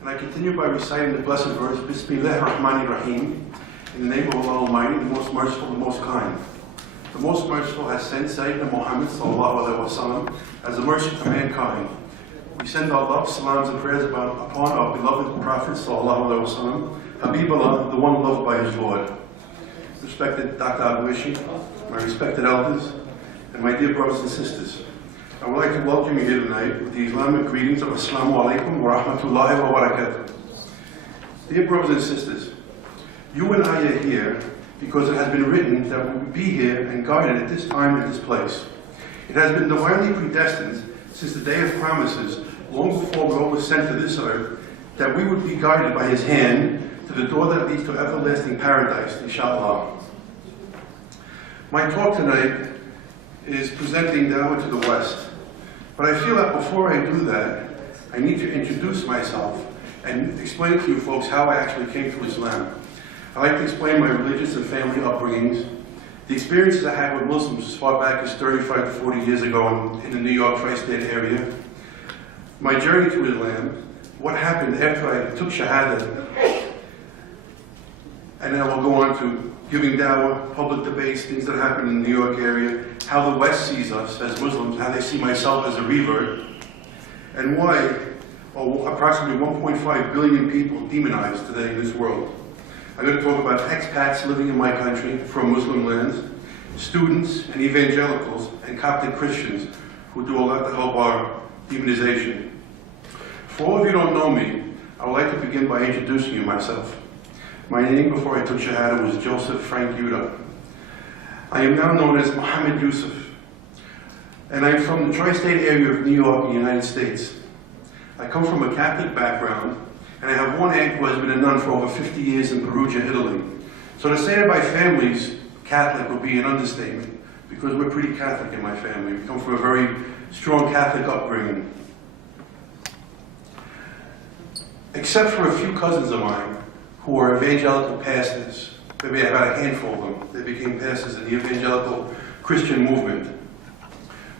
And I continue by reciting the blessed verse, Bismillah ar-Rahman ar-Rahim, in the name of Allah Almighty, the most merciful, the most kind. The most merciful has sent Sayyidina Muhammad sallallahu alaihi wasallam as a mercy to mankind. We send our love, salams, and prayers upon our beloved Prophet sallallahu alaihi wasallam, Habibullah, the one loved by his Lord. Respected Dr. Abuishi, my respected elders, and my dear brothers and sisters, I would like to welcome you here tonight with the Islamic greetings of Assalamu alaikum wa rahmatullahi wa barakatuh. Dear brothers and sisters, you and I are here because it has been written that we will be here and guided at this time and this place. It has been divinely predestined since the day of promises, long before we all were sent to this earth, that we would be guided by His hand to the door that leads to everlasting paradise, inshallah. My talk tonight is presenting Dawah to the West. But I feel that before I do that, I need to introduce myself and explain to you folks how I actually came to Islam. I like to explain my religious and family upbringings, the experiences I had with Muslims as far back as 35 to 40 years ago in the New York tri-state area, my journey to Islam, what happened after I took Shahada, and then I will go on to giving dawah, public debates, things that happen in the New York area, how the West sees us as Muslims, how they see myself as a revert, and why approximately 1.5 billion people demonized today in this world. I'm going to talk about expats living in my country from Muslim lands, students and evangelicals and Coptic Christians who do a lot to help our demonization. For all of you who don't know me, I would like to begin by introducing you myself. My name before I took Shahada was Joseph Frank Yuda. I am now known as Muhammad Yusuf, and I'm from the tri-state area of New York in the United States. I come from a Catholic background, and I have one aunt who has been a nun for over 50 years in Perugia, Italy. So to say that my family's Catholic would be an understatement, because we're pretty Catholic in my family. We come from a very strong Catholic upbringing. Except for a few cousins of mine who are evangelical pastors. Maybe about a handful of them. They became pastors in the evangelical Christian movement.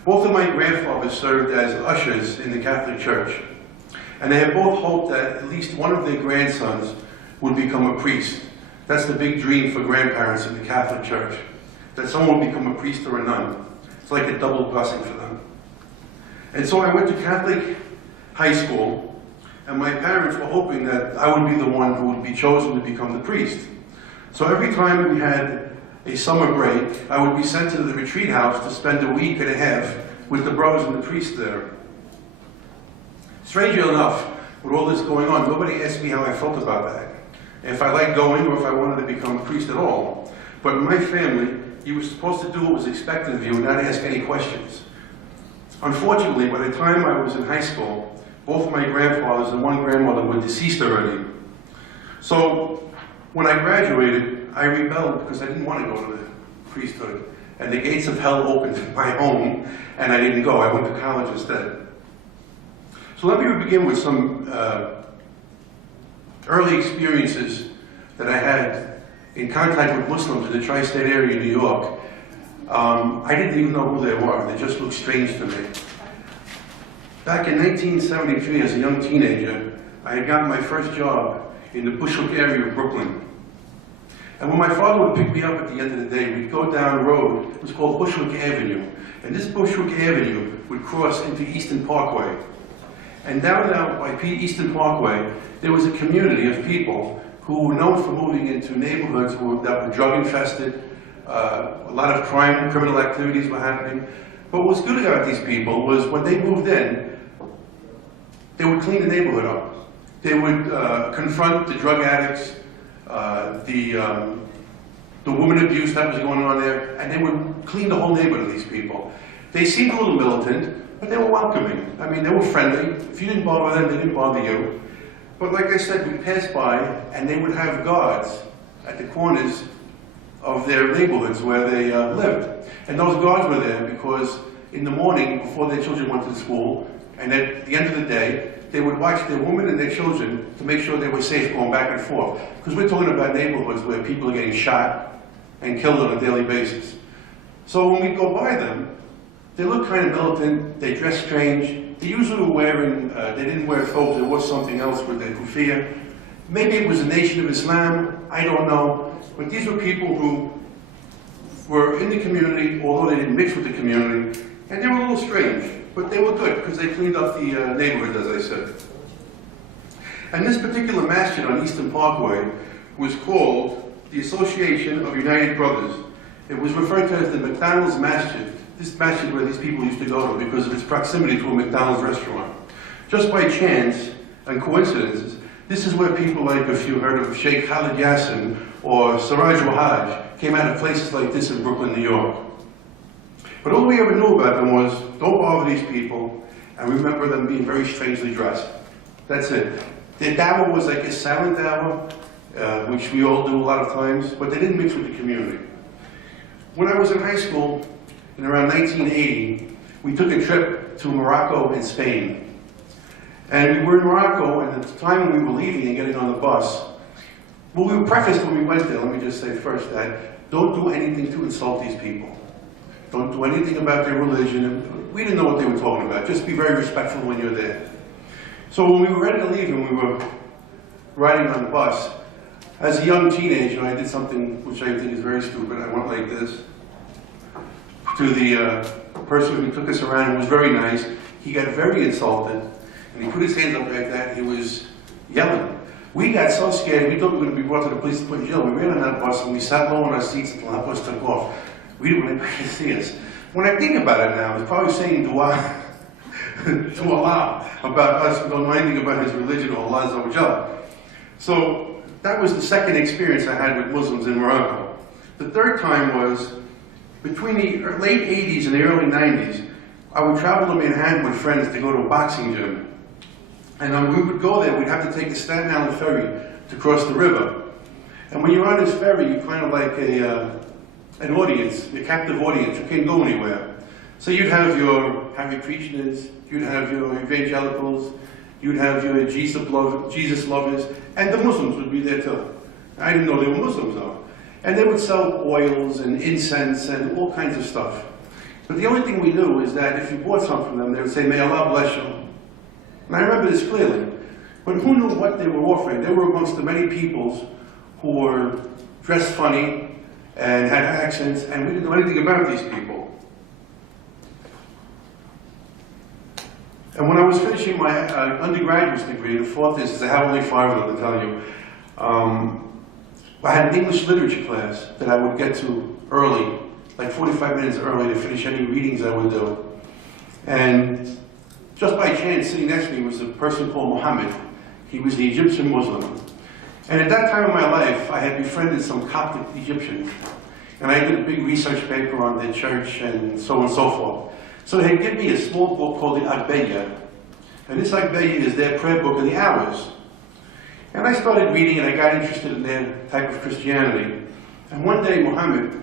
Both of my grandfathers served as ushers in the Catholic Church. And they have both hoped that at least one of their grandsons would become a priest. That's the big dream for grandparents in the Catholic Church, that someone would become a priest or a nun. It's like a double blessing for them. And so I went to Catholic high school, and my parents were hoping that I would be the one who would be chosen to become the priest. So every time we had a summer break, I would be sent to the retreat house to spend a week and a half with the brothers and the priest there. Strangely enough, with all this going on, nobody asked me how I felt about that, if I liked going or if I wanted to become a priest at all. But in my family, you were supposed to do what was expected of you and not ask any questions. Unfortunately, by the time I was in high school, both of my grandfathers and one grandmother were deceased already. So when I graduated, I rebelled because I didn't want to go to the priesthood. And the gates of hell opened in my home, and I didn't go. I went to college instead. So let me begin with some early experiences that I had in contact with Muslims in the tri-state area in New York. I didn't even know who they were. They just looked strange to me. Back in 1973, as a young teenager, I had gotten my first job in the Bushwick area of Brooklyn. And when my father would pick me up at the end of the day, we'd go down a road. It was called Bushwick Avenue. And this Bushwick Avenue would cross into Eastern Parkway. And down by Eastern Parkway, there was a community of people who were known for moving into neighborhoods that were drug infested. A lot of crime, criminal activities were happening. But what was good about these people was when they moved in, they would clean the neighborhood up. They would confront the drug addicts, the woman abuse that was going on there, and they would clean the whole neighborhood of these people. They seemed a little militant, but they were welcoming. I mean, they were friendly. If you didn't bother them, they didn't bother you. But like I said, we'd pass by, and they would have guards at the corners of their neighborhoods where they lived. And those guards were there because in the morning, before their children went to school, and at the end of the day, they would watch their women and their children to make sure they were safe going back and forth. Because we're talking about neighborhoods where people are getting shot and killed on a daily basis. So when we go by them, They looked kind of militant, they dressed strange. They usually were wearing, they didn't wear thobe, they wore something else with their kufiya. Maybe it was a Nation of Islam, I don't know. But these were people who were in the community, although they didn't mix with the community. And they were a little strange, but they were good because they cleaned up the neighborhood, as I said. And this particular masjid on Eastern Parkway was called the Association of United Brothers. It was referred to as the McDonald's Masjid. This masjid where these people used to go to because of its proximity to a McDonald's restaurant. Just by chance and coincidences, this is where people like, if you heard of Sheikh Khalid Yassin or Siraj Wahaj, came out of places like this in Brooklyn, New York. But all we ever knew about them was, don't bother these people, and remember them being very strangely dressed. That's it. Their dawah was like a silent dawah, which we all do a lot of times, but they didn't mix with the community. When I was in high school, in around 1980, we took a trip to Morocco and Spain. And we were in Morocco, and at the time when we were leaving and getting on the bus, well, we were prefaced when we went there, let me just say first that, don't do anything to insult these people. Don't do anything about their religion. We didn't know what they were talking about. Just be very respectful when you're there. So when we were ready to leave and we were riding on the bus, as a young teenager, I did something which I think is very stupid. I went like this to the person who took us around. It was very nice. He got very insulted, and he put his hands up like that. He was yelling. We got so scared, we thought we were going to be brought to the police to put in jail. We ran on that bus and we sat low on our seats until that bus took off. We didn't want anybody to see us. When I think about it now, it's probably saying dua to Allah about us who don't know anything about his religion or Allah Azza wa Jalla. So that was the second experience I had with Muslims in Morocco. The third time was between the late 80s and the early 90s. I would travel to Manhattan with friends to go to a boxing gym. And when we would go there, we'd have to take the Staten Island ferry to cross the river. And when you're on this ferry, you're kind of like an audience, a captive audience. You can't go anywhere. So you'd have your preachers, you'd have your evangelicals, you'd have your Jesus lovers, and the Muslims would be there too. I didn't know they were Muslims though. And they would sell oils and incense and all kinds of stuff. But the only thing we knew is that if you bought something from them, they would say, may Allah bless you. And I remember this clearly. But who knew what they were offering? They were amongst the many peoples who were dressed funny and had accents, and we didn't know anything about these people. And when I was finishing my undergraduate degree, the fourth is, I have only 5 of them to tell you, I had an English literature class that I would get to early, like 45 minutes early to finish any readings I would do. And just by chance, sitting next to me was a person called Muhammad. He was the Egyptian Muslim. And at that time in my life, I had befriended some Coptic Egyptians. And I did a big research paper on their church and so on and so forth. So they had given me a small book called the Agbeya. And this Agbeya is their prayer book of the hours. And I started reading and I got interested in their type of Christianity. And one day, Muhammad,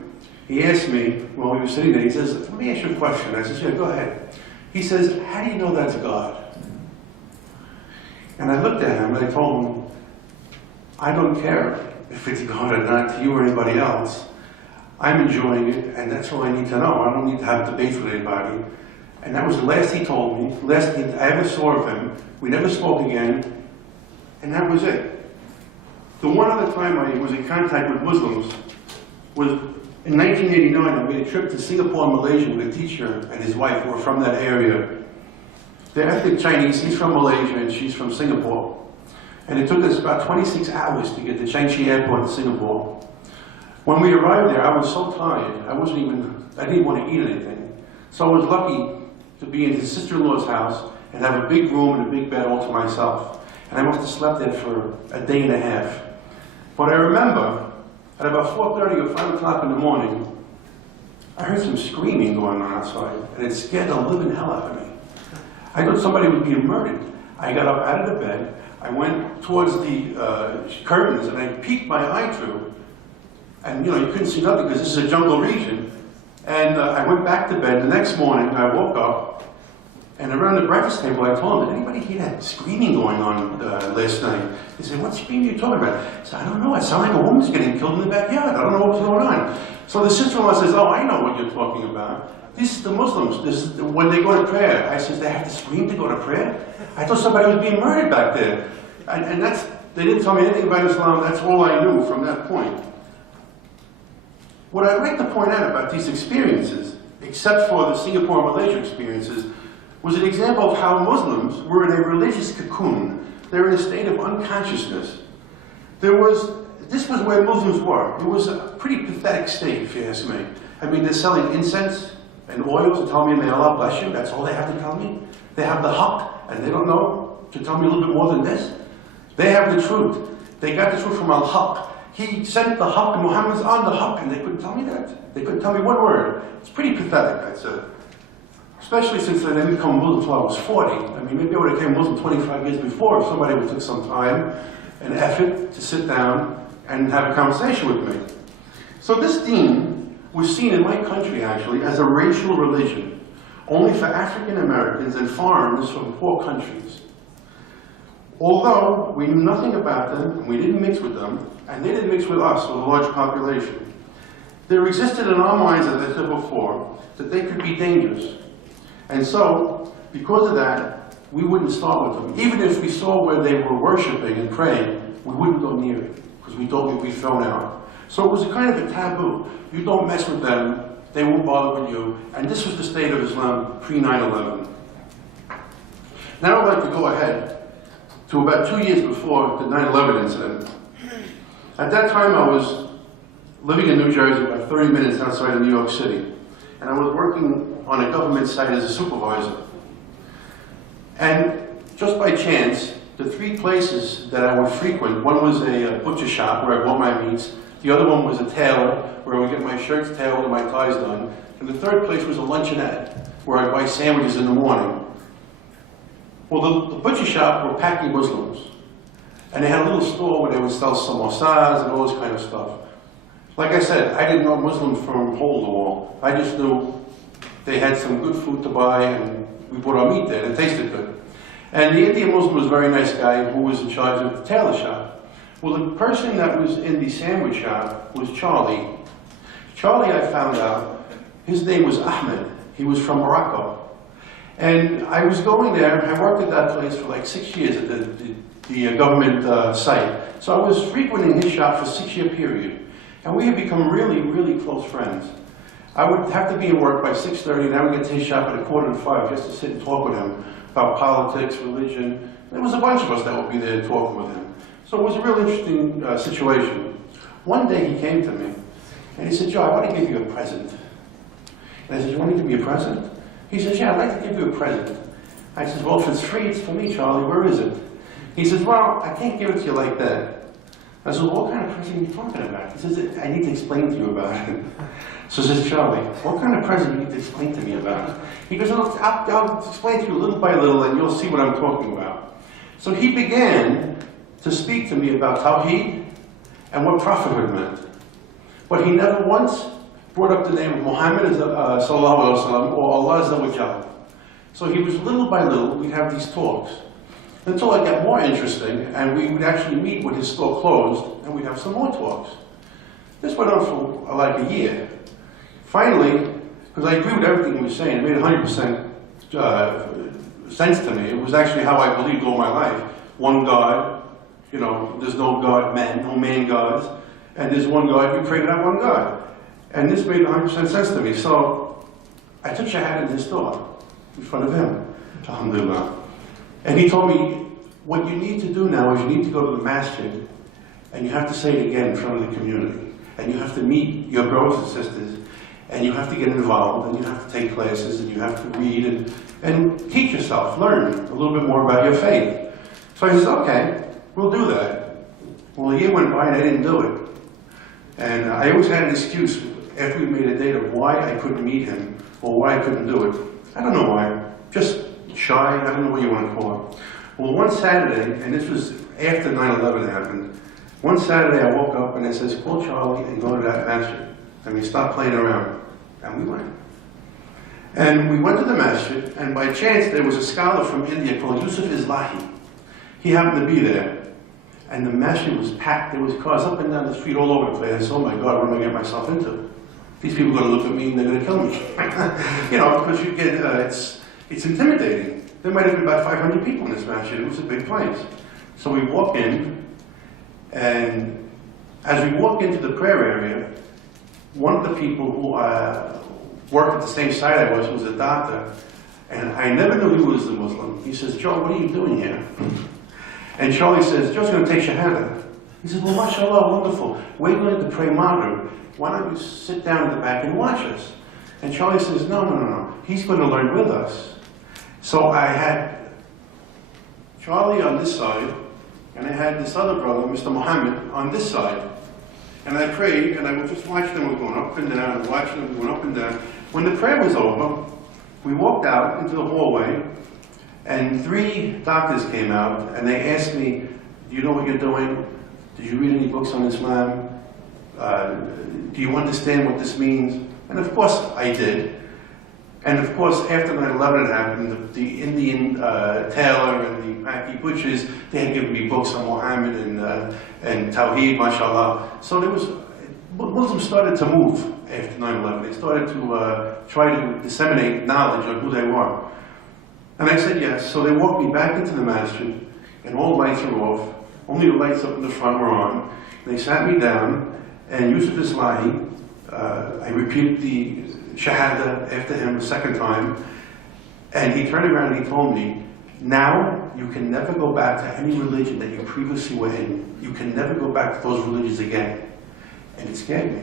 he asked me, while we were sitting there, he says, let me ask you a question. I said, yeah, go ahead. He says, how do you know that's God? And I looked at him and I told him, I don't care if it's God or not to you or anybody else. I'm enjoying it, and that's all I need to know. I don't need to have debates with anybody. And that was the last he told me, last thing I ever saw of him. We never spoke again, and that was it. The one other time I was in contact with Muslims was in 1989. I made a trip to Singapore and Malaysia with a teacher and his wife who were from that area. They're ethnic Chinese. He's from Malaysia and she's from Singapore. And it took us about 26 hours to get to Changi Airport in Singapore. When we arrived there, I was so tired, I didn't want to eat anything. So I was lucky to be in his sister-in-law's house and have a big room and a big bed all to myself. And I must have slept there for a day and a half. But I remember, at about 4:30 or 5 o'clock in the morning, I heard some screaming going on outside, and it scared the living hell out of me. I thought somebody was being murdered. I got up out of the bed, I went towards the curtains, and I peeked my eye through. And you couldn't see nothing because this is a jungle region. And I went back to bed. The next morning, I woke up, And around the breakfast table, I told him, did anybody hear that screaming going on last night? They said, what screaming are you talking about? I said, I don't know, it sounded like a woman's getting killed in the backyard. I don't know what's going on. So the sister-in-law says, oh, I know what you're talking about. This is the Muslims. This is when they go to prayer. I said, they have to scream to go to prayer? I thought somebody was being murdered back there. And they didn't tell me anything about Islam. That's all I knew from that point. What I'd like to point out about these experiences, except for the Singapore and Malaysia experiences, was an example of how Muslims were in a religious cocoon. They were in a state of unconsciousness. This was where Muslims were. It was a pretty pathetic state, if you ask me. I mean, they're selling incense and oils and tell me, may Allah bless you. That's all they have to tell me. They have the haqq, and they don't know to tell me a little bit more than this. They have the truth. They got the truth from al-haqq. He sent the haqq, and Muhammad's on the haqq, and they couldn't tell me that. They couldn't tell me one word. It's pretty pathetic, I'd say. Especially since they didn't become Muslim until I was 40. I mean, maybe I would have become Muslim 25 years before if somebody would take some time and effort to sit down and have a conversation with me. So this deen was seen in my country, actually, as a racial religion, only for African Americans and foreigners from poor countries. Although we knew nothing about them, and we didn't mix with them, and they didn't mix with us, with a large population, there existed in our minds, as I said before, that they could be dangerous. And so, because of that, we wouldn't start with them. Even if we saw where they were worshiping and praying, we wouldn't go near it, because we thought we'd be thrown out. So it was a kind of a taboo. You don't mess with them, they won't bother with you. And this was the state of Islam pre-9/11. Now I'd like to go ahead to about 2 years before the 9/11 incident. At that time I was living in New Jersey, about 30 minutes outside of New York City. And I was working on a government site as a supervisor. And just by chance, the three places that I would frequent, one was a butcher shop where I bought my meats, the other one was a tailor where I would get my shirts tailored and my ties done, and the third place was a luncheonette where I buy sandwiches in the morning. Well, the butcher shop were packing Muslims, and they had a little store where they would sell samosas and all this kind of stuff. Like I said, I didn't know Muslims from hole in the wall. I just knew they had some good food to buy, and we bought our meat there, and it tasted good. And the Indian Muslim was a very nice guy who was in charge of the tailor shop. Well, the person that was in the sandwich shop was Charlie. Charlie, I found out, his name was Ahmed. He was from Morocco. And I was going there, I worked at that place for like 6 years at the government site. So I was frequenting his shop for a 6-year period. And we had become really, really close friends. I would have to be in work by 6:30, and I would get to his shop at 4:45 just to sit and talk with him about politics, religion. There was a bunch of us that would be there talking with him. So it was a real interesting situation. One day he came to me, and he said, Joe, I want to give you a present. And I said, you want to give me a present? He says, yeah, I'd like to give you a present. I said, well, if it's free, it's for me, Charlie. Where is it? He says, well, I can't give it to you like that. I said, well, what kind of present are you talking about? He says, I need to explain to you about it. So says Charlie, what kind of present do you need to explain to me about? He goes, I'll explain to you little by little, and you'll see what I'm talking about. So he began to speak to me about Tawheed and what prophethood meant. But he never once brought up the name of Muhammad sallallahu alaihi wasallam or Allah azza wa jalla. So he was little by little, we'd have these talks. Until it got more interesting, and we would actually meet when his store closed, and we'd have some more talks. This went on for like a year. Finally, because I agree with everything he was saying, it made 100% sense to me. It was actually how I believed all my life. One God, you know, there's no God man, no man gods, and there's one God, you pray to that one God. And this made 100% sense to me. So I took shahada in his store in front of him, alhamdulillah. And he told me, what you need to do now is you need to go to the masjid, and you have to say it again in front of the community. And you have to meet your brothers and sisters, and you have to get involved, and you have to take classes, and you have to read, and teach yourself, learn a little bit more about your faith. So I said, okay, we'll do that. Well, a year went by, and I didn't do it. And I always had an excuse after we made a date of why I couldn't meet him, or why I couldn't do it. I don't know why, just shy, I don't know what you want to call it. Well, one Saturday, and this was after 9/11 happened, one Saturday I woke up and I says, call Charlie and go to that masjid. And we stopped playing around. And we went. And we went to the masjid, and by chance there was a scholar from India called Yusuf Islahi. He happened to be there. And the masjid was packed. There was cars up and down the street all over the place. I said, oh my God, what am I getting myself into? These people are going to look at me and they're going to kill me. You know, because you get, it's intimidating. There might have been about 500 people in this masjid. It was a big place. So we walk in, and as we walk into the prayer area, one of the people who worked at the same site I was a doctor, and I never knew he was a Muslim. He says, Joe, what are you doing here? And Charlie says, Joe's going to take Shahada. He says, well, mashallah, wonderful. We're going to pray Maghrib. Why don't you sit down in the back and watch us? And Charlie says, no. He's going to learn with us. So I had Charlie on this side, and I had this other brother, Mr. Muhammad, on this side. And I prayed, and I would just watch them going up and down, and watching them going up and down. When the prayer was over, we walked out into the hallway, and 3 doctors came out, and they asked me, do you know what you're doing? Did you read any books on Islam? Do you understand what this means? And of course I did. And of course after 9/11 happened, the Indian tailor and the Paki butchers, they had given me books on Muhammad and Tawheed, mashallah. So there was, Muslims started to move after 9/11. They started to try to disseminate knowledge on who they were. And I said yes. So they walked me back into the masjid, and all the lights were off. Only the lights up in the front were on. They sat me down, and Yusuf Islahi, I repeated the Shahada after him a second time, and he turned around and he told me, now you can never go back to any religion that you previously were in. You can never go back to those religions again. And it scared me.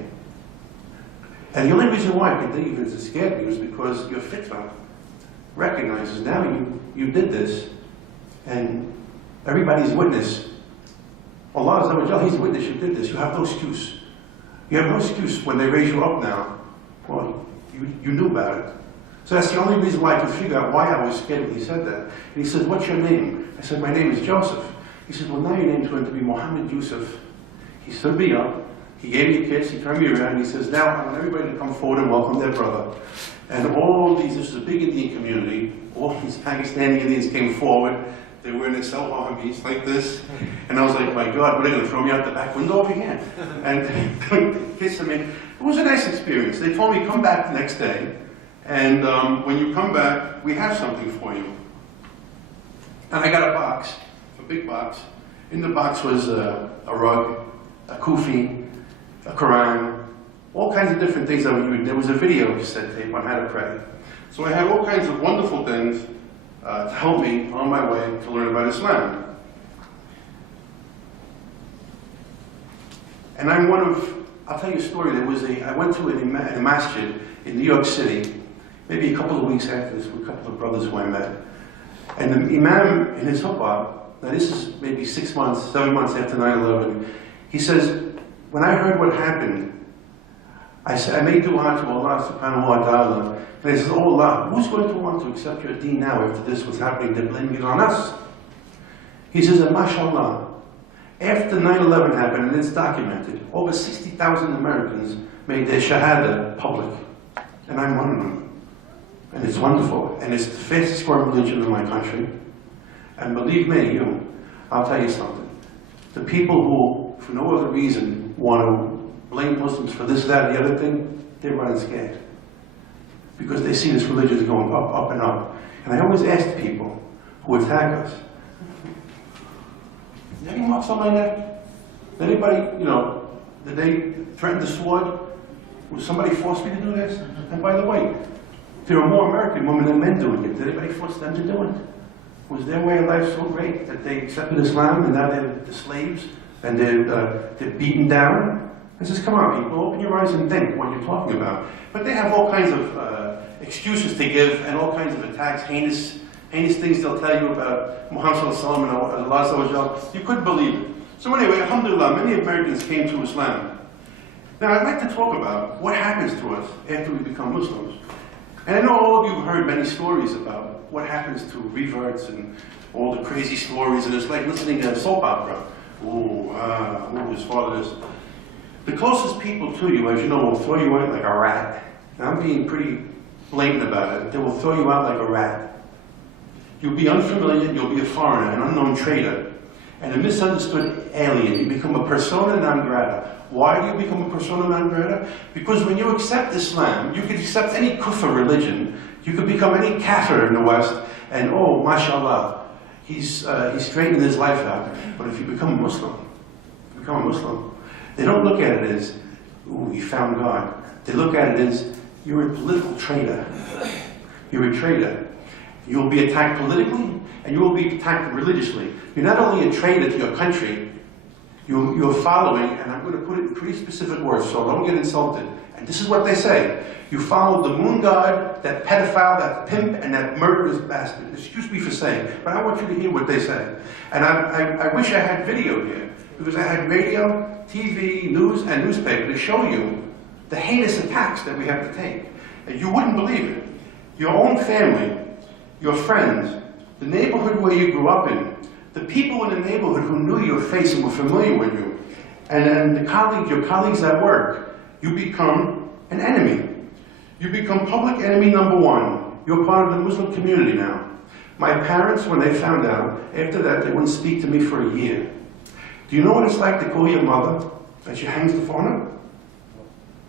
And the only reason why I could think of it as it scared me was because your fitna recognizes now you did this, and everybody's witness. Allah, He's a witness, you did this. You have no excuse. You have no excuse when they raise you up now. Well, you knew about it. So that's the only reason why I could figure out why I was scared when he said that. And he said, what's your name? I said, my name is Joseph. He said, well, now your name's going to be Muhammad Yusuf. He stood me up. He gave me a kiss. He turned me around. And he says, now I want everybody to come forward and welcome their brother. And this is a big Indian community. All these Pakistani Indians came forward. They were in their salwar like this. And I was like, my God, what are they going to throw me out the back window over here? And kiss me. It was a nice experience. They told me, come back the next day. And when you come back, we have something for you. And I got a box, a big box. In the box was a rug, a kufi, a Quran, all kinds of different things that we used. There was a video cassette tape on how to pray. So I had all kinds of wonderful things to help me on my way to learn about Islam. And I'm I'll tell you a story. I went to a masjid in New York City, maybe a couple of weeks after this, with a couple of brothers who I met. And the imam in his khutbah, now this is maybe 6 months, 7 months after 9/11, he says, when I heard what happened, I made dua to Allah subhanahu wa ta'ala, and I said, oh Allah, who's going to want to accept your deen now after this was happening? They're blaming it on us. He says, and mashallah, after 9/11 happened, and it's documented, over 60,000 Americans made their shahada public. And I'm one of them. And it's wonderful. And it's the fastest growing religion in my country. And believe me, I'll tell you something. The people who, for no other reason, want to blame Muslims for this, that, and the other thing, they're running scared. Because they see this religion going up, up, and up. And I always ask people who attack us, is there any marks on my neck? Did anybody, did they threaten the sword? Was somebody forced me to do this? And by the way, there are more American women than men doing it. Did anybody force them to do it? Was their way of life so great that they accepted Islam and now they're the slaves and they're beaten down? I says, come on people, open your eyes and think what you're talking about. But they have all kinds of excuses to give and all kinds of attacks, heinous things they'll tell you about Muhammad and Allah. You couldn't believe it. So anyway, alhamdulillah, many Americans came to Islam. Now I'd like to talk about what happens to us after we become Muslims. And I know all of you have heard many stories about what happens to reverts and all the crazy stories, and it's like listening to a soap opera. His father is. The closest people to you, as you know, will throw you out like a rat. Now, I'm being pretty blatant about it, they will throw you out like a rat. You'll be unfamiliar, you'll be a foreigner, an unknown traitor, and a misunderstood alien. You become a persona non grata. Why do you become a persona non grata? Because when you accept Islam, you can accept any kufr religion, you could become any kafir in the West, and oh, mashallah, he's straightened his life out. But if you become a Muslim, they don't look at it as, ooh, he found God. They look at it as, you're a political traitor. You're a traitor. You will be attacked politically, and you will be attacked religiously. You're not only a traitor to your country, you're following, and I'm going to put it in pretty specific words, so don't get insulted. And this is what they say. You follow the moon god, that pedophile, that pimp, and that murderous bastard. Excuse me for saying, but I want you to hear what they say. And I wish I had video here, because I had radio, TV, news, and newspaper to show you the heinous attacks that we have to take. And you wouldn't believe it. Your own family, your friends, the neighborhood where you grew up in, the people in the neighborhood who knew your face and were familiar with you, and then your colleagues at work, you become an enemy. You become public enemy number one. You're part of the Muslim community now. My parents, when they found out, after that, they wouldn't speak to me for a year. Do you know what it's like to call your mother and she hangs the phone up?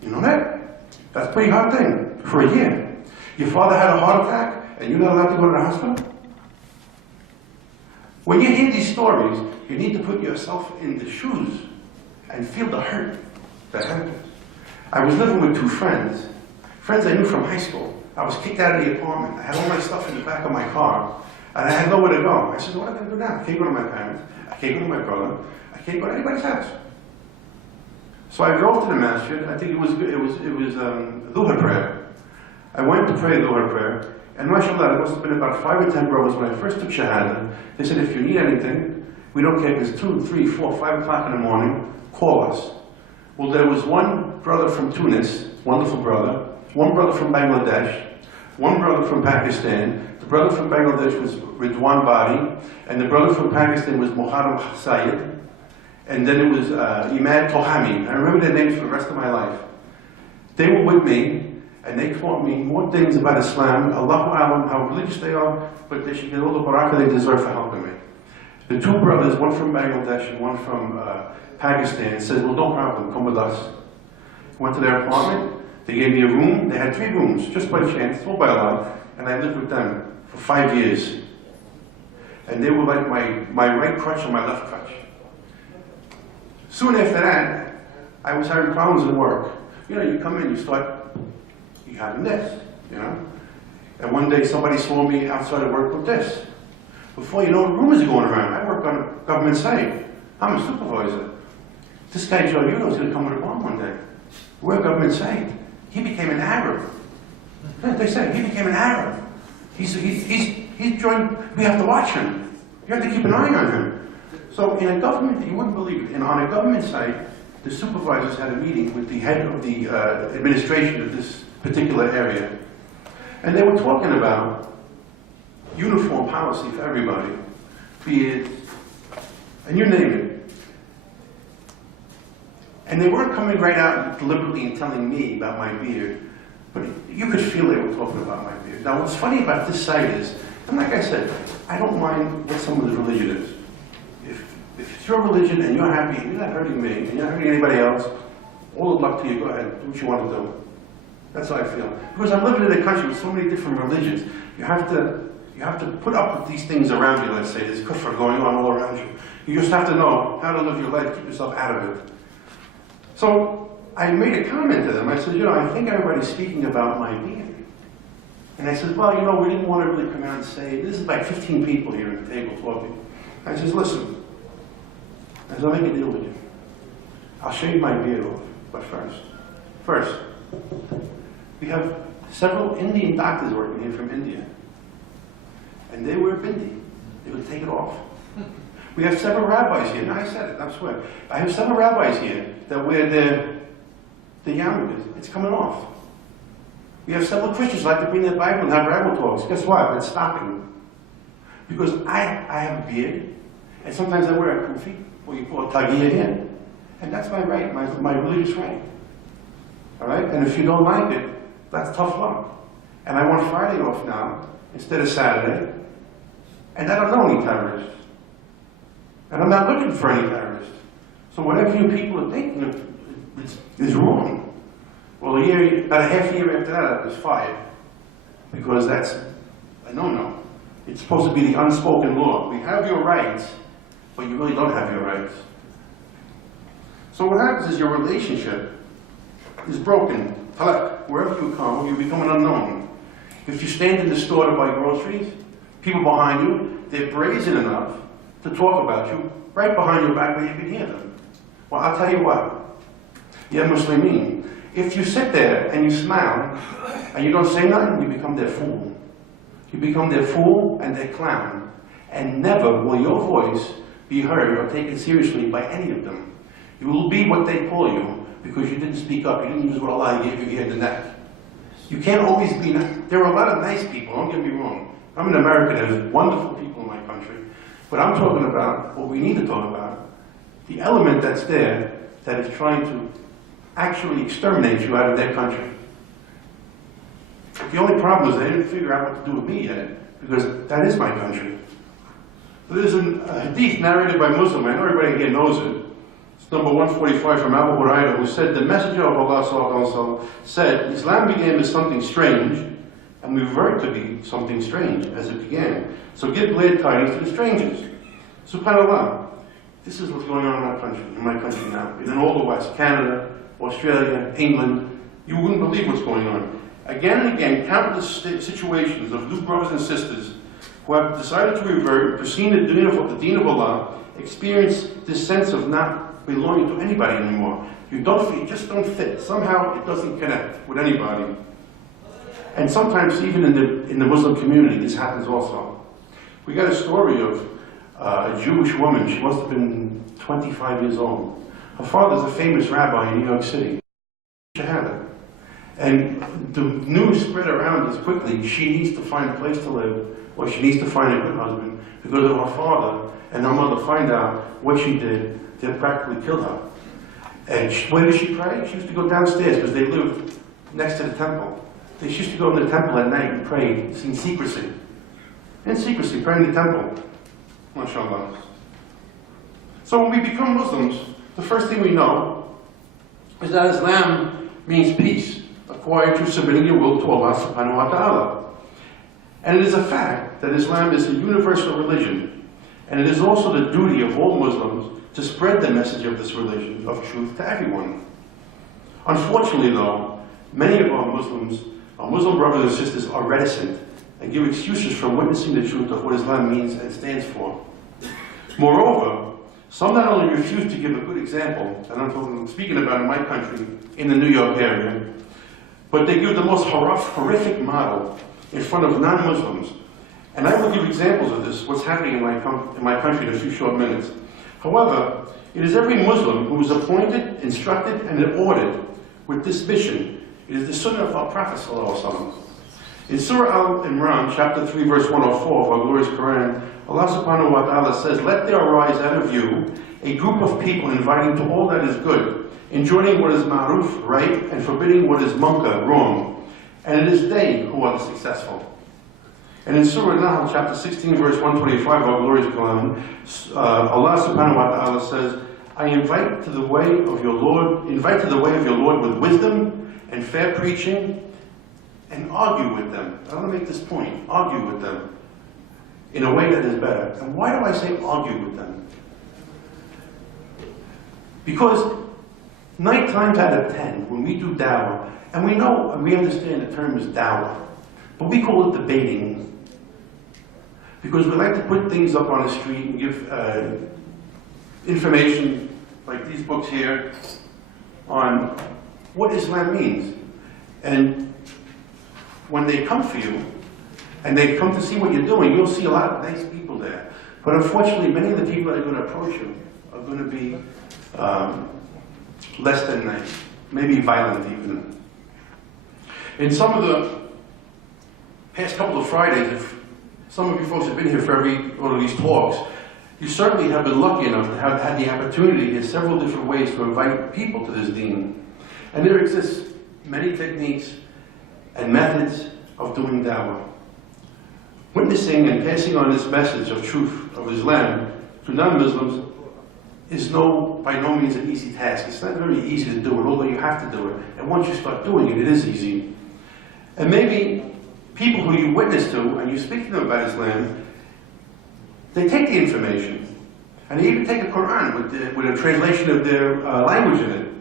You know that? That's a pretty hard thing, for a year. Your father had a heart attack and you're not allowed to go to the hospital? When you hear these stories, you need to put yourself in the shoes and feel the hurt that happens. I was living with two friends I knew from high school. I was kicked out of the apartment. I had all my stuff in the back of my car, and I had nowhere to go. I said, what am I going to do now? I can't go to my parents. I can't go to my brother. I can't go to anybody's house. So I drove to the masjid. I think it was Dhuhr prayer. I went to pray Dhuhr prayer, and mashallah, there must have been about 5 or 10 brothers when I first took Shahada. They said, if you need anything, we don't care if it's 2, 3, 4, 5 o'clock in the morning, call us. Well, there was one brother from Tunis, wonderful brother, one brother from Bangladesh, one brother from Pakistan. The brother from Bangladesh was Ridwan Badi, and the brother from Pakistan was Muhammad Sayed, and then it was Imad Tohami. I remember their names for the rest of my life. They were with me, and they taught me more things about Islam, Allahu Alam, how religious they are, but they should get all the barakah they deserve for helping me. The two brothers, one from Bangladesh and one from Pakistan, said, well, no problem, come with us. Went to their apartment. They gave me a room. They had 3 rooms, just by chance, told by Allah, and I lived with them for 5 years. And they were like my right crutch and my left crutch. Soon after that, I was having problems at work. You know, you come in, you having this, you know? And one day somebody saw me outside of work with this. Before you know it, rumors are going around. I work on a government site. I'm a supervisor. This guy Joe Uno is going to come with a bomb one day. We're a government site. He became an Arab. They say he became an Arab. He's joined. We have to watch him. You have to keep an eye on him. So in a government, you wouldn't believe it. And on a government site, the supervisors had a meeting with the head of the administration of this particular area, and they were talking about uniform policy for everybody, be it, and you name it. And they weren't coming right out deliberately and telling me about my beard, but you could feel they were talking about my beard. Now, what's funny about this site is, and like I said, I don't mind what someone's religion is. If it's your religion and you're happy and you're not hurting me and you're not hurting anybody else, all the luck to you, go ahead, do what you want to do. That's how I feel. Because I'm living in a country with so many different religions. You have to put up with these things around you, let's say. There's kufr going on all around you. You just have to know how to live your life, keep yourself out of it. So I made a comment to them. I said, you know, I think everybody's speaking about my beard. And I said, well, you know, we didn't want to really come out and say, this is like 15 people here at the table talking. I said, listen, I said, I'll make a deal with you. I'll shave my beard off, but first, we have several Indian doctors working here from India. And they wear bindi. They would take it off. We have several rabbis here. No, I said it, I swear. I have several rabbis here that wear the yarmulkes. It's coming off. We have several Christians who like to bring their Bible and have Bible talks. Guess what? It's stopping. Because I have a beard, and sometimes I wear a kufi, or you call it tagiya here. And that's my right, my religious right. All right? And if you don't like it, that's tough luck. And I want Friday off now, instead of Saturday. And I don't know any terrorists. And I'm not looking for any terrorists. So whatever you people are thinking is wrong. Well, about a half a year after that, I was fired. Because that's a no-no. It's supposed to be the unspoken law. We have your rights, but you really don't have your rights. So what happens is your relationship is broken. Wherever you come, you become an unknown. If you stand in the store to buy groceries, people behind you, they're brazen enough to talk about you right behind your back where you can hear them. Well, I'll tell you what. Yeah, Muslimin. If you sit there and you smile and you don't say nothing, you become their fool. You become their fool and their clown. And never will your voice be heard or taken seriously by any of them. You will be what they call you because you didn't speak up. You didn't use what Allah gave you here in the neck. You can't always be nice. There are a lot of nice people, don't get me wrong. I'm in America, there's wonderful people in my country. But I'm talking about what we need to talk about. The element that's there that is trying to actually exterminate you out of their country. The only problem is they didn't figure out what to do with me yet, because that is my country. There's a hadith narrated by Muslim, I know everybody here knows it. It's number 145 from Abu Hurairah, who said, the Messenger of Allah said, Islam began as something strange, and we revert to be something strange as it began. So give glad tidings to the strangers. SubhanAllah. This is what's going on in my country now. And in all the West, Canada, Australia, England, you wouldn't believe what's going on. Again and again, countless situations of new brothers and sisters who have decided to revert, proceed the deen of Allah, experience this sense of not belonging to anybody anymore. You just don't fit. Somehow it doesn't connect with anybody. And sometimes even in the Muslim community, this happens also. We got a story of a Jewish woman. She must have been 25 years old. Her father's a famous rabbi in New York City. Shahada. And the news spread around us quickly. She needs to find a place to live, or she needs to find a good husband, because if her father and her mother find out what she did, they'll practically kill her. And where did she pray? She used to go downstairs, because they lived next to the temple. They used to go in the temple at night and pray in secrecy. In secrecy, pray in the temple. MashaAllah. So when we become Muslims, the first thing we know is that Islam means peace, acquired through submitting your will to Allah subhanahu wa ta'ala. And it is a fact that Islam is a universal religion, and it is also the duty of all Muslims to spread the message of this religion of truth to everyone. Unfortunately though, many of our Muslim brothers and sisters are reticent and give excuses for witnessing the truth of what Islam means and stands for. Moreover, some not only refuse to give a good example, and I'm speaking about in my country, in the New York area, but they give the most horrific model in front of non-Muslims. And I will give examples of this, what's happening in my country in a few short minutes. However, it is every Muslim who is appointed, instructed, and ordered with this mission. It is the sunnah of our Prophet ﷺ. In Surah Al-Imran, chapter 3, verse 104 of our glorious Quran, Allah subhanahu wa ta'ala says, let there arise out of you a group of people inviting to all that is good, enjoining what is ma'ruf, right, and forbidding what is munkar, wrong. And it is they who are the successful. And in Surah Nahl, chapter 16, verse 125 of our glorious Quran, Allah subhanahu wa ta'ala says, I invite to the way of your Lord with wisdom and fair preaching, and argue with them. I want to make this point. Argue with them in a way that is better. And why do I say argue with them? Because 9 times out of 10, when we do da'wah, and we understand the term is da'wah, but we call it debating, because we like to put things up on the street and give information, like these books here, on what Islam means. And when they come for you, and they come to see what you're doing, you'll see a lot of nice people there. But unfortunately, many of the people that are going to approach you are going to be less than nice, maybe violent even. In some of the past couple of Fridays, if some of you folks have been here for every one of these talks, you certainly have been lucky enough to have had the opportunity to hear several different ways to invite people to this deen. And there exists many techniques and methods of doing da'wah. Witnessing and passing on this message of truth of Islam to non-Muslims is by no means an easy task. It's not very easy to do it, although you have to do it. And once you start doing it, it is easy. And maybe people who you witness to and you speak to them about Islam, they take the information and they even take a Quran with a translation of their language in it.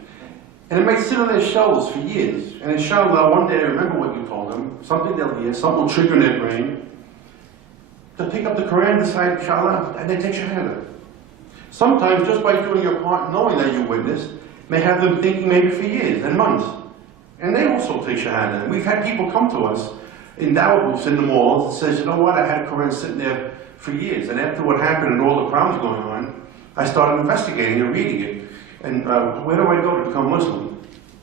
And it might sit on their shelves for years. And inshallah, one day they remember what you told them, something they'll hear, something will trigger in their brain. They'll pick up the Quran, decide, inshallah, and they take shahada. Sometimes just by doing your part, knowing that you witnessed, may have them thinking maybe for years and months. And they also take shahada. And we've had people come to us in da'wah booths in the malls and says, you know what, I had a Quran sitting there for years. And after what happened and all the problems going on, I started investigating and reading it. And where do I go to become Muslim?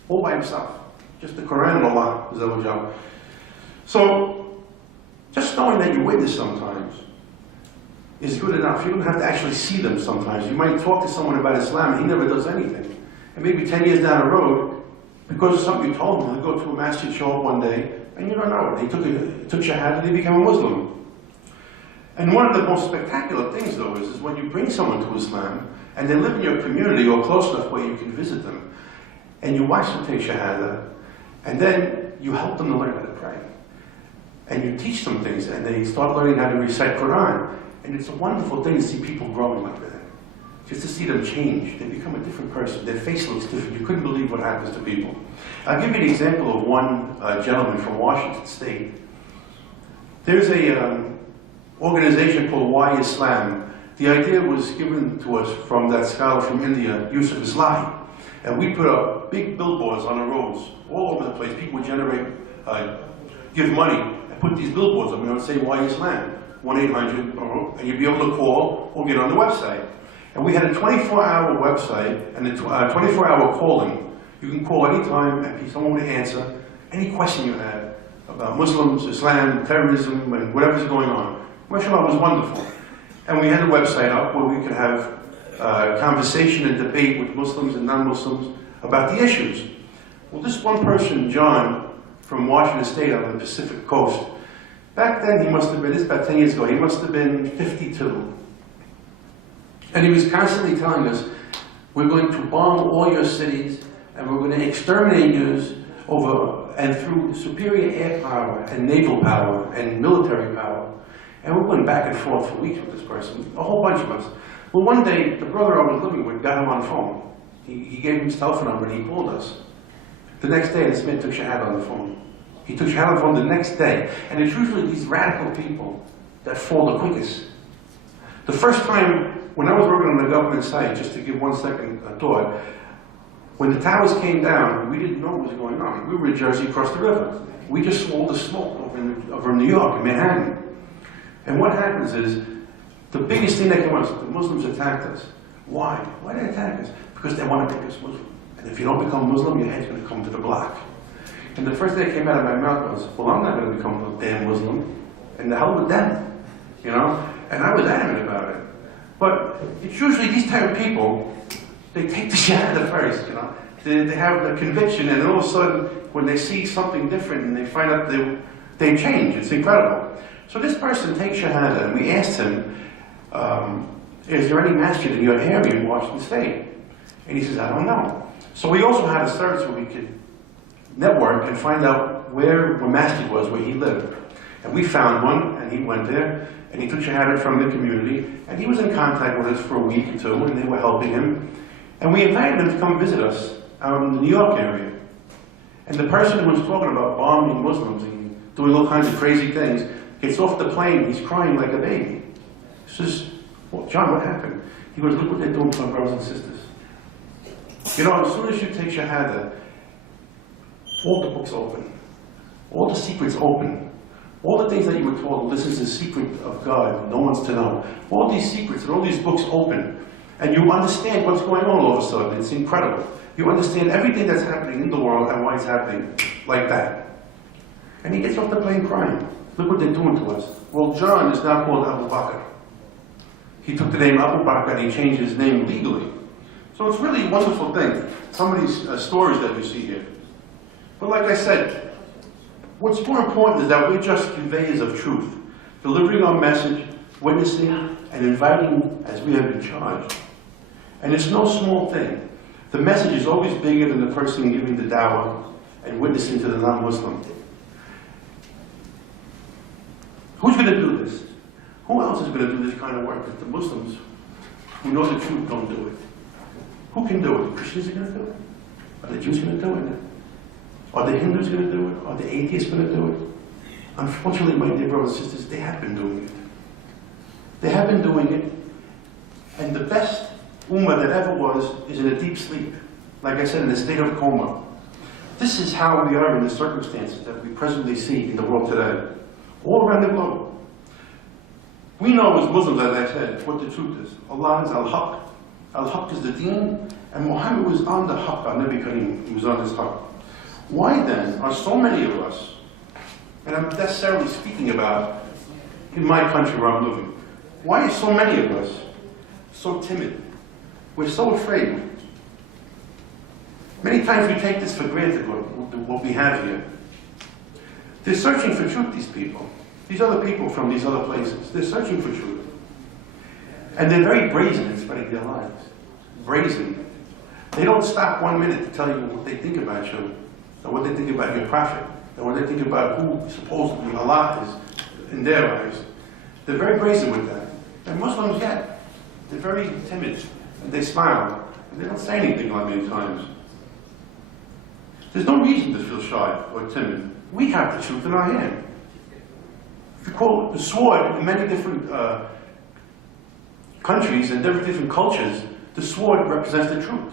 All by himself. Just the Quran and Allah. Azza wa. So, just knowing that you witness sometimes is good enough. You don't have to actually see them sometimes. You might talk to someone about Islam and he never does anything. And maybe 10 years down the road, because of something you told them, they go to a masjid, show up one day, and you don't know. They took shahada, they became a Muslim. And one of the most spectacular things, though, is when you bring someone to Islam, and they live in your community or close enough where you can visit them, and you watch them take shahada, and then you help them to learn how to pray. And you teach them things, and they start learning how to recite Quran. And it's a wonderful thing to see people growing like that. Just to see them change. They become a different person. Their face looks different. You couldn't believe what happens to people. I'll give you an example of one gentleman from Washington State. There's a organization called Why Islam. The idea was given to us from that scholar from India, Yusuf Islahi. And we put up big billboards on the roads all over the place. People would give money and put these billboards up and it would say Why Islam. 1-800, and you'd be able to call or get on the website. And we had a 24-hour website and a 24-hour calling. You can call anytime and someone would answer any question you had about Muslims, Islam, terrorism, and whatever's going on. MashaAllah, was wonderful. And we had a website up where we could have conversation and debate with Muslims and non-Muslims about the issues. Well, this one person, John, from Washington State on the Pacific Coast, back then, he must have been, this is about 10 years ago, he must have been 52. And he was constantly telling us, we're going to bomb all your cities, and we're going to exterminate you and through superior air power, and naval power, and military power. And we went back and forth for weeks with this person, a whole bunch of us. Well, one day, the brother I was living with got him on the phone. He gave him his telephone number, and he called us. The next day, this man took shahada on the phone. He took shahada from the next day. And it's usually these radical people that fall the quickest. The first time, when I was working on the government site, just to give 1 second thought, when the towers came down, we didn't know what was going on. We were in Jersey across the river. We just saw the smoke over New York, in Manhattan. And what happens is, the biggest thing that came out is the Muslims attacked us. Why? Why did they attack us? Because they want to make us Muslim. And if you don't become Muslim, your head's going to come to the block. And the first thing that came out of my mouth was, well, I'm not going to become a damn Muslim. And the hell with them, you know? And I was adamant about it. But it's usually these type of people, they take the shahada first, you know? They have the conviction, and all of a sudden, when they see something different and they find out they change. It's incredible. So this person takes shahada, and we asked him, is there any masjid in your area in Washington State? And he says, I don't know. So we also had a service where we could network and find out where the masjid was, where he lived. And we found one, and he went there, and he took shahada from the community, and he was in contact with us for a week or two, and they were helping him. And we invited him to come visit us out in the New York area. And the person who was talking about bombing Muslims and doing all kinds of crazy things gets off the plane, he's crying like a baby. He says, well, John, what happened? He goes, look what they're doing to my brothers and sisters. You know, as soon as you take shahada, all the books open. All the secrets open. All the things that you were told, this is the secret of God, no one's to know. All these secrets and all these books open. And you understand what's going on all of a sudden. It's incredible. You understand everything that's happening in the world and why it's happening like that. And he gets off the plane crying. Look what they're doing to us. Well, John is now called Abu Bakr. He took the name Abu Bakr and he changed his name legally. So it's really a wonderful thing. Some of these stories that you see here. But like I said, What's more important is that we're just conveyors of truth, delivering our message, witnessing, and inviting as we have been charged. And it's no small thing. The message is always bigger than the person giving the da'wah and witnessing to the non-Muslim. Who's going to do this? Who else is going to do this kind of work if the Muslims who know the truth don't do it? Who can do it? The Christians are going to do it? Are the Jews going to do it? Are the Hindus going to do it? Are the atheists going to do it? Unfortunately, my dear brothers and sisters, they have been doing it. They have been doing it, and the best ummah that ever was is in a deep sleep. Like I said, in a state of coma. This is how we are in the circumstances that we presently see in the world today, all around the globe. We know as Muslims, as I said, what the truth is. Allah is al-Haq. Al-Haq is the deen, and Muhammad was on the Haq, Nabi Kareem, he was on his Haq. Why then are so many of us, and I'm necessarily speaking about in my country where I'm living, why are so many of us so timid? We're so afraid. Many times we take this for granted, what we have here. They're searching for truth, these people. These other people from these other places. They're searching for truth. And they're very brazen in spreading their lives. Brazen. They don't stop 1 minute to tell you what they think about you, or what they think about your prophet, or what they think about who supposedly Allah is in their lives. They're very brazen with that. And Muslims yet, they're very timid. And they smile. And they don't say anything like many times. There's no reason to feel shy or timid. We have the truth in our hand. If you call it the sword in many different countries and different cultures, the sword represents the truth.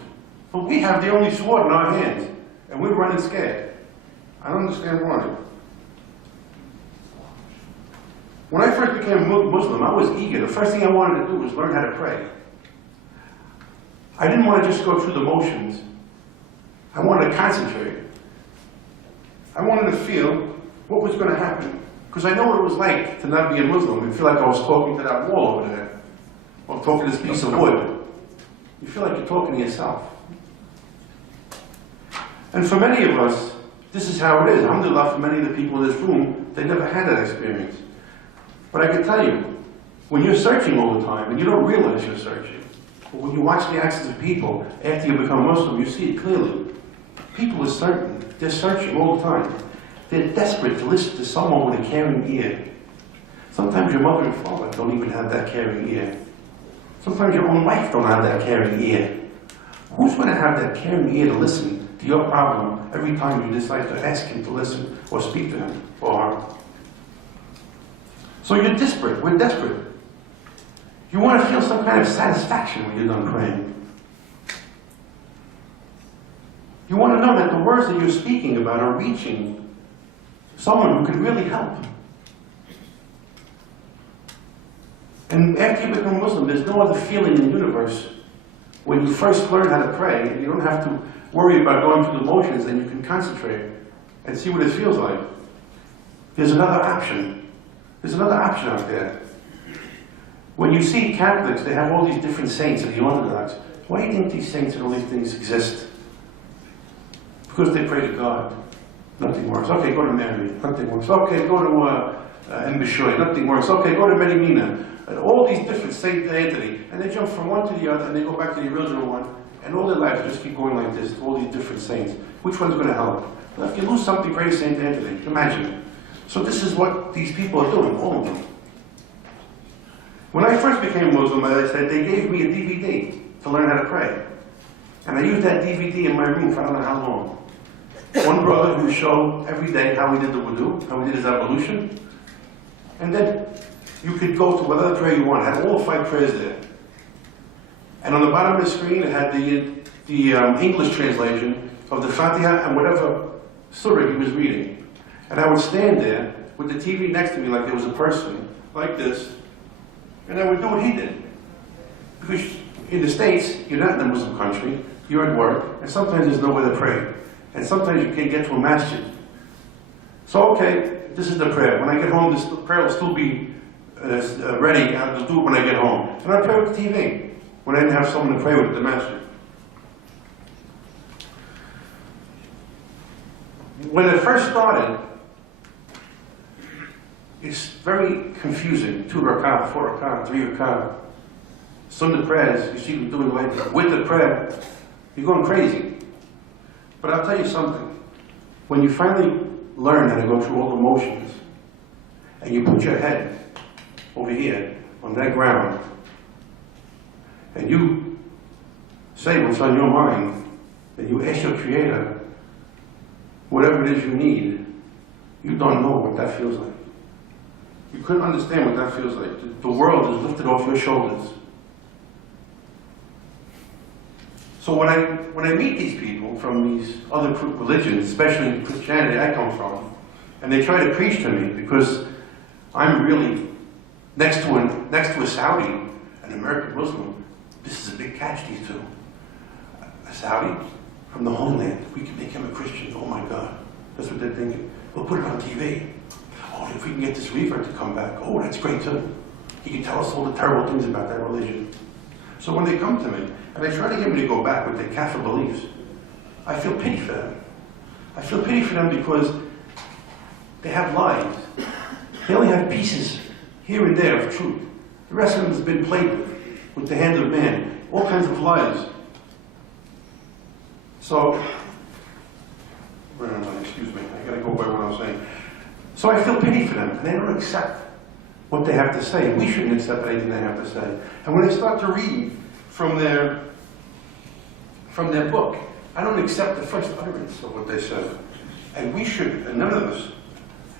But we have the only sword in our hands, and we're running scared. I don't understand why. When I first became a Muslim, I was eager. The first thing I wanted to do was learn how to pray. I didn't want to just go through the motions. I wanted to concentrate. I wanted to feel what was going to happen. Because I know what it was like to not be a Muslim and feel like I was talking to that wall over there, or talking to this piece of wood. You feel like you're talking to yourself. And for many of us, this is how it is. Alhamdulillah, for many of the people in this room, they never had that experience. But I can tell you, when you're searching all the time, and you don't realize you're searching, but when you watch the actions of people after you become Muslim, you see it clearly. People are certain. They're searching all the time. They're desperate to listen to someone with a caring ear. Sometimes your mother and father don't even have that caring ear. Sometimes your own wife don't have that caring ear. Who's going to have that caring ear to listen to your problem every time you decide to ask him to listen or speak to him or her? So you're desperate. We're desperate. You want to feel some kind of satisfaction when you're done praying. You want to know that the words that you're speaking about are reaching someone who could really help. And after you become Muslim, there's no other feeling in the universe. When you first learn how to pray, and you don't have to worry about going through the motions, and you can concentrate and see what it feels like. There's another option. There's another option out there. When you see Catholics, they have all these different saints in the Orthodox. Why do you think these saints and all these things exist? Because they pray to God. Nothing works. Okay, go to Mary. Nothing works. Okay, go to Mbishoy. Nothing works. Okay, go to Medimina. All these different Saint Anthony. And they jump from one to the other, and they go back to the original one. And all their lives just keep going like this, all these different saints. Which one's going to help? Well, if you lose something, pray to Saint Anthony. Imagine it. So this is what these people are doing, all of them. When I first became Muslim, as I said, they gave me a DVD to learn how to pray. And I used that DVD in my room for I don't know how long. One brother who showed every day how he did the wudu, how he did his ablution. And then you could go to whatever prayer you want. It had all the 5 prayers there. And on the bottom of the screen, it had the English translation of the Fatiha and whatever surah he was reading. And I would stand there with the TV next to me like there was a person, like this, and I would do what he did. Because in the States, you're not in a Muslim country, you're at work, and sometimes there's nowhere to pray. And sometimes you can't get to a masjid. So, okay, this is the prayer. When I get home, this prayer will still be ready. I'll do it when I get home. And I pray with the TV when I didn't have someone to pray with at the masjid. When it first started, It's very confusing. 2 rakah, 4 rakah, 3 rakah. Sunnah prayers, you see them doing like with the prayer, you're going crazy. But I'll tell you something. When you finally learn how to go through all the motions, and you put your head over here on that ground, and you say what's on your mind, and you ask your Creator whatever it is you need, you don't know what that feels like. You couldn't understand what that feels like. The world is lifted off your shoulders. So when I meet these people from these other religions, especially Christianity I come from, and they try to preach to me because I'm really next to a Saudi, an American Muslim, this is a big catch, these two. A Saudi from the homeland, we can make him a Christian, oh my God. That's what they're thinking. We'll put it on TV. Oh, if we can get this revert to come back, oh, that's great too. He can tell us all the terrible things about that religion. So when they come to me, and they try to get me to go back with their Catholic beliefs, I feel pity for them. I feel pity for them because they have lies. They only have pieces here and there of truth. The rest of them has been played with the hand of man. All kinds of lies. So, excuse me, I gotta go by what I'm saying. So I feel pity for them, and they don't accept what they have to say. We shouldn't accept anything they have to say. And when they start to read from their book, I don't accept the first utterance of what they said. And we should, and none of us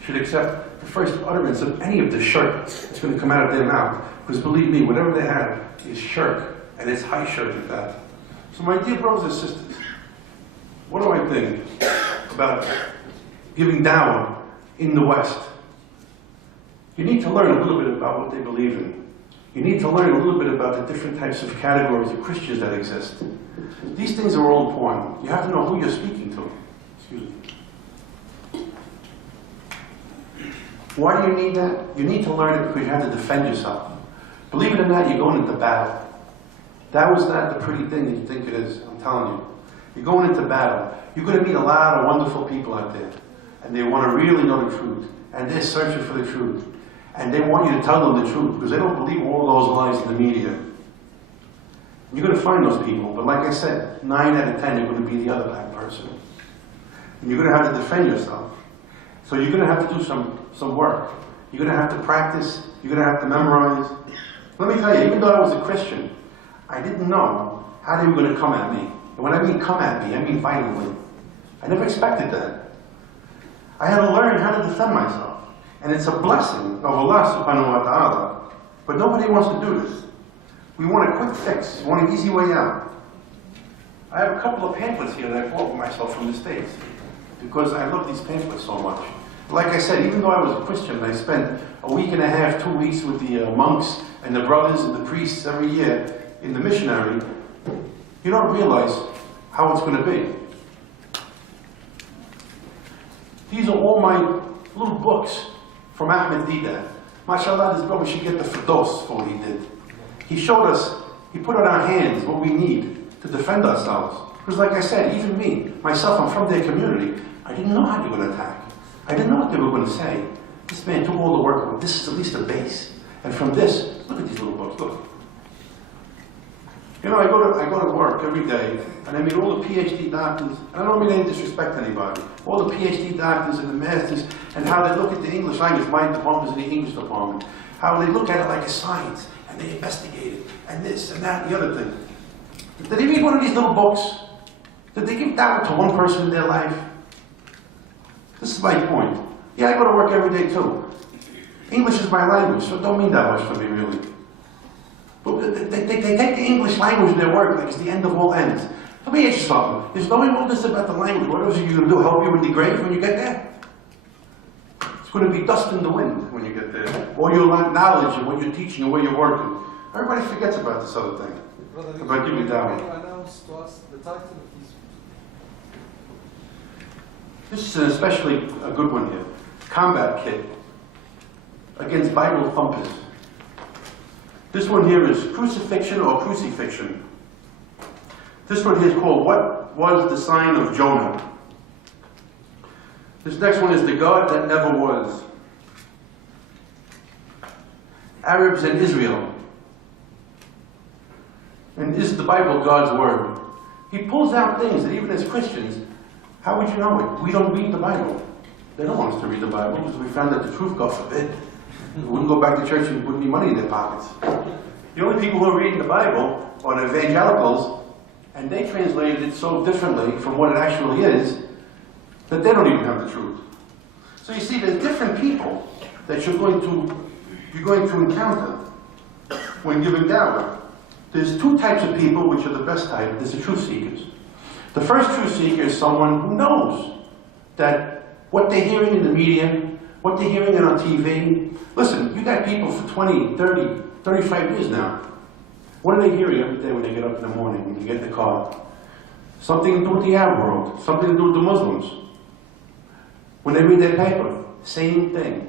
should accept the first utterance of any of the shirk that's going to come out of their mouth. Because believe me, whatever they have is shirk, and it's high shirk at that. So my dear brothers and sisters, what do I think about giving da'wah in the West? You need to learn a little bit about what they believe in. You need to learn a little bit about the different types of categories of Christians that exist. These things are all important. You have to know who you're speaking to. Excuse me. Why do you need that? You need to learn it because you have to defend yourself. Believe it or not, you're going into battle. That was not the pretty thing that you think it is, I'm telling you. You're going into battle. You're going to meet a lot of wonderful people out there. And they want to really know the truth. And they're searching for the truth. And they want you to tell them the truth because they don't believe all those lies in the media. You're going to find those people, but like I said, 9 out of 10 are going to be the other bad person. And you're going to have to defend yourself. So you're going to have to do some work. You're going to have to practice. You're going to have to memorize. Let me tell you, even though I was a Christian, I didn't know how they were going to come at me. And when I mean come at me, I mean violently. I never expected that. I had to learn how to defend myself. And it's a blessing of Allah subhanahu wa ta'ala. But nobody wants to do this. We want a quick fix. We want an easy way out. I have a couple of pamphlets here that I bought for myself from the States. Because I love these pamphlets so much. Like I said, even though I was a Christian, I spent a week and a half, 2 weeks with the monks and the brothers and the priests every year in the missionary. You don't realize how it's going to be. These are all my little books from Ahmed Didat. MashaAllah, this brother should get the Firdaus for what he did. He showed us, he put on our hands what we need to defend ourselves. Because like I said, even me, myself, I'm from their community. I didn't know how they were going to attack. I didn't know what they were going to say. This man took all the work. This is at least a base. And from this, look at these little books, look. You know, I go to work every day, and I meet all the PhD doctors, and I don't mean any disrespect to anybody, all the PhD doctors and the masters, and how they look at the English language. My department is the English department. How they look at it like a science, and they investigate it, and this and that and the other thing. Did they read one of these little books? Did they give da'wah to one person in their life? This is my point. Yeah, I go to work every day too. English is my language, so it don't mean that much to me, really. But they take the English language in their work like it's the end of all ends. Let me ask you something. There's no illness about the language. What else are you going to do? Help you in the grave when you get there? It's going to be dust in the wind when you get there. All your knowledge and what you're teaching and where you're working. Everybody forgets about this other thing. Brother, about giving da'wah. Can you announce to us the title of this? This is especially a good one here. Combat Kit against Bible thumpers. This one here is Crucifixion or Crucifixion. This one here is called What Was the Sign of Jonah? This next one is The God That Never Was. Arabs and Israel. And is the Bible God's word? He pulls out things that even as Christians, how would you know it? We don't read the Bible. They don't want us to read the Bible because we found that the truth, God forbid. We wouldn't go back to church and wouldn't be money in their pockets. The only people who are reading the Bible are the evangelicals, and they translated it so differently from what it actually is that they don't even have the truth. So you see, there's different people that you're going to encounter when giving da'wah. There's two types of people, which are the best type. There's the truth seekers. The first truth seeker is someone who knows that what they're hearing in the media, what they're hearing on TV. Listen, you got people for 20, 30, 35 years now. What are they hearing every day when they get up in the morning, when you get in the car? Something to do with the Arab world, something to do with the Muslims. When they read their paper, same thing.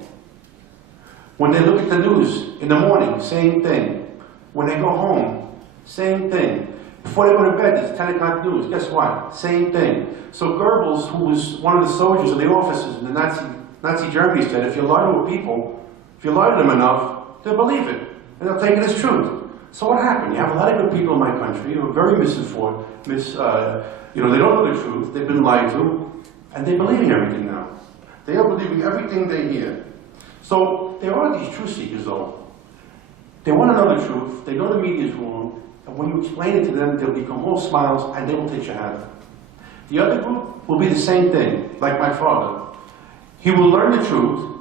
When they look at the news in the morning, same thing. When they go home, same thing. Before they go to bed, it's 10 o'clock news. Guess what? Same thing. So Goebbels, who was one of the soldiers of the officers in the Nazi Germany, said, if you lie to people, if you lie to them enough, they'll believe it. And they'll take it as truth. So what happened? You have a lot of good people in my country who are very misinformed. They don't know the truth. They've been lied to. And they're believing everything now. They are believing everything they hear. So there are these truth seekers, though. They want to know the truth. They know the media is wrong. And when you explain it to them, they'll become all smiles and they will take shahada. The other group will be the same thing, like my father. He will learn the truth,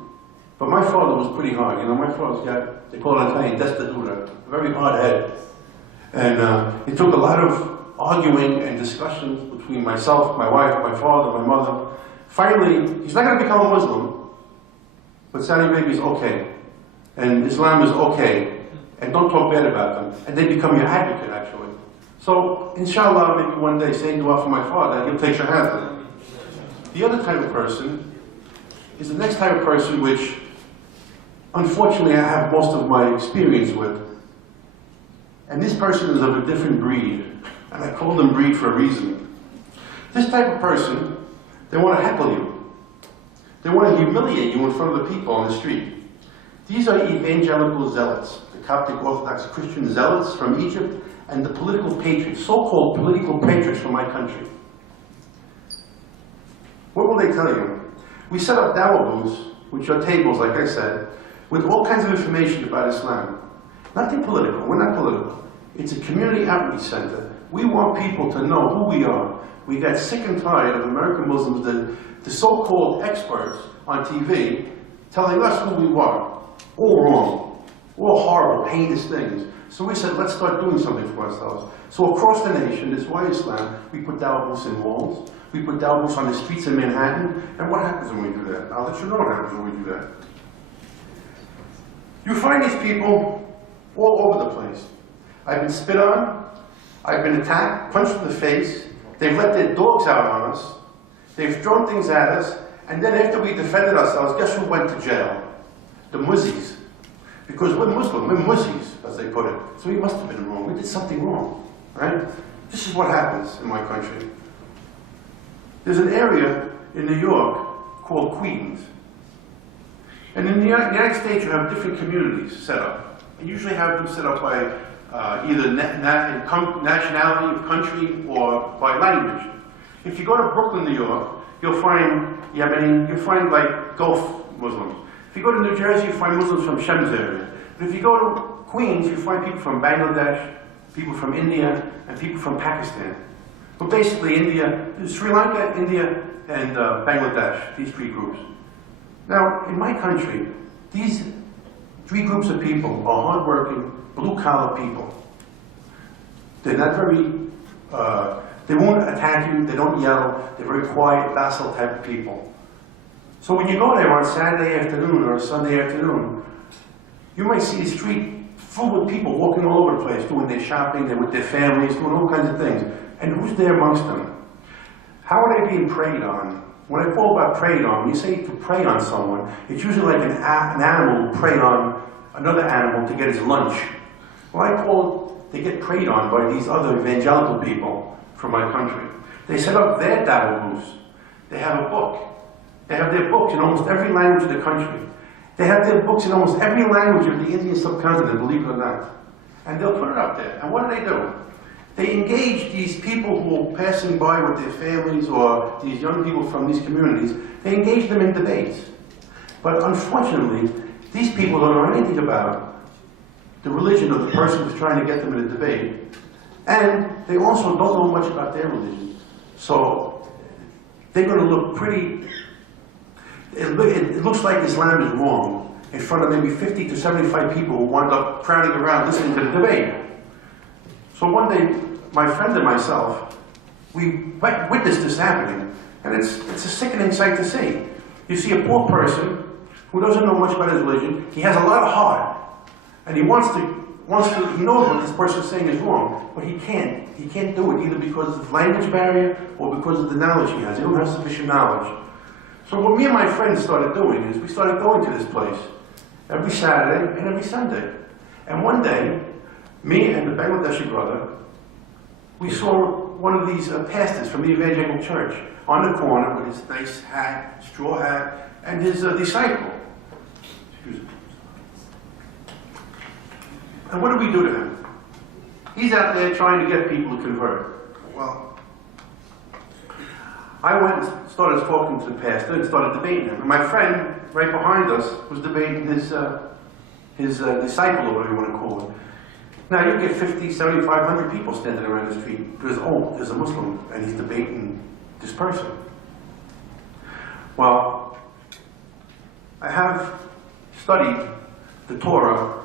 but my father was pretty hard. You know, my father's got, they call it in Italian, testadura, a very hard head. And it took a lot of arguing and discussions between myself, my wife, my father, my mother. Finally, he's not going to become a Muslim, but Saudi Arabia is okay. And Islam is okay. And don't talk bad about them. And they become your advocate, actually. So, inshallah, maybe one day, saying dua for my father, he'll take shahada. The other type of person is the next type of person which, unfortunately, I have most of my experience with. And this person is of a different breed. And I call them breed for a reason. This type of person, they want to heckle you. They want to humiliate you in front of the people on the street. These are evangelical zealots, the Coptic Orthodox Christian zealots from Egypt, and the political patriots, so-called political patriots from my country. What will they tell you? We set up dawah booths, which are tables, like I said, with all kinds of information about Islam. Nothing political. We're not political. It's a community outreach center. We want people to know who we are. We got sick and tired of American Muslims, the so-called experts on TV, telling us who we are. All wrong, all horrible, heinous things. So we said, let's start doing something for ourselves. So across the nation, this is why Islam, we put dawah booths in malls, we put dawah booths on the streets of Manhattan, and what happens when we do that? I'll let you know what happens when we do that. You find these people all over the place. I've been spit on, I've been attacked, punched in the face, they've let their dogs out on us, they've thrown things at us, and then after we defended ourselves, guess who went to jail? The Muzzies. Because we're Muslim, we're Muzzies, as they put it. So we must have been wrong. We did something wrong, right? This is what happens in my country. There's an area in New York called Queens. And in the United States, you have different communities set up. And usually have them set up by either nationality of country or by language. If you go to Brooklyn, New York, you'll find Yemeni, you'll find like Gulf Muslims. If you go to New Jersey, you find Muslims from Shem's area. But if you go to Queens, you find people from Bangladesh, people from India, and people from Pakistan. But basically India, Sri Lanka, India, and Bangladesh, these three groups. Now, in my country, these three groups of people are hardworking, blue-collar people. They're not very, they won't attack you, they don't yell, they're very quiet, docile type of people. So when you go there on Saturday afternoon or Sunday afternoon, you might see the street full of people walking all over the place, doing their shopping, they're with their families, doing all kinds of things. And who's there amongst them? How are they being preyed on? When I call about preyed on, when you say to prey on someone, it's usually like an animal will prey on another animal to get his lunch. Well, I call they get preyed on by these other evangelical people from my country. They set up their dawah booths. They have a book. They have their books in almost every language of the country. They have their books in almost every language of the Indian subcontinent, believe it or not. And they'll put it up there. And what do? They engage these people who are passing by with their families or these young people from these communities, they engage them in debates. But unfortunately, these people don't know anything about the religion of the person who's trying to get them in a debate. And they also don't know much about their religion. So they're going to look pretty, it looks like Islam is wrong in front of maybe 50 to 75 people who wind up crowding around listening to the debate. So one day, my friend and myself, we witnessed this happening, and it's a sickening sight to see. You see a poor person who doesn't know much about his religion, he has a lot of heart, and he knows what this person is saying is wrong, but he can't do it, either because of the language barrier or because of the knowledge he has. He doesn't have sufficient knowledge. So what me and my friends started doing is we started going to this place every Saturday and every Sunday. And one day, me and the Bangladeshi brother, we saw one of these pastors from the evangelical church on the corner with his nice hat, straw hat, and his disciple. Excuse me. And what do we do to him? He's out there trying to get people to convert. Well, I went and started talking to the pastor and started debating him. And my friend, right behind us, was debating his disciple, or whatever you want to call it. Now you get 50, 7,500 people standing around his feet because, oh, there's a Muslim and he's debating this person. Well, I have studied the Torah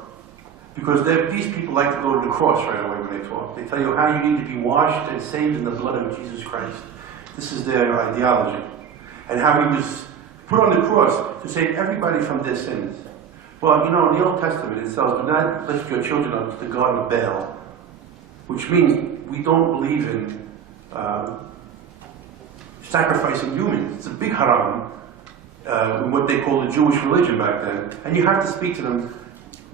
because these people like to go to the cross right away when they talk. They tell you how you need to be washed and saved in the blood of Jesus Christ. This is their ideology. And how he was put on the cross to save everybody from their sins. Well, you know, in the Old Testament it says, do not lift your children up to the God of Baal, which means we don't believe in sacrificing humans. It's a big haram in what they call the Jewish religion back then. And you have to speak to them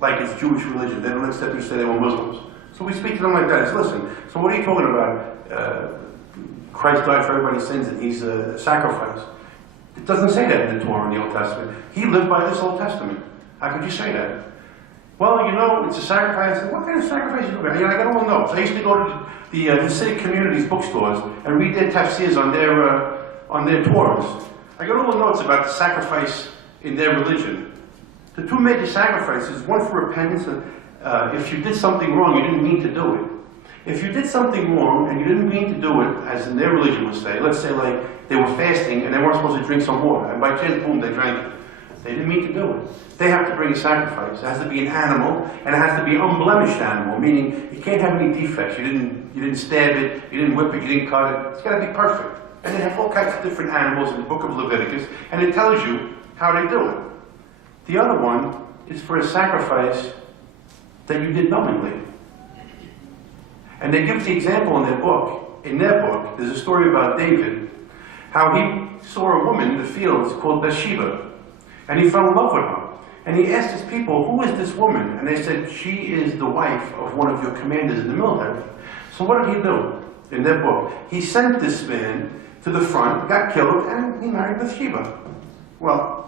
like it's Jewish religion. They don't accept you to say they were Muslims. So we speak to them like that. It's, listen, so what are you talking about? Christ died for everybody's sins and he's a sacrifice. It doesn't say that in the Torah in the Old Testament. He lived by this Old Testament. How could you say that? Well, you know, it's a sacrifice. What kind of sacrifice is it? I got all notes. I used to go to the Hasidic communities bookstores and read their tafsirs on their Torahs. I got all the notes about the sacrifice in their religion. The two major sacrifices, one for repentance, if you did something wrong, you didn't mean to do it. If you did something wrong and you didn't mean to do it, as in their religion would say, let's say like they were fasting and they weren't supposed to drink some water, and by chance, boom, they drank it. They didn't mean to do it. They have to bring a sacrifice. It has to be an animal, and it has to be an unblemished animal, meaning you can't have any defects. You didn't stab it, you didn't whip it, you didn't cut it. It's got to be perfect. And they have all kinds of different animals in the book of Leviticus, and it tells you how they do it. The other one is for a sacrifice that you did knowingly. And they give the example in their book. In their book, there's a story about David, how he saw a woman in the fields called Bathsheba, and he fell in love with her. And he asked his people, who is this woman? And they said, she is the wife of one of your commanders in the military. So what did he do in their book? He sent this man to the front, got killed, and he married Bathsheba. Well,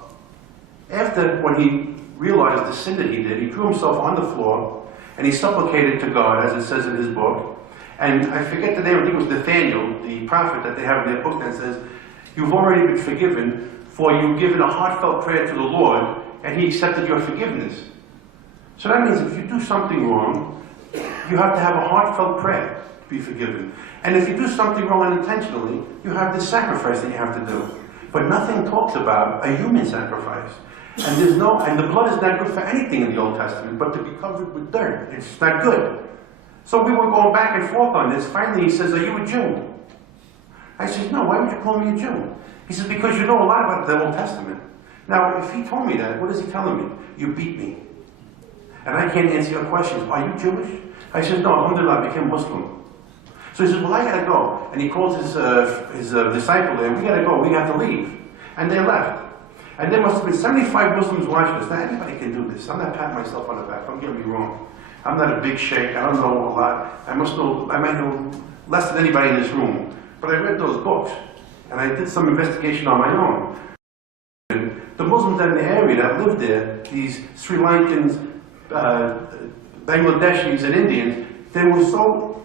when he realized the sin that he did, he threw himself on the floor, and he supplicated to God, as it says in his book. And I forget the name, I think it was Nathaniel, the prophet that they have in their book, that says, you've already been forgiven, for you've given a heartfelt prayer to the Lord, and he accepted your forgiveness. So that means if you do something wrong, you have to have a heartfelt prayer to be forgiven. And if you do something wrong unintentionally, you have this sacrifice that you have to do. But nothing talks about a human sacrifice. And the blood is not good for anything in the Old Testament, but to be covered with dirt. It's not good. So we were going back and forth on this. Finally, he says, are you a Jew? I said, no, why would you call me a Jew? He says, because you know a lot about the Old Testament. Now, if he told me that, what is he telling me? You beat me. And I can't answer your questions. Are you Jewish? I said, no, alhamdulillah, I became Muslim. So he says, well, I gotta go. And he calls his disciple there, we gotta go, we have to leave. And they left. And there must have been 75 Muslims watching us. Now, anybody can do this. I'm not patting myself on the back, don't get me wrong. I'm not a big sheikh, I don't know a lot. I might know less than anybody in this room. But I read those books, and I did some investigation on my own. the Muslims in the area that lived there, these Sri Lankans, Bangladeshis and Indians, they were so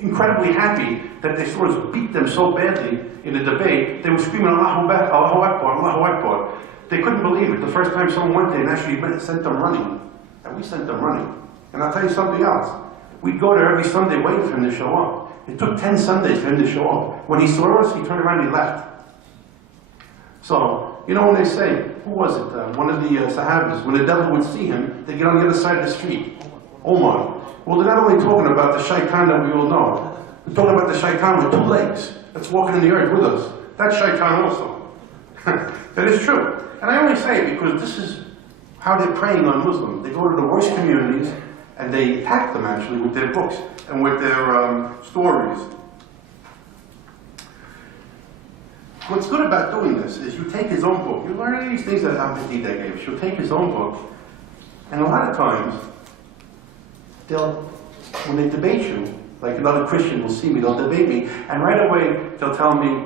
incredibly happy that they sort of beat them so badly in the debate, they were screaming, Allahu Akbar, Allahu Akbar, Allahu Akbar. They couldn't believe it. The first time someone went there and actually sent them running. And we sent them running. And I'll tell you something else. We'd go there every Sunday waiting for him to show up. It took 10 Sundays for him to show up. When he saw us, he turned around and he left. So, you know when they say, who was it? One of the Sahabas, when the devil would see him, they get on the other side of the street. Omar. Well, they're not only talking about the shaitan that we all know. They're talking about the shaitan with 2 legs that's walking in the earth with us. That's shaitan also. That is true. And I only say it because this is how they're preying on Muslims. They go to the worst communities and they attack them actually with their books and with their stories. What's good about doing this is you take his own book. You learn any of these things that Ahmed gave. She'll take his own book, and a lot of times, when they debate you, like another Christian will see me, they'll debate me, and right away they'll tell me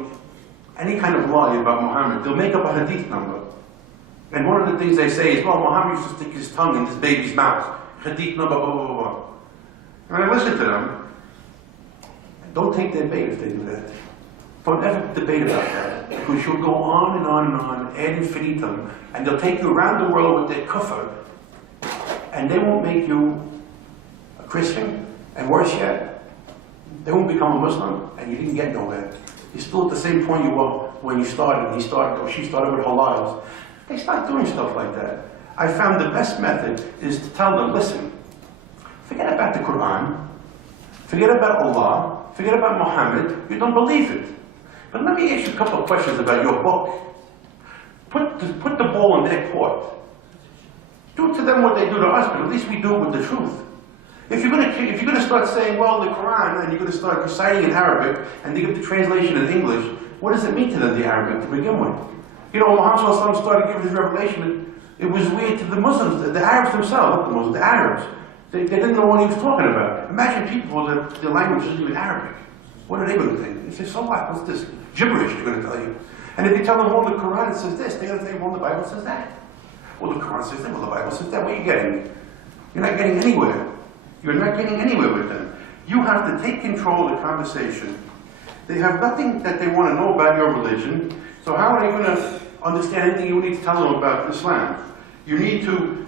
any kind of lie about Muhammad. They'll make up a hadith number. And one of the things they say is, well, Muhammad used to stick his tongue in this baby's mouth. Hadith number, blah, blah, blah. And I listen to them. Don't take their bait if they do that. Don't ever debate about that. Because you'll go on and on and on, ad infinitum, and they'll take you around the world with their kufr, and they won't make you a Christian, and worse yet, they won't become a Muslim, and you didn't get nowhere. You're still at the same point you were when you started, he started, or she started with her lives. They start doing stuff like that. I found the best method is to tell them, listen, forget about the Quran, forget about Allah, forget about Muhammad, you don't believe it. But let me ask you a couple of questions about your book. Put the ball in their court. Do to them what they do to us, but at least we do it with the truth. If you're going to start saying, well, the Quran, and you're going to start reciting in Arabic, and they give the translation in English, what does it mean to them, the Arabic, to begin with? You know, when Muhammad started giving his revelation, it was weird to the Muslims, the Arabs themselves, not the Muslims, the Arabs. They didn't know what he was talking about. Imagine people that their language isn't even Arabic. What are they going to think? They say, so what? What's this? Gibberish, they're going to tell you. And if you tell them, well, the Quran says this, they're going to say, well, the Bible says that. Well, the Quran says that, well, the Bible says that. What are you getting? You're not getting anywhere. You're not getting anywhere with them. You have to take control of the conversation. They have nothing that they want to know about your religion, so how are they going to understand anything you need to tell them about Islam? You need to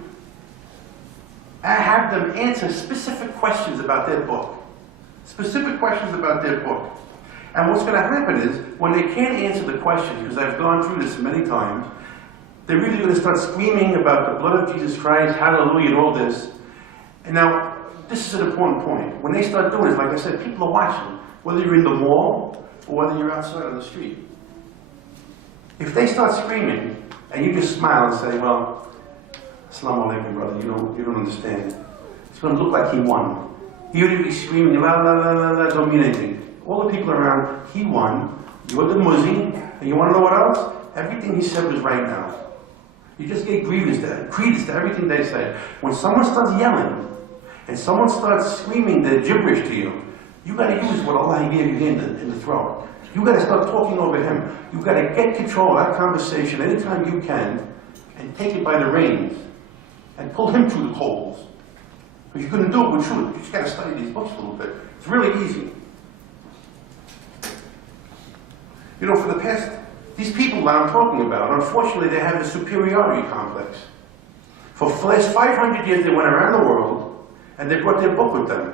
have them answer specific questions about their book. Specific questions about their book. And what's going to happen is, when they can't answer the questions, because I've gone through this many times, they're really going to start screaming about the blood of Jesus Christ, hallelujah, and all this. And now, this is an important point. When they start doing it, like I said, people are watching, whether you're in the mall or whether you're outside on the street. If they start screaming, and you just smile and say, well, Assalamu alaikum, brother, you don't understand. It's going to look like he won. He would be screaming, la la la la la, don't mean anything. All the people around, he won. You're the Muslim, and you want to know what else? Everything he said was right now. You just get credence to everything they say. When someone starts yelling, and someone starts screaming their gibberish to you, you got to use what Allah gave you in the throat. You got to start talking over him. You got to get control of that conversation anytime you can, and take it by the reins, and pull him through the coals. Because you're going to do it with truth. You just got to study these books a little bit. It's really easy. You know, for the past, these people that I'm talking about, unfortunately, they have a superiority complex. For the last 500 years, they went around the world, and they brought their book with them.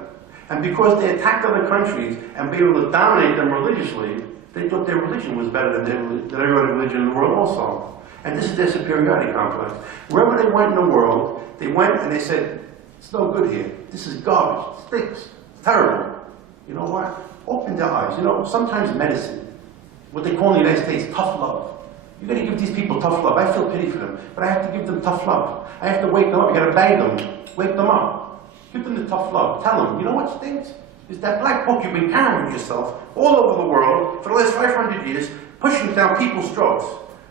And because they attacked other countries and be able to dominate them religiously, they thought their religion was better than every other religion in the world also. And this is their superiority complex. Wherever they went in the world, they went and they said, it's no good here. This is garbage. It stinks. It's terrible. You know what? Open their eyes. You know, sometimes medicine, what they call in the United States, tough love. You've got to give these people tough love. I feel pity for them, but I have to give them tough love. I have to wake them up. You got to bang them. Wake them up. Give them the tough love. Tell them, you know what stinks? Is that black book you've been carrying with yourself all over the world for the last 500 years, pushing down people's throats.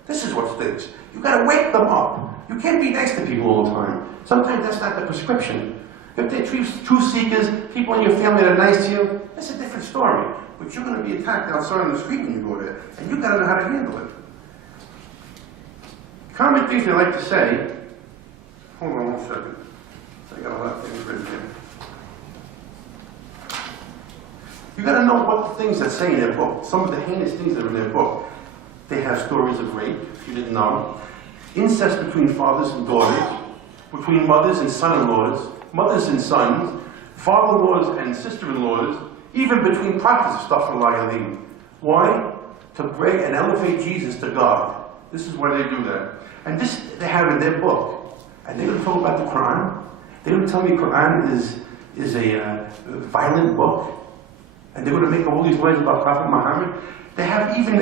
This is what stinks. You've got to wake them up. You can't be nice to people all the time. Sometimes that's not the prescription. If they're truth seekers, people in your family that are nice to you, that's a different story. But you're going to be attacked outside on the street when you go there, and you've got to know how to handle it. Common things they like to say. Hold on one second. I got a lot of things written here. You got to know what the things that say in their book. Some of the heinous things that are in their book. They have stories of rape, if you didn't know. Incest between fathers and daughters, between mothers and son-in-laws, mothers and sons, father-in-laws and sister-in-laws, even between prophets of astaghfirullah. Why? To bring and elevate Jesus to God. This is why they do that. And this they have in their book. And they're going to talk about the Quran. They're going to tell me Quran is a violent book. And they're going to make all these lies about Prophet Muhammad. They have even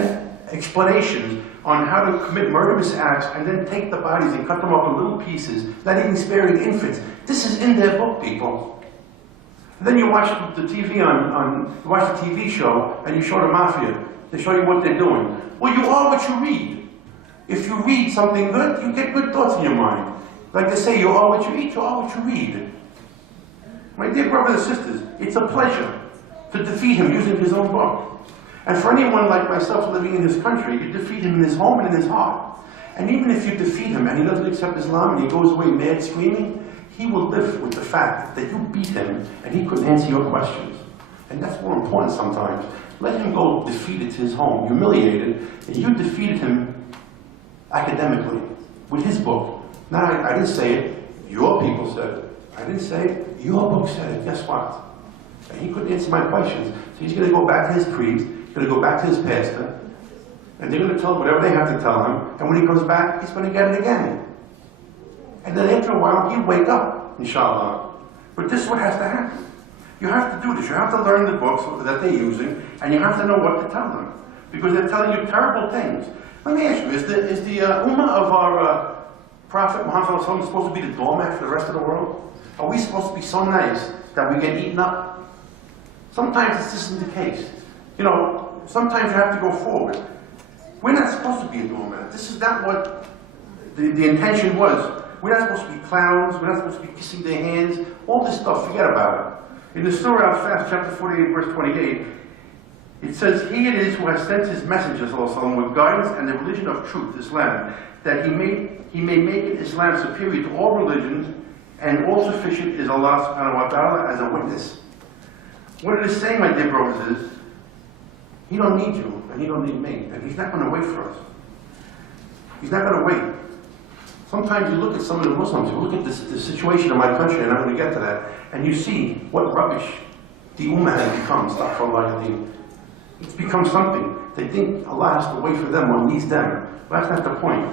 explanations on how to commit murderous acts and then take the bodies and cut them up in little pieces, not even sparing infants. This is in their book, people. And then you watch the TV you watch the TV show and you show the mafia. They show you what they're doing. Well, you are what you read. If you read something good, you get good thoughts in your mind. Like they say, you are what you eat, you are what you read. My dear brothers and sisters, it's a pleasure to defeat him using his own book. And for anyone like myself living in this country, you defeat him in his home and in his heart. And even if you defeat him and he doesn't accept Islam and he goes away mad screaming, he will live with the fact that you beat him and he couldn't answer your questions. And that's more important sometimes. Let him go defeated to his home, humiliated, and you defeated him academically with his book. Now, I didn't say it, your people said it. I didn't say it, your book said it. Guess what? And he couldn't answer my questions. So he's going to go back to his creed, he's going to go back to his pastor, and they're going to tell him whatever they have to tell him, and when he comes back, he's going to get it again. And then after a while, he'll wake up, inshallah. But this is what has to happen. You have to do this. You have to learn the books that they're using, and you have to know what to tell them. Because they're telling you terrible things. Let me ask you, is the ummah of our Prophet Muhammad supposed to be the doormat for the rest of the world? Are we supposed to be so nice that we get eaten up? Sometimes this isn't the case. You know, sometimes you have to go forward. We're not supposed to be a doormat. This is not what the intention was. We're not supposed to be clowns. We're not supposed to be kissing their hands. All this stuff, forget about it. In the Surah Al-Fast, chapter 48, verse 28, it says, "He it is who has sent his messengers with guidance and the religion of truth, Islam, that he may make Islam superior to all religions, and all sufficient is Allah subhanahu wa ta'ala as a witness." What it is saying, my dear brothers, is he don't need you, and he don't need me, and he's not going to wait for us. He's not going to wait. Sometimes you look at some of the Muslims, you look at the situation in my country, and I'm going to get to that, and you see what rubbish the ummah has become, astaghfirullah. It's become something. They think Allah has to wait for them or needs them. But that's not the point.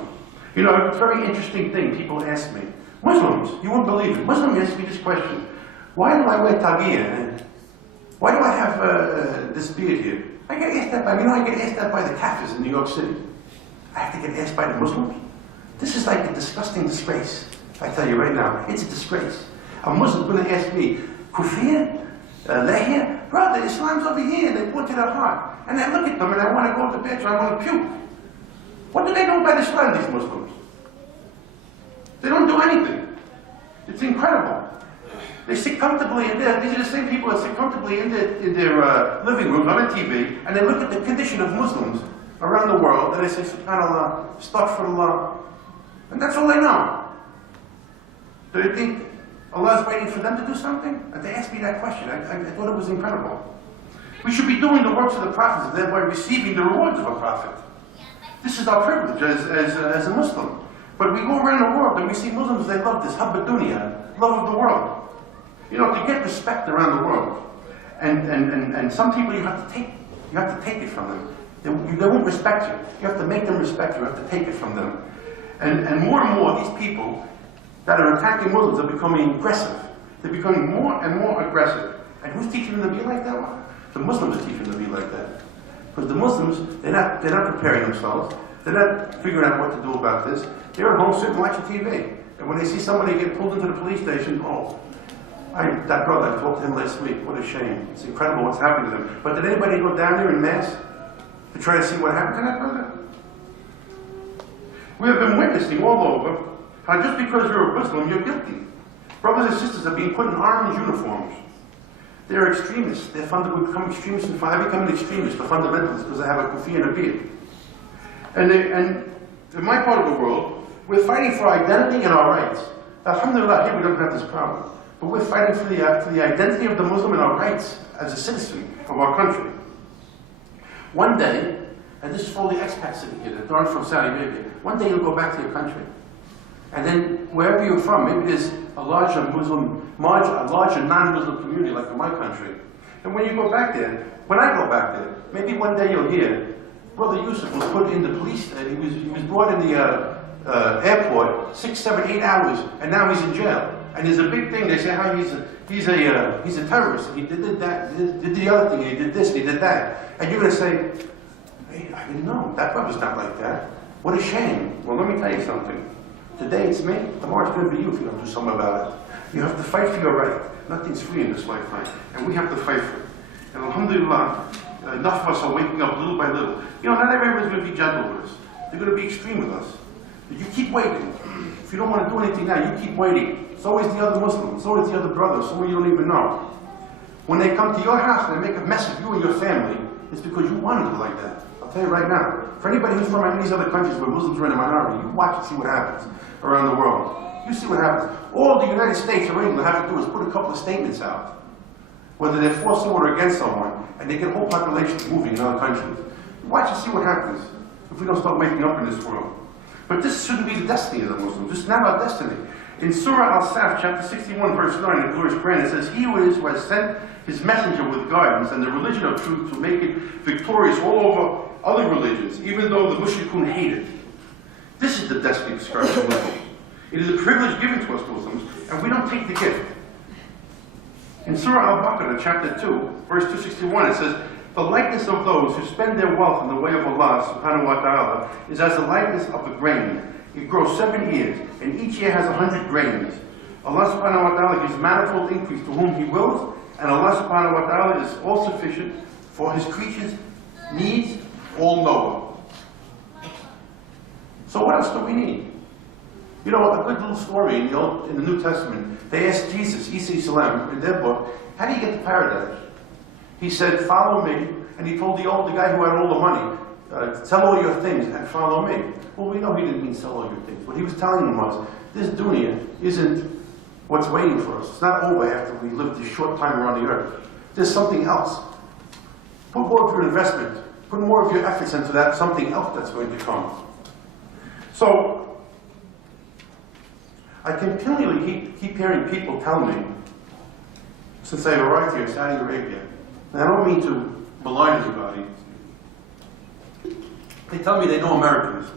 You know, it's a very interesting thing people ask me. Muslims, you won't believe it. Muslims ask me this question. Why do I wear tagiyah? Why do I have this beard here? I get asked that by, I get asked that by the Kafirs in New York City. I have to get asked by the Muslims? This is like a disgusting disgrace. I tell you right now, it's a disgrace. A Muslim's going to ask me, kufir? Lahir? Brother, Islam's over here. They put to their heart. And I look at them and I want to go to the bathroom, I want to puke. What do they know about Islam, these Muslims? They don't do anything. It's incredible. They sit comfortably in there. These are the same people that sit comfortably in their living rooms on a TV, and they look at the condition of Muslims around the world, and they say, subhanAllah, astaghfirullah. And that's all they know. Do they think Allah is waiting for them to do something? And they asked me that question. I thought it was incredible. We should be doing the works of the prophets and thereby receiving the rewards of a prophet. This is our privilege as a Muslim. But we go around the world and we see Muslims, they love this habba dunya, love of the world. You know, to get respect around the world. And some people you have to take it from them. They won't respect you. You have to make them respect you. You have to take it from them. And more these people that are attacking Muslims are becoming aggressive. They're becoming more and more aggressive. And who's teaching them to be like that? Well, the Muslims are teaching them to be like that. Because the Muslims, they're not preparing themselves. They're not figuring out what to do about this. They're at home sitting watching TV. And when they see somebody get pulled into the police station, that brother, I talked to him last week. What a shame. It's incredible what's happening to them. But did anybody go down there en masse to try to see what happened to that brother? We have been witnessing all over how just because you're a Muslim, you're guilty. Brothers and sisters are being put in armed uniforms. They're extremists. They're become extremists and I become an extremist, the fundamentalists, because I have a kufi and a beard. And in my part of the world, We're fighting for our identity and our rights. Alhamdulillah, here we don't have this problem. But we're fighting for the identity of the Muslim and our rights as a citizen of our country. One day, and this is for the expats sitting here that aren't from Saudi Arabia, one day you'll go back to your country. And then wherever you're from, maybe there's a larger non-Muslim community like in my country. And when you go back there, when I go back there, maybe one day you'll hear, Brother Yusuf was put in the police, he was brought in the airport 6, 7, 8 hours, and now he's in jail. And there's a big thing, they say how he's a terrorist, he did that, did the other thing, he did this, he did that. And you're going to say, hey, I didn't know, that brother's not like that. What a shame. Well, let me tell you something. Today it's me, tomorrow it's going to be you if you don't do something about it. You have to fight for your right. Nothing's free in this lifetime, and we have to fight for it. And alhamdulillah, enough of us are waking up little by little. You know, not everybody's going to be gentle with us. They're going to be extreme with us. But you keep waiting. If you don't want to do anything now, you keep waiting. So is the other Muslims, so is the other brothers, so you don't even know. When they come to your house and they make a mess of you and your family, it's because you wanted it like that. I'll tell you right now. For anybody who's from any of these other countries where Muslims are in a minority, you watch and see what happens around the world. You see what happens. All the United States or England have to do is put a couple of statements out, whether they're for someone or against someone, and they get a whole population moving in other countries. Watch and see what happens if we don't start waking up in this world. But this shouldn't be the destiny of the Muslims. This is not our destiny. In Surah Al-Saf, chapter 61, verse 9, in the glorious Quran, it says, He who has sent his messenger with guidance and the religion of truth to make it victorious all over other religions, even though the mushrikun hate it. This is the destiny described in Muslims. It is a privilege given to us Muslims, and we don't take the gift. In Surah Al-Baqarah, chapter 2, verse 261, it says, The likeness of those who spend their wealth in the way of Allah subhanahu wa ta'ala is as the likeness of a grain. It grows 7 years, and each year has 100 grains. Allah subhanahu wa ta'ala gives manifold increase to whom He wills, and Allah subhanahu wa ta'ala is all sufficient for His creatures' needs, all knower. So what else do we need? You know, a good little story in the New Testament, they asked Jesus, Isa Salam, in their book, how do you get to paradise? He said, follow me, and he told the guy who had all the money, sell all your things and follow me. Well, we know he didn't mean sell all your things. What he was telling them was, this dunya isn't what's waiting for us. It's not over after we live this short time around the earth. There's something else. Put more of your investment, put more of your efforts into that something else that's going to come. So, I continually keep hearing people tell me, since I've arrived here in Saudi Arabia, and I don't mean to malign anybody, they tell me they know Americans.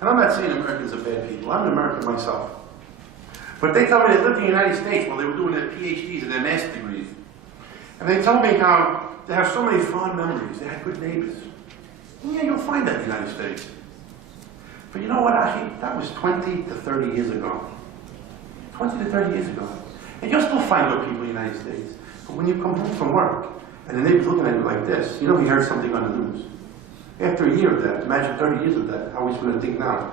And I'm not saying Americans are bad people. I'm an American myself. But they tell me they lived in the United States while they were doing their PhDs and their master's degrees. And they tell me how they have so many fond memories. They had good neighbors. And yeah, you'll find that in the United States. But you know what, that was 20 to 30 years ago. 20 to 30 years ago. And you'll still find good people in the United States. But when you come home from work, and the neighbor's looking at you like this, you know he heard something on the news. After a year of that, imagine 30 years of that, how he's going to think now.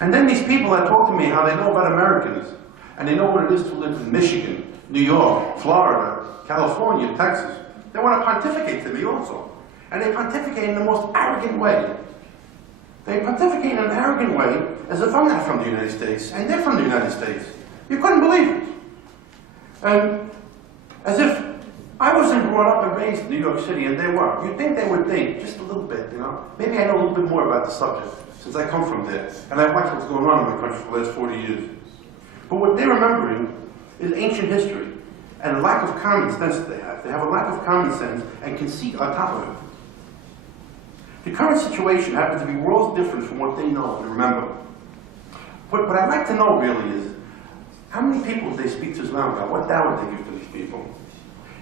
And then these people that talk to me how they know about Americans, and they know what it is to live in Michigan, New York, Florida, California, Texas. They want to pontificate to me also. And they pontificate in the most arrogant way. They pontificate in an arrogant way as if I'm not from the United States, and they're from the United States. You couldn't believe it. And as if I wasn't brought up and raised in New York City, and they were. You'd think they would think, just a little bit, you know. Maybe I know a little bit more about the subject, since I come from there. And I've watched what's going on in my country for the last 40 years. But what they're remembering is ancient history, and a lack of common sense that they have. They have a lack of common sense and conceit on top of it. The current situation happens to be worlds different from what they know and remember. But what I'd like to know really is, how many people did they speak to Islam about? What dawah did they give to these people?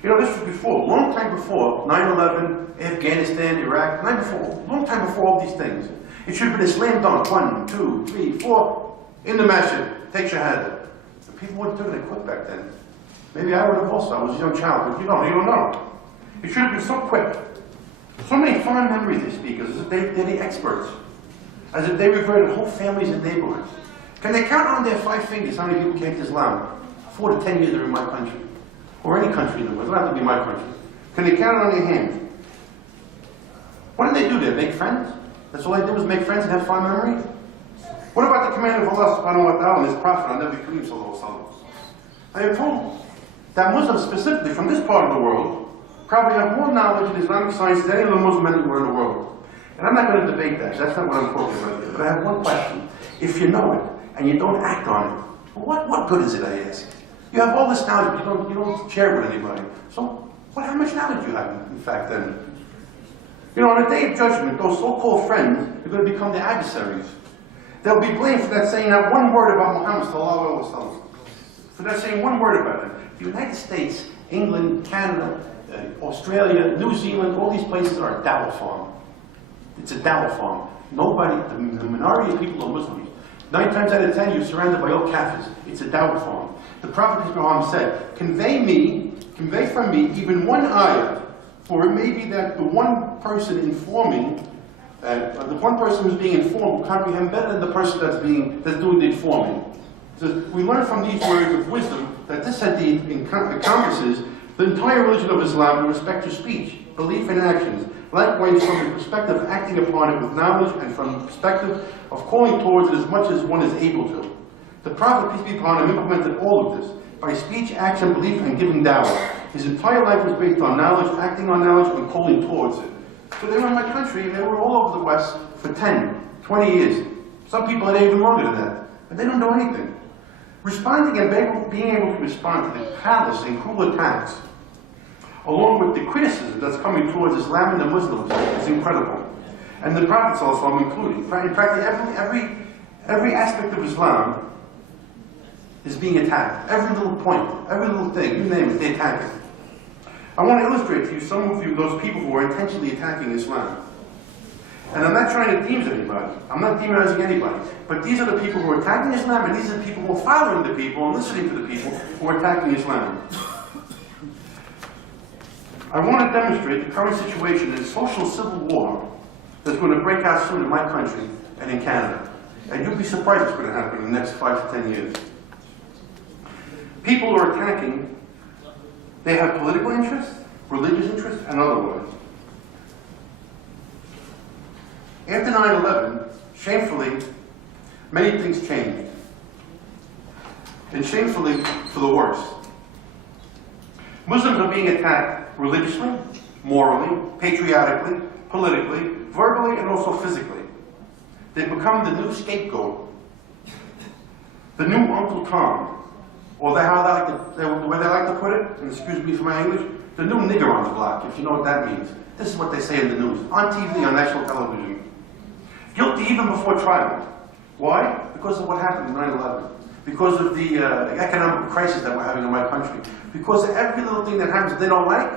You know, this was before, long time before 9/11, Afghanistan, Iraq, long time before all these things. It should have been a slam dunk, 1, 2, 3, 4, in the masjid, take shahada. The people wouldn't do it, they quit back then. Maybe I would have also, I was a young child, but you don't know. It should have been so quick. So many fond memories they speak, as if they're the experts. As if they reverted whole families and neighborhoods. Can they count on their 5 fingers how many people came to Islam? 4 to 10 years they're in my country. Or any country in the world. It doesn't have to be my country. Can they count it on their hands? What did they do there? Make friends? That's all they did was make friends and have fond memories? What about the command of Allah subhanahu wa ta'ala and His Prophet on Nabi Kareem sallallahu alaihi wasallam? I am told that Muslims specifically from this part of the world probably have more knowledge in Islamic science than any other Muslim anywhere in the world. And I'm not going to debate that. That's not what I'm talking about here. But I have one question. If you know it and you don't act on it, what good is it, I ask? You have all this knowledge, but you don't share it with anybody. So how much knowledge do you have, in fact, then? You know, on the day of judgment, those so-called friends are going to become the adversaries. They'll be blamed for not saying not one word about Muhammad sallallahu alaihi wasallam. For not saying one word about it. The United States, England, Canada, Australia, New Zealand, all these places are a dawah farm. It's a dawah farm. Nobody, the minority of people are Muslims. 9 times out of 10, you're surrounded by all kafirs. It's a dawah farm. The Prophet Muhammad said, convey from me even one ayah, for it may be that the one person informing, the one person who's being informed will comprehend better than the person that's doing the informing. So we learn from these words of wisdom that this hadith encompasses the entire religion of Islam with respect to speech, belief, and actions. Likewise, from the perspective of acting upon it with knowledge, and from the perspective of calling towards it as much as one is able to. The Prophet, peace be upon him, implemented all of this by speech, action, belief, and giving dawah. His entire life was based on knowledge, acting on knowledge, and calling towards it. So they were in my country, and they were all over the West for 10, 20 years. Some people had even longer than that, and they don't know anything. Responding and being able to respond to the callous and cruel attacks, along with the criticism that's coming towards Islam and the Muslims, is incredible. And the Prophet also included. In fact, every aspect of Islam is being attacked. Every little point, every little thing, you name it, they attack it. I want to illustrate to you, some of you, those people who are intentionally attacking Islam. And I'm not trying to demonize anybody. I'm not demonizing anybody. But these are the people who are attacking Islam, and these are the people who are following the people and listening to the people who are attacking Islam. I want to demonstrate the current situation in social civil war that's going to break out soon in my country and in Canada. And you'll be surprised what's going to happen in the next 5 to 10 years. People who are attacking, they have political interests, religious interests, and otherwise. After 9/11, shamefully, many things changed. And shamefully, for the worse. Muslims are being attacked religiously, morally, patriotically, politically, verbally, and also physically. They've become the new scapegoat, the new Uncle Tom, or the way they like to put it, and excuse me for my English, the new nigger on the block, if you know what that means. This is what they say in the news, on TV, on national television. Guilty even before trial. Why? Because of what happened in 9/11. Because of the economic crisis that we're having in my country. Because of every little thing that happens that they don't like,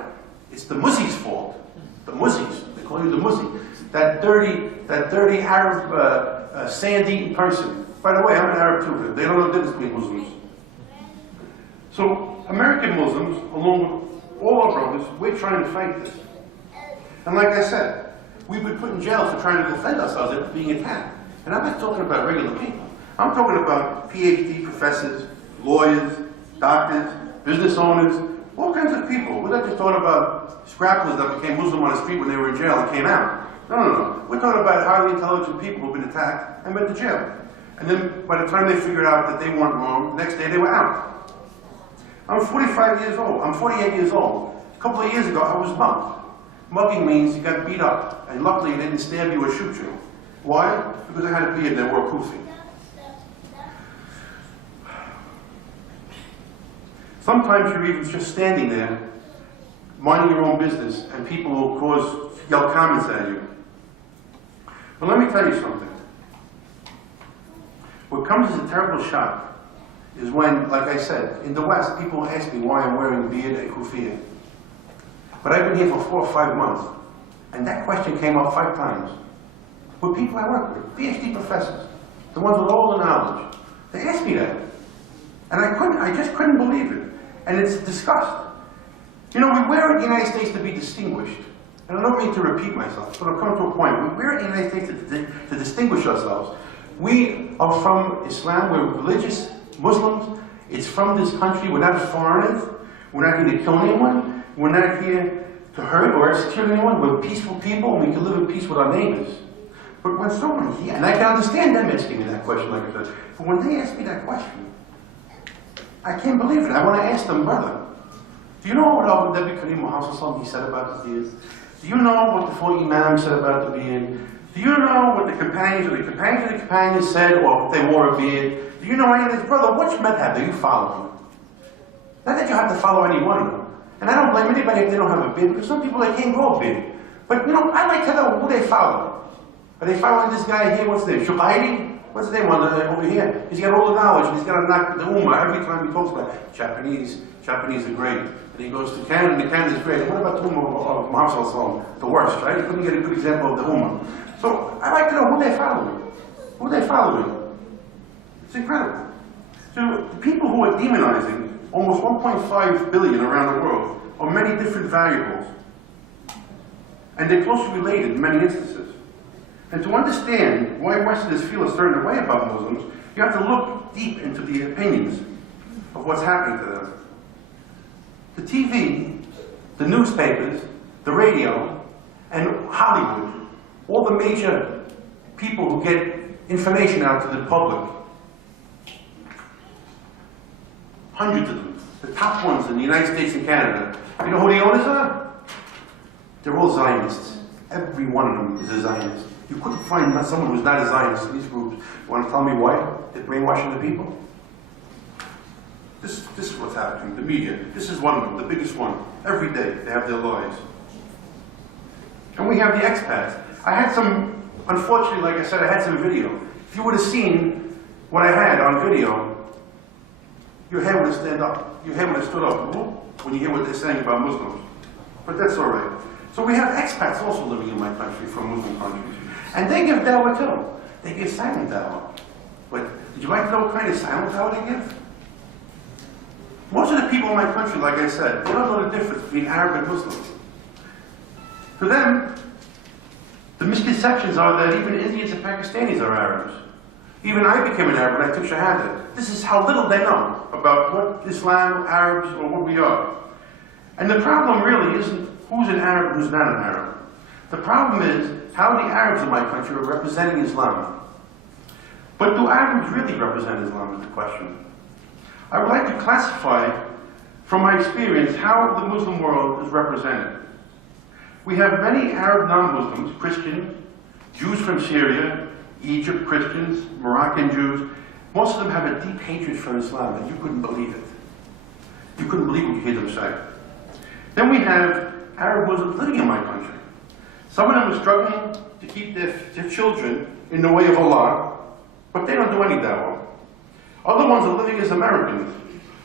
it's the Muzzi's fault. The Muzzi's, they call you the Muzzi. That dirty Arab, sand-eating person. By the way, I'm an Arab too. They don't know the difference between Muslims. So, American Muslims, along with all our brothers, we're trying to fight this. And like I said, we've been put in jail for trying to defend ourselves after being attacked. And I'm not talking about regular people. I'm talking about PhD professors, lawyers, doctors, business owners, all kinds of people. We're not just talking about scrapplers that became Muslim on the street when they were in jail and came out. No. We're talking about highly intelligent people who've been attacked and went to jail. And then by the time they figured out that they weren't wrong, the next day they were out. I'm 45 years old. I'm 48 years old. A couple of years ago, I was mugged. Mugging means you got beat up, and luckily they didn't stab you or shoot you. Why? Because I had a beard and I wore a kufi. Sometimes you're even just standing there, minding your own business, and people will yell comments at you. But let me tell you something. What comes as a terrible shock is when, like I said, in the West, people ask me why I'm wearing a beard and kufi. But I've been here for 4 or 5 months, and that question came up 5 times. With people I work with, PhD professors, the ones with all the knowledge, they asked me that. And I just couldn't believe it. And it's disgust. You know, we wear it in the United States to be distinguished. And I don't mean to repeat myself, but I've come to a point. We wear it in the United States to distinguish ourselves. We are from Islam, we're religious Muslims. It's from this country, we're not foreigners. We're not here to kill anyone. We're not here to hurt or execute anyone. We're peaceful people, and we can live in peace with our neighbors. But when someone here, and I can understand them asking me that question, like I said, but when they ask me that question, I can't believe it. I want to ask them, brother, do you know what Abu Dhabi Karim Muhammad said about the beard? Do you know what the four Imams said about the beard? Do you know what the companions of the companions said, or if they wore a beard? Do you know any of this? Brother, which madhab are you following? Not that you have to follow any one of them. And I don't blame anybody if they don't have a beard, because some people, they can't grow a beard. But, you know, I like to know who they follow. Are they following this guy here? What's his name? Shubairi? What's his name over here? He's got all the knowledge, and he's got to knock the ummah every time he talks about it. Japanese are great. And he goes to Canada, and Canada's great. And what about the ummah of Muhammad? The worst, right? He couldn't get a good example of the ummah. So I like to know who they're following. Who they're following. It's incredible. So the people who are demonizing almost 1.5 billion around the world are many different variables. And they're closely related in many instances. And to understand why Westerners feel a certain way about Muslims, you have to look deep into the opinions of what's happening to them. The TV, the newspapers, the radio, and Hollywood, all the major people who get information out to the public, hundreds of them, the top ones in the United States and Canada, you know who the owners are? They're all Zionists. Every one of them is a Zionist. You couldn't find someone who's not a Zionist in these groups. You want to tell me why? They're brainwashing the people? This is what's happening. The media. This is one of them, the biggest one. Every day they have their lies. And we have the expats. I had some, unfortunately, like I said, I had some video. If you would have seen what I had on video, your hair would have stood up. Your hair would have stood up when you hear what they're saying about Muslims. But that's all right. So we have expats also living in my country from Muslim countries. And they give dawah too. They give silent dawah. But did you like to know what kind of silent dawah they give? Most of the people in my country, like I said, they don't know the difference between Arab and Muslim. For them, the misconceptions are that even Indians and Pakistanis are Arabs. Even I became an Arab when I took Shahada. This is how little they know about what Islam, Arabs, or what we are. And the problem really isn't who's an Arab and who's not an Arab. The problem is how the Arabs in my country are representing Islam. But do Arabs really represent Islam is the question. I would like to classify, from my experience, how the Muslim world is represented. We have many Arab non-Muslims, Christians, Jews from Syria, Egypt Christians, Moroccan Jews. Most of them have a deep hatred for Islam, and you couldn't believe it. You couldn't believe what you hear them say. Then we have Arab Muslims living in my country. Some of them are struggling to keep their children in the way of Allah, but they don't do any dawah. Other ones are living as Americans,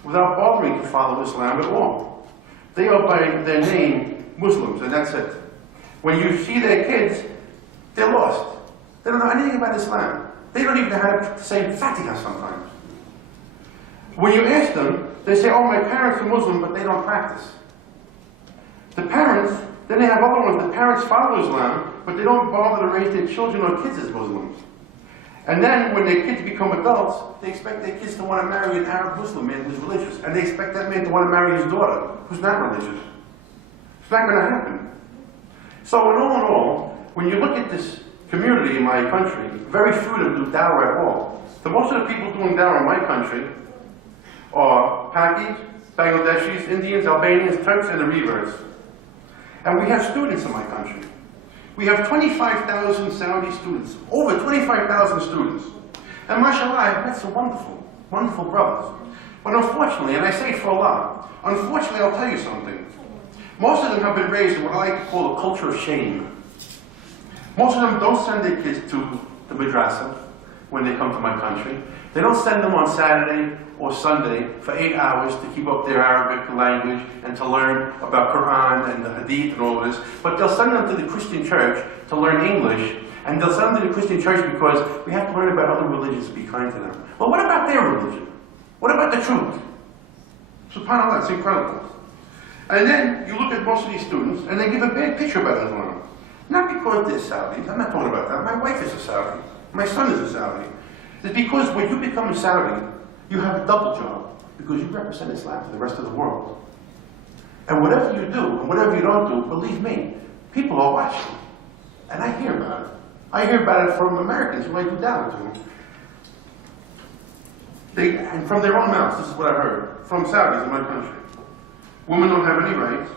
without bothering to follow Islam at all. They are by their name Muslims, and that's it. When you see their kids, they're lost. They don't know anything about Islam. They don't even know how to say Fatiha sometimes. When you ask them, they say, oh, my parents are Muslim, but they don't practice. The parents, then they have other ones, the parents follow Islam, but they don't bother to raise their children or kids as Muslims. And then when their kids become adults, they expect their kids to want to marry an Arab Muslim man who's religious. And they expect that man to want to marry his daughter, who's not religious. It's not going to happen. So in all, when you look at this community in my country, very few of them do dawah at all. So most of the people doing dawah in my country are Pakis, Bangladeshis, Indians, Albanians, Turks, and the reverts. And we have students in my country. We have 25,000 Saudi students, over 25,000 students. And mashallah, I've met some wonderful, wonderful brothers. But unfortunately, and I say it for Allah, unfortunately I'll tell you something. Most of them have been raised in what I like to call a culture of shame. Most of them don't send their kids to the madrasa when they come to my country. They don't send them on Saturday or Sunday for 8 hours to keep up their Arabic language and to learn about Quran and the Hadith and all of this. But they'll send them to the Christian church to learn English, and they'll send them to the Christian church because we have to learn about other religions to be kind to them. Well, what about their religion? What about the truth? SubhanAllah, it's incredible. And then you look at most of these students, and they give a bad picture about Islam. Not because they're Saudis, I'm not talking about that. My wife is a Saudi. My son is a Saudi. It's because when you become a Saudi, you have a double job, because you represent Islam to the rest of the world. And whatever you do, and whatever you don't do, believe me, people are watching. And I hear about it. I hear about it from Americans who I do da'wah to. And from their own mouths, this is what I heard, from Saudis in my country. Women don't have any rights.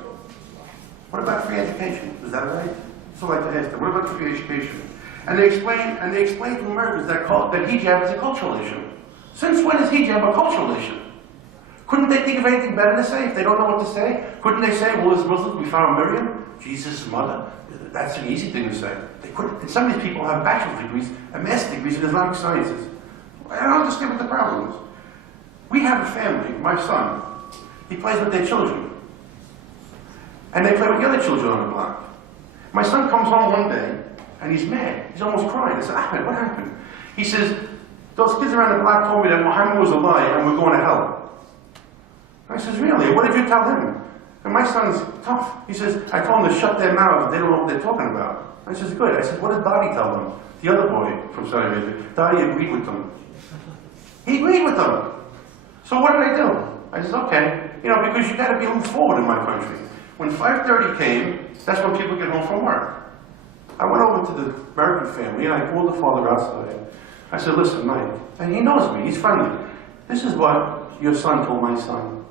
What about free education? Is that a right? So I like to ask them, what about free education? And they explain to Americans that hijab is a cultural issue. Since when is hijab a cultural issue? Couldn't they think of anything better to say if they don't know what to say? Couldn't they say, well, as Muslims, we found Miriam, Jesus' mother? That's an easy thing to say. They couldn't. And some of these people have bachelor's degrees and master's degrees in Islamic sciences. I don't understand what the problem is. We have a family, my son, he plays with their children. And they play with the other children on the block. My son comes home one day, and he's mad. He's almost crying. I said, Ahmed, what happened? He says, those kids around the block told me that Muhammad was a lie and we're going to hell. I says, really? What did you tell him? And my son's tough. He says, I told them to shut their mouths. They don't know what they're talking about. I says, good. I said, what did Dadi tell them? The other boy from Saudi Arabia. Dadi agreed with them. He agreed with them. So what did I do? I says, okay. You know, because you got to be moved forward in my country. When 5:30 came, that's when people get home from work. I went over to the American family and I called the father outside. I said, listen, Mike, and he knows me, he's friendly. This is what your son told my son.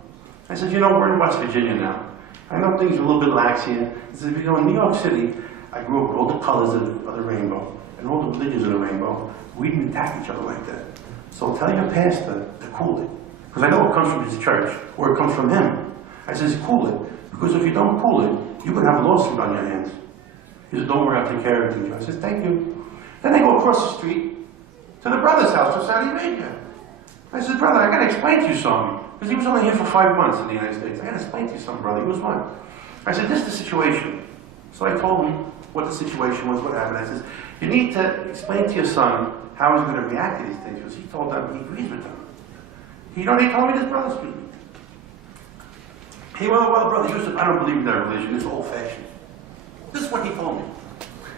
I said, you know, we're in West Virginia now. I know things are a little bit lax here. I said, you know, in New York City, I grew up with all the colors of the rainbow and all the religions of the rainbow. We didn't attack each other like that. So tell your pastor to cool it. Because I know it comes from his church, or it comes from him. I says, cool it. Because if you don't cool it, you could have a lawsuit on your hands. He says, don't worry, I'll take care of everything. I says, thank you. Then I go across the street to the brother's house from Saudi Arabia. I said, brother, I got to explain to you something. Because he was only here for 5 months in the United States. I got to explain to you something, brother. He was one. I said, this is the situation. So I told him what the situation was, what happened. I said, you need to explain to your son how he's going to react to these things. Because he told them he agrees with them. You know what he told me, this brother? Hey, well, brother Yusuf, I don't believe in that religion. It's old-fashioned. This is what he told me.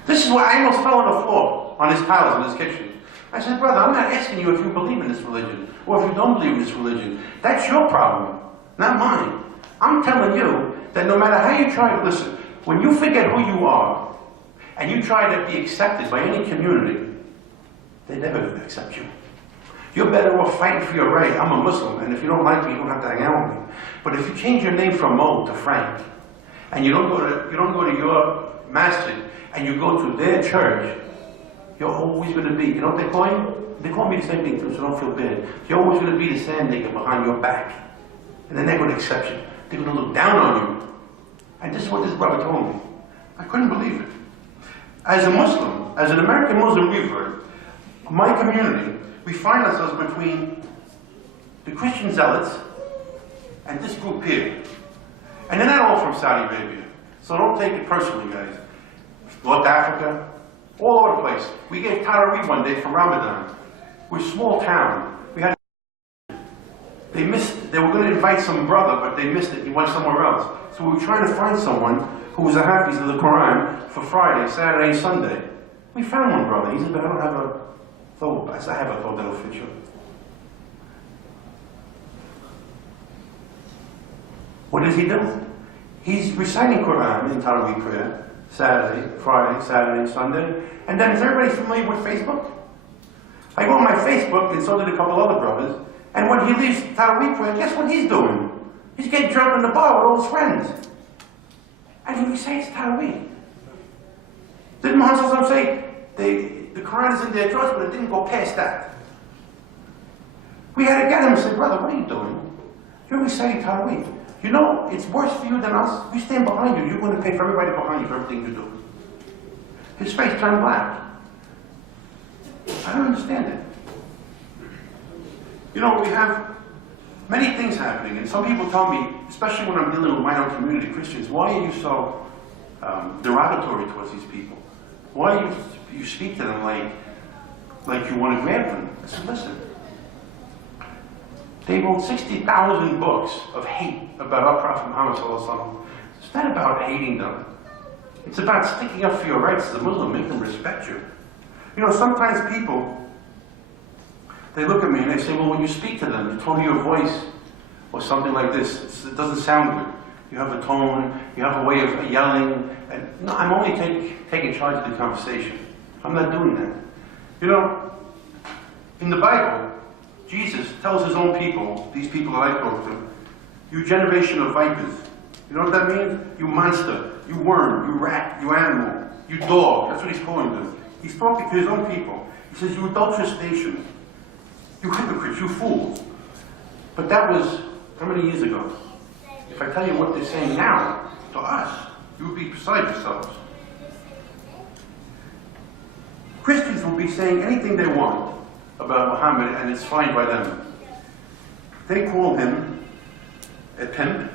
This is why I almost fell on the floor on his tiles in his kitchen. I said, brother, I'm not asking you if you believe in this religion or if you don't believe in this religion. That's your problem, not mine. I'm telling you that no matter how you try to listen, when you forget who you are and you try to be accepted by any community, they never accept you. You're better off fighting for your right. I'm a Muslim, and if you don't like me, you don't have to hang out with me. But if you change your name from Mo to Frank, and you don't go to your masjid, and you go to their church, you're always going to be, you know what they call you? They call me the same thing too, so don't feel bad. You're always going to be the sand nigger behind your back. And they're never going to accept you. They're going to look down on you. And this is what this brother told me. I couldn't believe it. As a Muslim, as an American Muslim revert, my community, we find ourselves between the Christian zealots and this group here. And they're not all from Saudi Arabia. So don't take it personally, guys. North Africa, all over the place. We gave Taraweeh one day for Ramadan. We're a small town. We had they were going to invite some brother, but they missed it. He went somewhere else. So we were trying to find someone who was a Hafiz of the Quran for Friday, Saturday, and Sunday. We found one brother. He said, but I don't have a thought. I said, I have a thought that'll fit you. What does he do? He's reciting Quran in Taraweeh prayer, Saturday, Friday, Saturday, and Sunday. And then is everybody familiar with Facebook? I go on my Facebook, and so did a couple other brothers, and when he leaves Taraweeh prayer, guess what he's doing? He's getting drunk in the bar with all his friends. And he recites Taraweeh. Didn't Muhammad say, the Quran is in their drawers, but it didn't go past that? We had to get him and say, brother, what are you doing? You're reciting Taraweeh. You know, it's worse for you than us. We stand behind you. You're going to pay for everybody behind you for everything you do. His face turned black. I don't understand it. You know, we have many things happening, and some people tell me, especially when I'm dealing with my own community, Christians, why are you so derogatory towards these people? Why do you speak to them like you want to grab them? I said, listen. They wrote 60,000 books of hate about our Prophet Muhammad. It's not about hating them. It's about sticking up for your rights as a Muslim, make them respect you. You know, sometimes people, they look at me and they say, well, when you speak to them, the tone of your voice, or something like this, it doesn't sound good. You have a tone, you have a way of yelling. And no, I'm only taking charge of the conversation. I'm not doing that. You know, in the Bible, Jesus tells his own people, these people that I talk to, you generation of vipers. You know what that means? You monster, you worm, you rat, you animal, you dog. That's what he's calling them. He's talking to his own people. He says, you adulterous nation, you hypocrites, you fools. But that was how many years ago? If I tell you what they're saying now to us, you would be beside yourselves. Christians will be saying anything they want about Muhammad, and it's fine by them. They call him a pimp.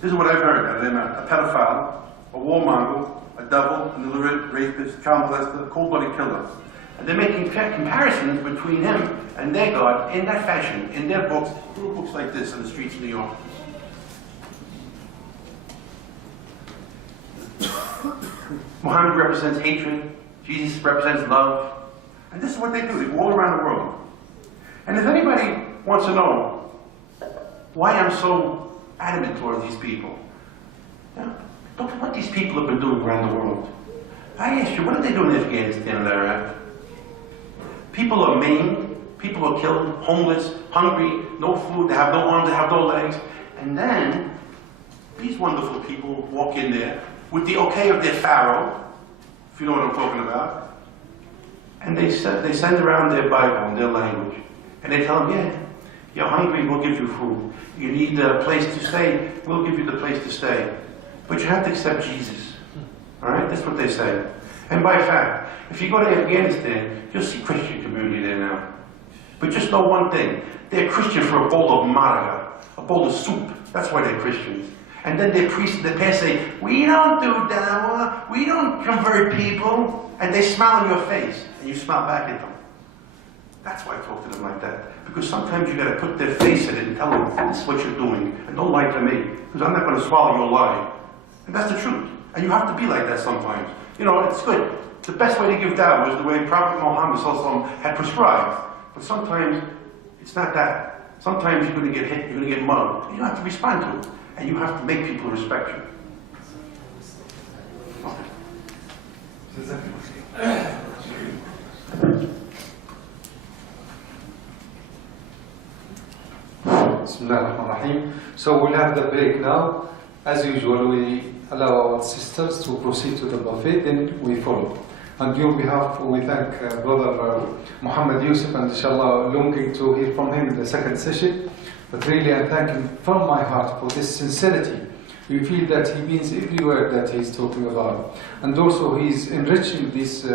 This is what I've heard of him: a pedophile, a warmonger, a devil, an illiterate, rapist, child molester, a cold-blooded killer. And they're making comparisons between him and their God in that fashion, in their books, little books like this on the streets of New York. Muhammad represents hatred, Jesus represents love, and this is what they do. They go all around the world. And if anybody wants to know why I'm so adamant towards these people, look at what these people have been doing around the world. I ask you, what are they doing in Afghanistan and Iraq? People are maimed, people are killed, homeless, hungry, no food, they have no arms, they have no legs. And then, these wonderful people walk in there with the okay of their pharaoh, if you know what I'm talking about, and they send around their Bible and their language. And they tell them, yeah, you're hungry, we'll give you food. You need a place to stay, we'll give you the place to stay. But you have to accept Jesus. All right, that's what they say. And by fact, if you go to Afghanistan, you'll see Christian community there now. But just know one thing, they're Christian for a bowl of maraga, a bowl of soup. That's why they're Christians. And then their priests and their pastors say, we don't do dawah, we don't convert people. And they smile in your face, and you smile back at them. That's why I talk to them like that. Because sometimes you got to put their face in it and tell them, this is what you're doing, and don't lie to me, because I'm not going to swallow your lie. And that's the truth. And you have to be like that sometimes. You know, it's good. The best way to give dawah is the way Prophet Muhammad had prescribed. But sometimes, it's not that. Sometimes you're going to get hit, you're going to get mugged. And you have to respond to it. And you have to make people respect you. Bismillahirrahmanirrahim. So we'll have the break now. As usual, we allow our sisters to proceed to the buffet, then we follow. And on behalf, we thank Brother Muhammad Yusuf, and inshallah longing to hear from him in the second session. But really, I thank him from my heart for this sincerity. We feel that he means every word that he's talking about. And also, he's enriching this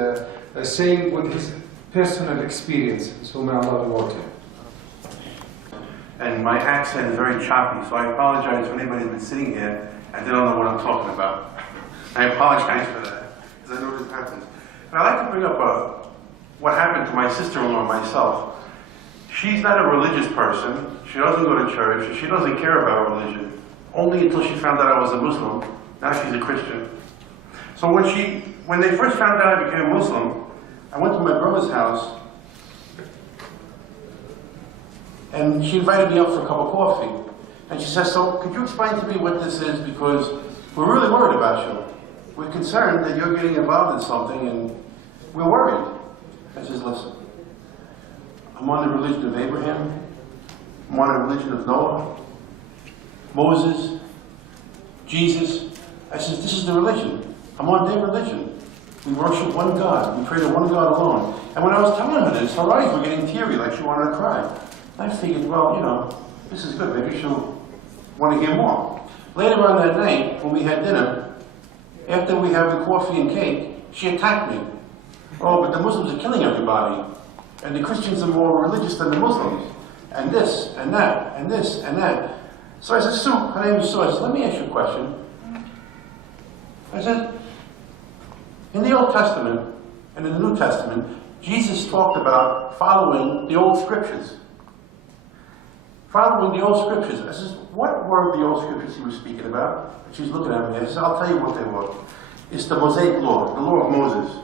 saying with his personal experience. So may Allah reward him. And my accent is very choppy, so I apologize to anybody who's been sitting here and they don't know what I'm talking about. I apologize for that, because I know this happens. And I'd like to bring up what happened to my sister-in-law and myself. She's not a religious person. She doesn't go to church. She doesn't care about religion. Only until she found out I was a Muslim. Now she's a Christian. So when they first found out I became a Muslim, I went to my brother's house, and she invited me up for a cup of coffee. And she says, so could you explain to me what this is, because we're really worried about you. We're concerned that you're getting involved in something, and we're worried. I says, listen, I'm on the religion of Abraham. I'm on the religion of Noah, Moses, Jesus. I says, this is the religion. I'm on their religion. We worship one God. We pray to one God alone. And when I was telling her this, her eyes were getting teary, like she wanted to cry. I figured, well, you know, this is good. Maybe she'll want to hear more. Later on that night, when we had dinner, after we had the coffee and cake, she attacked me. Oh, but the Muslims are killing everybody. And the Christians are more religious than the Muslims. And this, and that, and this, and that. So I said, Sue, her name is Sue, I said, let me ask you a question. I said, in the Old Testament and in the New Testament, Jesus talked about following the old scriptures. Following the old scriptures. I said, what were the old scriptures he was speaking about? She's looking at me. I said, I'll tell you what they were. It's the Mosaic law, the law of Moses.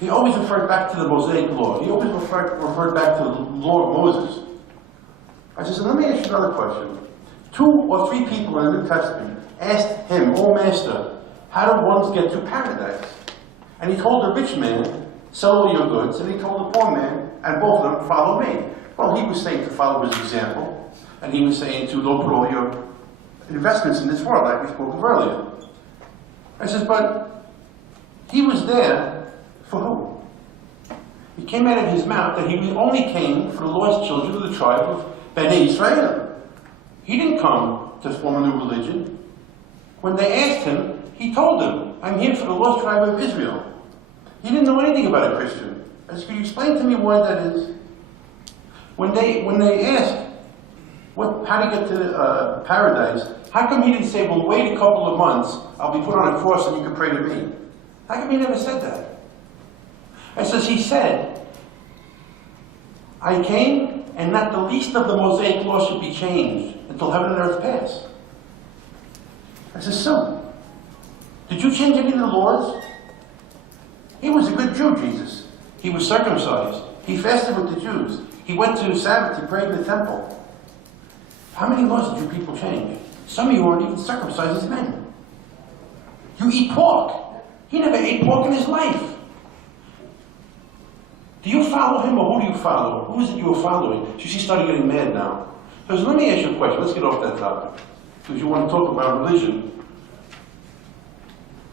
He always referred back to the Mosaic law. He always referred back to the law of Moses. I said, so let me ask you another question. 2 or 3 people in the New Testament asked him, oh Master, how do ones get to paradise? And he told the rich man sell all your goods, and he told the poor man, and both of them, follow me. Well, he was saying to follow his example, and he was saying to don't put all your investments in this world, like we spoke of earlier. I says, but he was there for who? It came out of his mouth that he only came for the lost children of the tribe of Bnei Israel. He didn't come to form a new religion. When they asked him, he told them, I'm here for the lost tribe of Israel. He didn't know anything about a Christian. I said, can you explain to me why that is? When they asked, how to get to paradise, how come he didn't say, well, wait a couple of months, I'll be put on a cross and you can pray to me? How come he never said that? I says, he said, I came and not the least of the Mosaic law should be changed until heaven and earth pass. I says, so, did you change any of the laws? He was a good Jew, Jesus. He was circumcised. He fasted with the Jews. He went to Sabbath, he prayed in the temple. How many laws did you people change? Some of you aren't even circumcised as men. You eat pork. He never ate pork in his life. Do you follow him or who do you follow? Who is it you are following? She's started getting mad now. So let me ask you a question. Let's get off that topic. Because you want to talk about religion.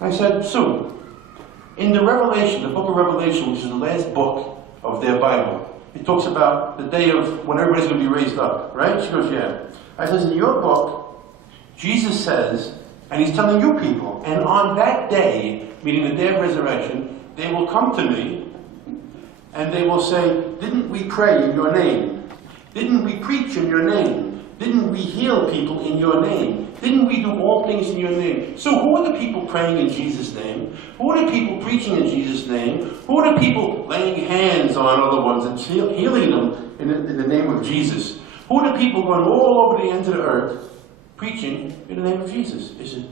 I said, Sue, in the Revelation, the book of Revelation, which is the last book of their Bible, it talks about the day of when everybody's going to be raised up, right? She goes, yeah. I says, in your book, Jesus says, and he's telling you people, and on that day, meaning the day of resurrection, they will come to me, and they will say, didn't we pray in your name? Didn't we preach in your name? Didn't we heal people in your name? Didn't we do all things in your name? So who are the people praying in Jesus' name? Who are the people preaching in Jesus' name? Who are the people laying hands on other ones and healing them in the name of Jesus? Who are the people going all over the ends of the earth preaching in the name of Jesus? Is it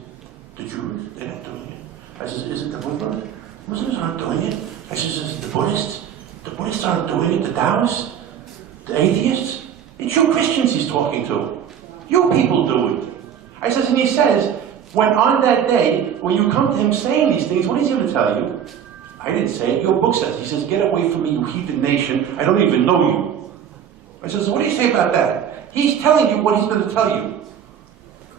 the Jews? They're not doing it. I says, is it the Muslims? Muslims aren't doing it. I says, is it the Buddhists? The Buddhists aren't doing it. The Taoists? The atheists? It's you Christians he's talking to. You people do it. I says, and he says, when on that day, when you come to him saying these things, what is he going to tell you? I didn't say it, your book says. He says, get away from me, you heathen nation. I don't even know you. I says, what do you say about that? He's telling you what he's going to tell you.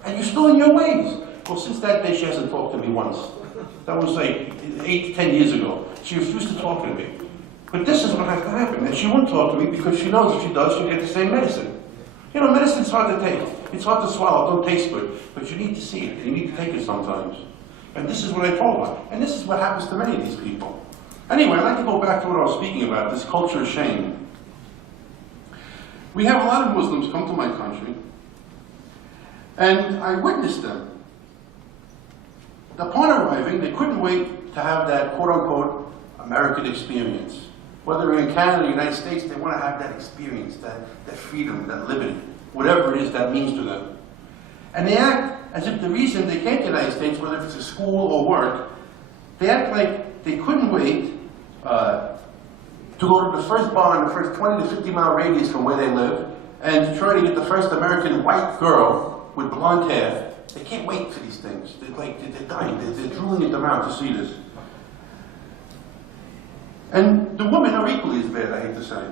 And you're still in your ways. Well, since that day, she hasn't talked to me once. That was like 8 to 10 years ago. She refused to talk to me. But this is what has to happen. And she won't talk to me because she knows if she does, she'll get the same medicine. You know, medicine's hard to take. It's hard to swallow. It don't taste good. But you need to see it. You need to take it sometimes. And this is what I told her. And this is what happens to many of these people. Anyway, I'd like to go back to what I was speaking about, this culture of shame. We have a lot of Muslims come to my country, and I witnessed them. Upon arriving, they couldn't wait to have that quote-unquote American experience. Whether in Canada or the United States, they want to have that experience, that freedom, that liberty, whatever it is that means to them. And they act as if the reason they came to the United States, whether it's a school or work, they act like they couldn't wait to go to the first bar in the first 20 to 50 mile radius from where they live, and to try to get the first American white girl with blonde hair. They can't wait for these things. They're dying. They're drooling at their mouth to see this. And the women are equally as bad, I hate to say.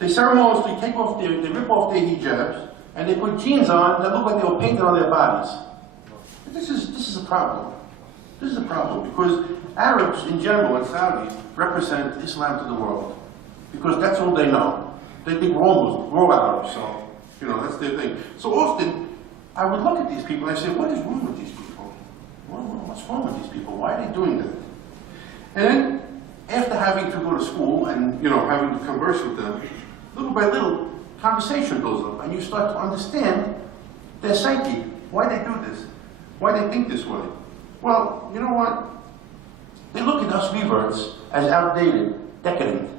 They ceremoniously take off they rip off their hijabs, and they put jeans on that look like they were painted on their bodies. This is a problem. This is a problem because Arabs in general and Saudis represent Islam to the world because that's all they know. They think we're all Muslims, we're all Arabs, so you know that's their thing. So often I would look at these people and I say, what is wrong with these people? What's wrong with these people? Why are they doing that? And then after having to go to school and having to converse with them, little by little, conversation goes up, and you start to understand their psyche, why they do this, why they think this way. Well, you know what? They look at us reverts as outdated, decadent.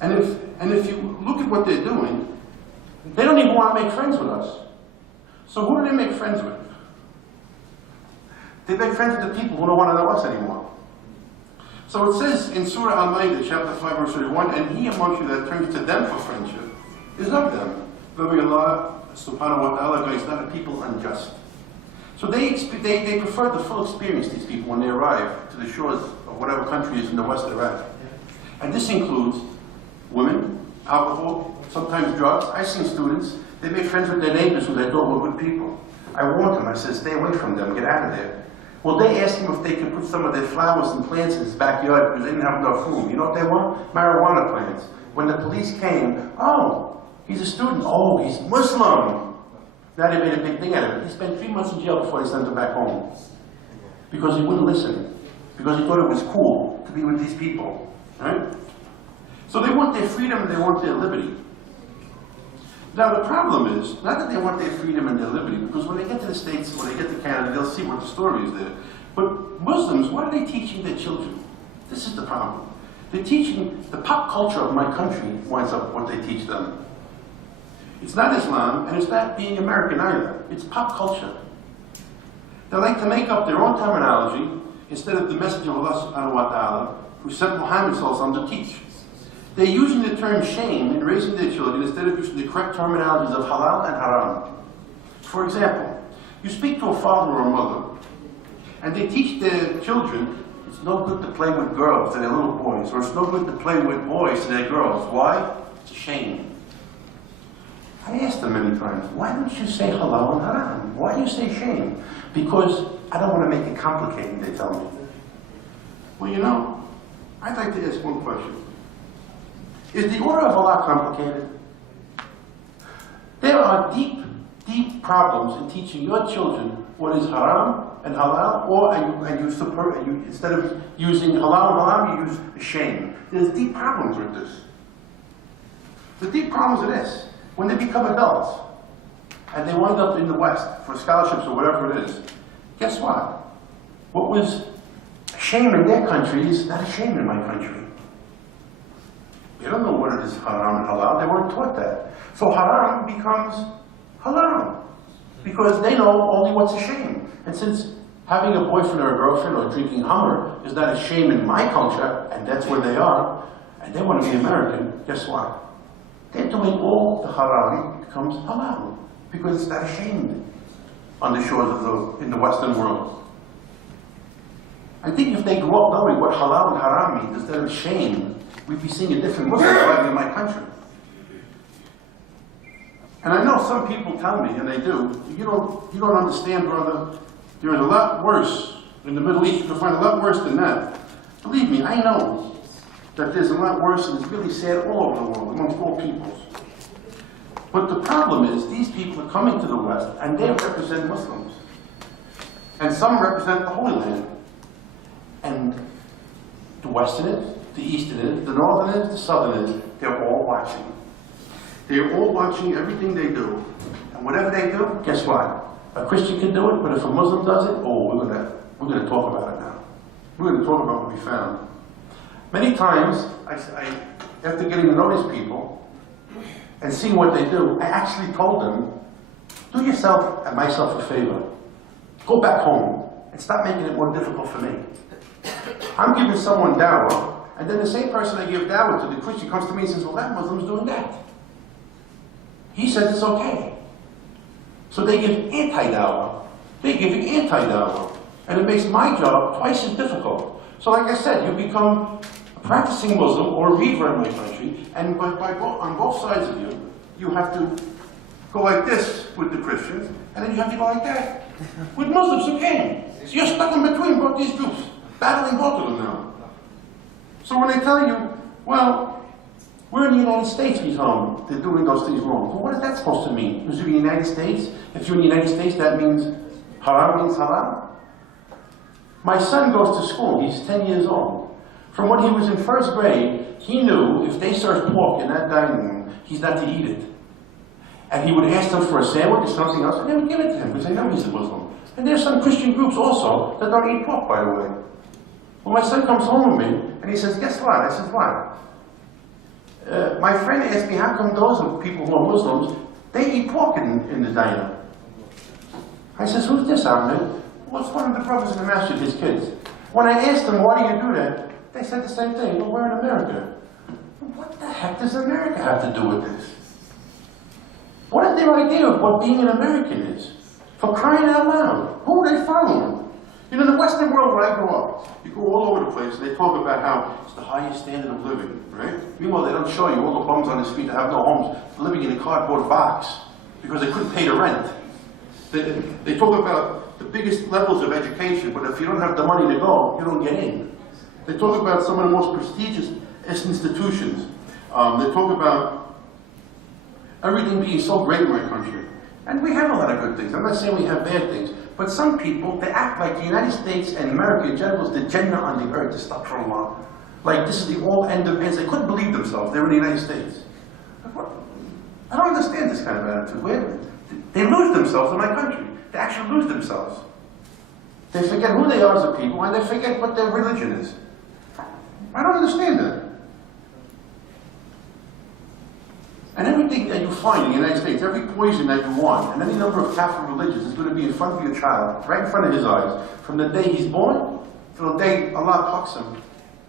And if you look at what they're doing, they don't even want to make friends with us. So who do they make friends with? They make friends with the people who don't want to know us anymore. So it says in Surah Al-Ma'idah, chapter 5, verse 31, and he amongst you that turns to them for friendship is of them. But Allah subhanahu wa ta'ala is not a people unjust. So they prefer the full experience, these people, when they arrive to the shores of whatever country is in the West they're at. And this includes women, alcohol, sometimes drugs. I've seen students, they make friends with their neighbors who they thought were good people. I warned them, I said, stay away from them, get out of there. Well, they asked him if they could put some of their flowers and plants in his backyard because they didn't have enough room. You know what they want? Marijuana plants. When the police came, oh, he's a student. Oh, he's Muslim. Now they made a big thing out of it. He spent 3 months in jail before they sent him back home. Because he wouldn't listen. Because he thought it was cool to be with these people. Right? So they want their freedom and they want their liberty. Now the problem is, not that they want their freedom and their liberty, because when they get to the States, when they get to Canada, they'll see what the story is there. But Muslims, what are they teaching their children? This is the problem. They're teaching, the pop culture of my country winds up what they teach them. It's not Islam, and it's not being American either. It's pop culture. They like to make up their own terminology instead of the message of Allah subhanahu wa ta'ala, who sent Muhammad to teach. They're using the term shame in raising their children instead of using the correct terminologies of halal and haram. For example, you speak to a father or a mother, and they teach their children it's no good to play with girls to their little boys, or it's no good to play with boys to their girls. Why? It's a shame. I asked them many times, why don't you say halal and haram? Why do you say shame? Because I don't want to make it complicated, they tell me. Well, you know, I'd like to ask one question. Is the order of Allah complicated? There are deep, deep problems in teaching your children what is haram and halal, or instead of using halal and haram, you use shame. There's deep problems with this. The deep problems are this. When they become adults, and they wind up in the West for scholarships or whatever it is, guess what? What was a shame in their country is not a shame in my country. They don't know what it is haram and halal. They weren't taught that. So haram becomes halal because they know only what's a shame. And since having a boyfriend or a girlfriend or drinking Hummer is not a shame in my culture, and that's where they are, and they want to be American, guess what? They're doing all the haram becomes halal because it's not a shame on the shores of in the Western world. I think if they grew up knowing what halal and haram means instead of shame, we'd be seeing a different Muslim flag in my country. And I know some people tell me, and they do, you don't understand, brother, there is a lot worse in the Middle East. You can find a lot worse than that. Believe me, I know that there's a lot worse, and it's really sad all over the world, amongst all peoples. But the problem is, these people are coming to the West, and they represent Muslims. And some represent the Holy Land. And the Westerners, the Easterners, the Northerners, the Southerners, they're all watching. They're all watching everything they do. And whatever they do, guess what? A Christian can do it, but if a Muslim does it, oh, we're gonna talk about it now. We're gonna talk about what we found. Many times, after getting to know these people and seeing what they do, I actually told them, do yourself and myself a favor. Go back home and stop making it more difficult for me. I'm giving someone dawah, and then the same person I give dawah to, the Christian, comes to me and says, well, that Muslim's doing that. He says it's okay. So they give anti-dawah. They're giving anti-dawah. And it makes my job twice as difficult. So like I said, you become a practicing Muslim or a revert in my country, and on both sides of you, you have to go like this with the Christians, and then you have to go like that with Muslims who came. So you're stuck in between both these groups, battling both of them now. So when they tell you, well, we're in the United States, we tell them, they're doing those things wrong. Well, what is that supposed to mean? Is it in the United States? If you're in the United States, that means haram means halal? My son goes to school, he's 10 years old. From when he was in first grade, he knew if they served pork in that dining room, he's not to eat it. And he would ask them for a sandwich or something else, and they would give it to him, because they know he's a Muslim. And there's some Christian groups also that don't eat pork, by the way. Well, my son comes home with me, and he says, guess what? I said, what? My friend asked me, how come those people who are Muslims, they eat pork in the diner? I says, who's this, Ahmed? Well, it's one of the brothers in the masjid, his kids. When I asked them, why do you do that? They said the same thing. Well, we're in America. What the heck does America have to do with this? What is their idea of what being an American is? For crying out loud. Who are they following? You know, in the Western world where I grew up, you go all over the place and they talk about how it's the highest standard of living, right? Meanwhile, they don't show you all the bums on the street that have no homes, living in a cardboard box because they couldn't pay the rent. They talk about the biggest levels of education, but if you don't have the money to go, you don't get in. They talk about some of the most prestigious institutions. They talk about everything being so great in my country. And we have a lot of good things. I'm not saying we have bad things. But some people, they act like the United States and America in general is the Jannah on the earth, astaghfirullah. Like this is the all end of ends. They couldn't believe themselves. They were in the United States. I don't understand this kind of attitude. They lose themselves in my country. They actually lose themselves. They forget who they are as a people, and they forget what their religion is. I don't understand that. And everything that you find in the United States, every poison that you want, and any number of Catholic religions is going to be in front of your child, right in front of his eyes, from the day he's born to the day Allah plucks him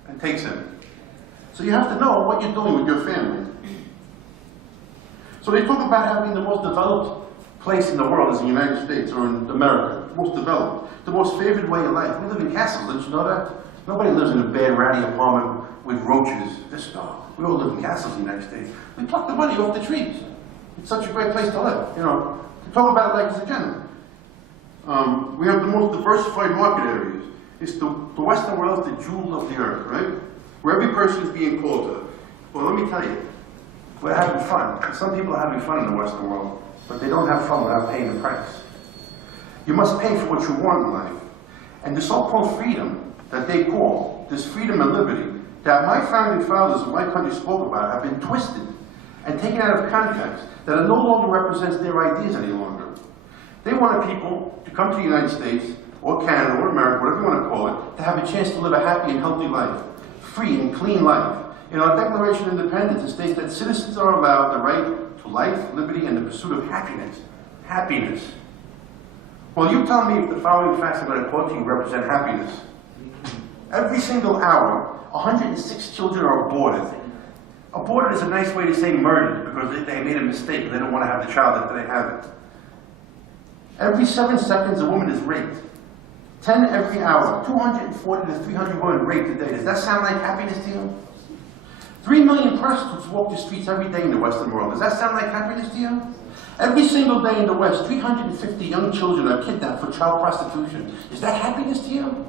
and takes him. So you have to know what you're doing with your family. So they talk about having the most developed place in the world is in the United States or in America, most developed, the most favored way of life. We live in castles, didn't you know that? Nobody lives in a bad, ratty apartment with roaches. We all live in castles in the United States. We pluck the money off the trees. It's such a great place to live, you know. To talk about it like it's a gentleman. We have the most diversified market areas. It's the Western world is the jewel of the earth, right? Where every person is being called to. Well, let me tell you, we're having fun. And some people are having fun in the Western world, but they don't have fun without paying the price. You must pay for what you want in life. And the so-called freedom that they call, this freedom and liberty, that my founding fathers of my country spoke about have been twisted and taken out of context, that it no longer represents their ideas any longer. They wanted people to come to the United States, or Canada, or America, whatever you want to call it, to have a chance to live a happy and healthy life, free and clean life. In our Declaration of Independence, it states that citizens are allowed the right to life, liberty, and the pursuit of happiness. Happiness. Well, you tell me if the following facts I'm going to quote to you represent happiness. Every single hour, 106 children are aborted. Aborted is a nice way to say murdered, because they made a mistake and they don't want to have the child after they have it. Every 7 seconds, a woman is raped. 10 every hour. 240 to 300 women raped a day. Does that sound like happiness to you? 3 million prostitutes walk the streets every day in the Western world. Does that sound like happiness to you? Every single day in the West, 350 young children are kidnapped for child prostitution. Is that happiness to you?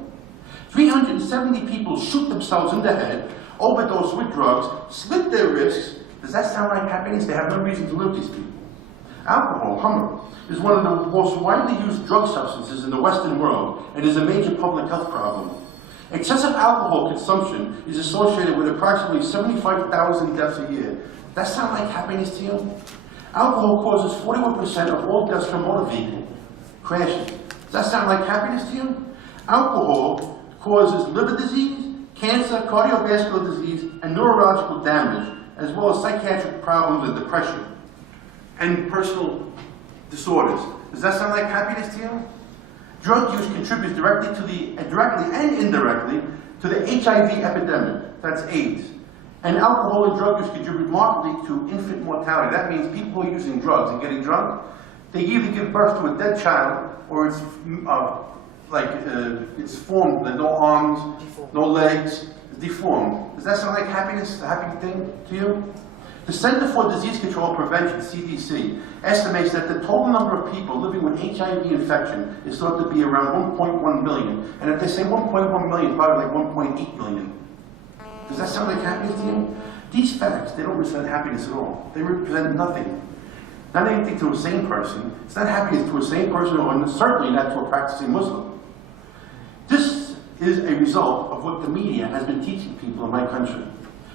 370 people shoot themselves in the head, overdose with drugs, slit their wrists. Does that sound like happiness? They have no reason to live, these people. Alcohol, hummer, is one of the most widely used drug substances in the Western world and is a major public health problem. Excessive alcohol consumption is associated with approximately 75,000 deaths a year. Does that sound like happiness to you? Alcohol causes 41% of all deaths from motor vehicle crashes. Does that sound like happiness to you? Alcohol causes liver disease, cancer, cardiovascular disease, and neurological damage, as well as psychiatric problems and depression, and personal disorders. Does that sound like happiness to you? Drug use contributes directly and indirectly to the HIV epidemic, that's AIDS. And alcohol and drug use contribute markedly to infant mortality. That means people who are using drugs and getting drunk, they either give birth to a dead child, or it's it's formed, no arms, no legs, it's deformed. Does that sound like happiness, a happy thing to you? The Center for Disease Control and Prevention, CDC, estimates that the total number of people living with HIV infection is thought to be around 1.1 million. And if they say 1.1 million, it's probably like 1.8 million. Does that sound like happiness to you? These facts, they don't represent happiness at all. They represent nothing. Not anything to a sane person. It's not happiness to a sane person, or certainly not to a practicing Muslim. This is a result of what the media has been teaching people in my country.